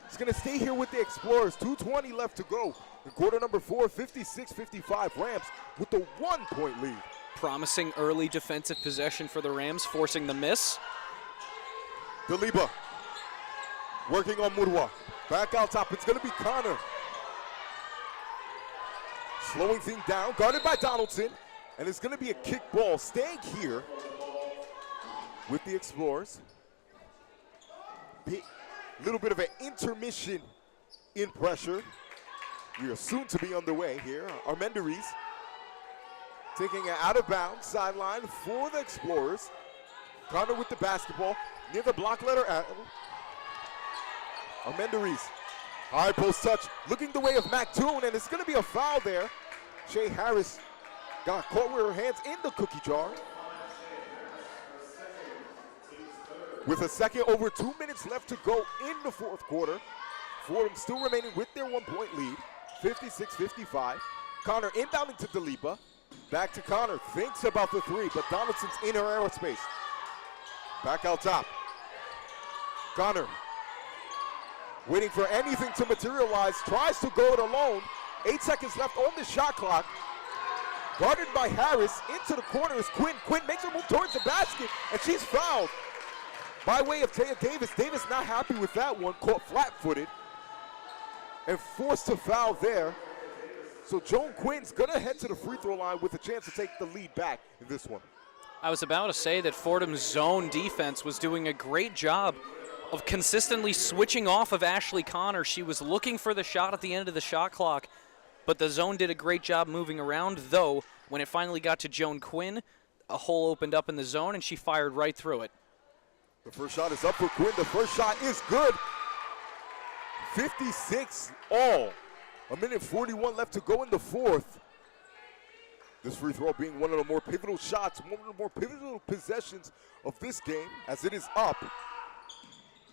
He's going to stay here with the Explorers. 2:20 left to go. In quarter number 4, 56-55, Rams with the 1-point lead. Promising early defensive possession for the Rams, forcing the miss. Deliba working on Murwa. Back out top, it's going to be Connor. Slowing things down, guarded by Donaldson. And it's going to be a kick ball. Staying here with the Explorers. Little bit of an intermission in pressure. We are soon to be underway here. Armendariz taking it out of bounds, sideline for the Explorers. Connor with the basketball near the block letter. Armendariz, high post touch, looking the way of Mactoon, and it's going to be a foul there. Shea Harris got caught with her hands in the cookie jar. With a second, over 2 minutes left to go in the fourth quarter. Fordham still remaining with their 1-point lead, 56-55. Connor inbounding to Deliba. Back to Connor, thinks about the three, but Donaldson's in her aerospace. Back out top. Connor, waiting for anything to materialize, tries to go it alone. 8 seconds left on the shot clock. Guarded by Harris, into the corner is Quinn. Quinn makes her move towards the basket, and she's fouled by way of Taya Davis. Davis not happy with that one, caught flat-footed and forced to foul there. So Joan Quinn's gonna head to the free throw line with a chance to take the lead back in this one. I was about to say that Fordham's zone defense was doing a great job of consistently switching off of Ashley Connor. She was looking for the shot at the end of the shot clock, but the zone did a great job moving around, though when it finally got to Joan Quinn, a hole opened up in the zone, and she fired right through it. The first shot is up for Quinn. The first shot is good. 56 all. 1:41 left to go in the fourth. This free throw being one of the more pivotal shots, one of the more pivotal possessions of this game, as it is up.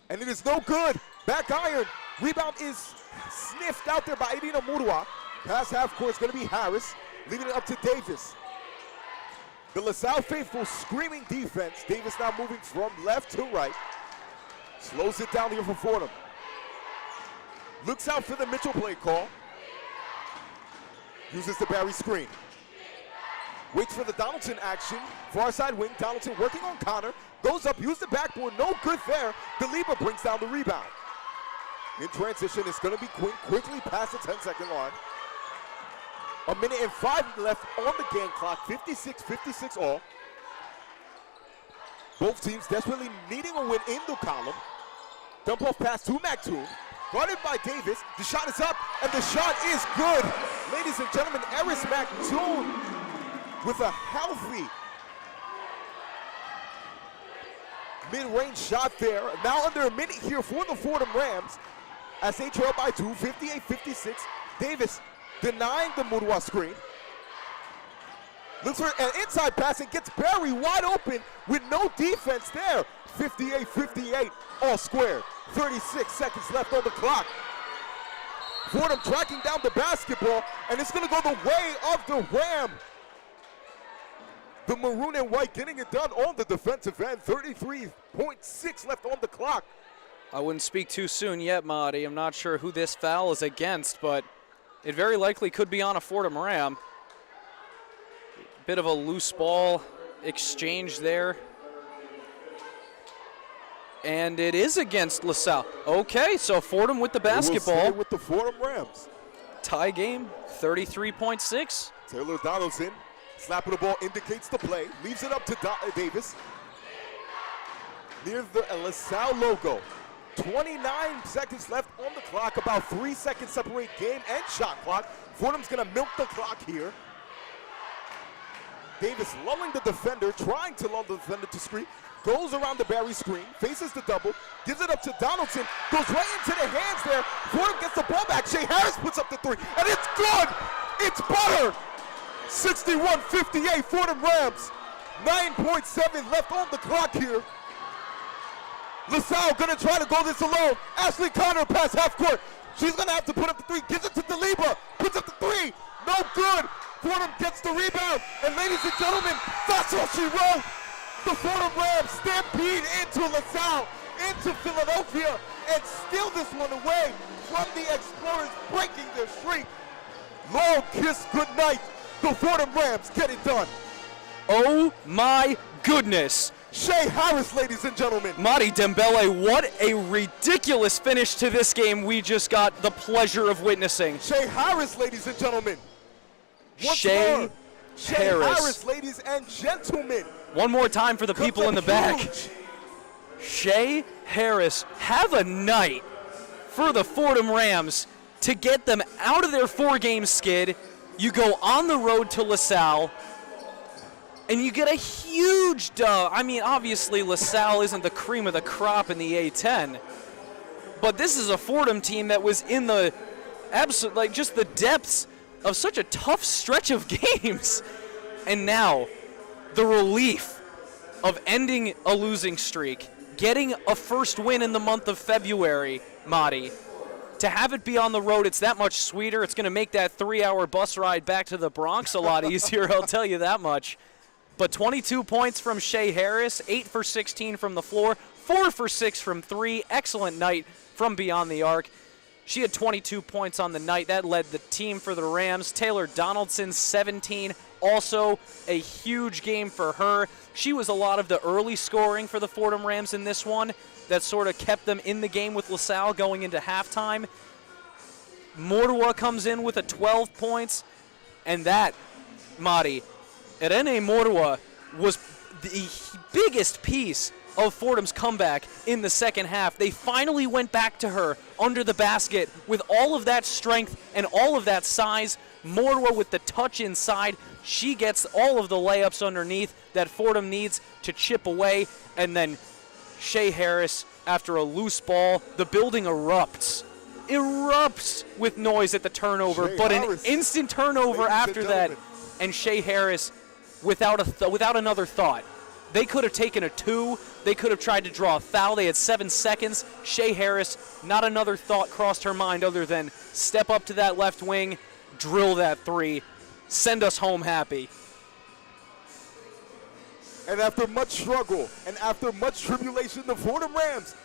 And it is no good. Back iron. Rebound is sniffed out there by Irina Murua. Pass half court is going to be Harris, leaving it up to Davis. The LaSalle faithful screaming defense. Davis now moving from left to right. Slows it down here for Fordham. Looks out for the Mitchell play call. Uses the Barry screen. Waits for the Donaldson action. Far side wing. Donaldson working on Connor. Goes up, use the backboard. No good there. DeLiba brings down the rebound. In transition, it's going to be Quinn. Quickly past the 10-second line. 1:05 left on the game clock. 56 all. Both teams desperately needing a win in the column. Dump off pass to Mactoon. Guarded by Davis. The shot is up, and the shot is good. Ladies and gentlemen, Eris Mactoon with a healthy mid-range shot there. Now under a minute here for the Fordham Rams as they trail by 2, 58-56. Davis denying the Murua screen. Looks for an inside pass and gets Barry wide open with no defense there. 58-58, all squared. 36 seconds left on the clock. Fordham tracking down the basketball, and it's going to go the way of the Ram. The maroon and white getting it done on the defensive end. 33.6 left on the clock. I wouldn't speak too soon yet, Madi. I'm not sure who this foul is against, but it very likely could be on a Fordham Ram. Bit of a loose ball exchange there. And it is against LaSalle. Okay, so Fordham with the basketball. With the Fordham Rams. Tie game, 33.6. Taylor Donaldson, slapping the ball, indicates the play. Leaves it up to Davis. Near the LaSalle logo. 29 seconds left on the clock. About 3 seconds separate game and shot clock. Fordham's going to milk the clock here. Davis lulling the defender, trying to lull the defender to screen. Goes around the Barry screen, faces the double, gives it up to Donaldson, goes right into the hands there. Fordham gets the ball back. Shea Harris puts up the three, and it's good! It's butter! 61-58, Fordham Rams. 9.7 left on the clock here. LaSalle gonna try to go this alone. Ashley Connor pass half court. She's gonna have to put up the three, gives it to DeLiba, puts up the three, no good. Fordham gets the rebound, and ladies and gentlemen, that's all she wrote. The Fordham Rams stampede into LaSalle, into Philadelphia, and steal this one away from the Explorers, breaking their streak. Long kiss goodnight. The Fordham Rams get it done. Oh my goodness. Shea Harris, ladies and gentlemen. Madi Dembele, what a ridiculous finish to this game we just got the pleasure of witnessing. Shea Harris, ladies and gentlemen. Shea Harris, ladies and gentlemen. One more time for the people in the back. Shea Harris, have a night for the Fordham Rams to get them out of their 4-game skid. You go on the road to LaSalle, and you get a huge dub. I mean, obviously LaSalle isn't the cream of the crop in the A-10, but this is a Fordham team that was in the absolute, like, just the depths of such a tough stretch of games. And now, the relief of ending a losing streak, getting a first win in the month of February, Madi. To have it be on the road, it's that much sweeter. It's going to make that 3-hour bus ride back to the Bronx a lot easier, I'll tell you that much. But 22 points from Shea Harris, 8 for 16 from the floor, 4 for 6 from 3. Excellent night from beyond the arc. She had 22 points on the night. That led the team for the Rams. Taylor Donaldson, 17. Also a huge game for her. She was a lot of the early scoring for the Fordham Rams in this one that sort of kept them in the game with LaSalle going into halftime. Mordua comes in with a 12 points. And that, Madi, Irene Mordua was the biggest piece of Fordham's comeback in the second half. They finally went back to her under the basket with all of that strength and all of that size. Morwa with the touch inside. She gets all of the layups underneath that Fordham needs to chip away. And then Shea Harris, after a loose ball, the building erupts with noise at the turnover, but an instant turnover after that. And Shea Harris, without another thought, they could have taken a 2. They could have tried to draw a foul. They had 7 seconds. Shea Harris, not another thought crossed her mind other than step up to that left wing, drill that 3, send us home happy. And after much struggle and after much tribulation, the Fordham Rams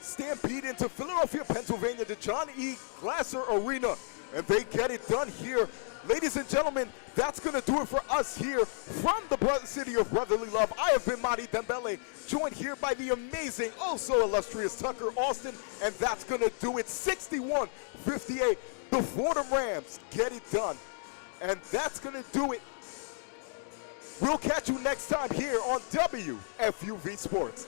stampede into Philadelphia, Pennsylvania, the John E Glaser Arena, and they get it done here. Ladies and gentlemen, that's going to do it for us here from the city of brotherly love. I have been Madi Dembele, joined here by the amazing, also illustrious Tucker Austin, and that's going to do it. 61-58, the Fordham Rams get it done, and that's going to do it. We'll catch you next time here on WFUV Sports.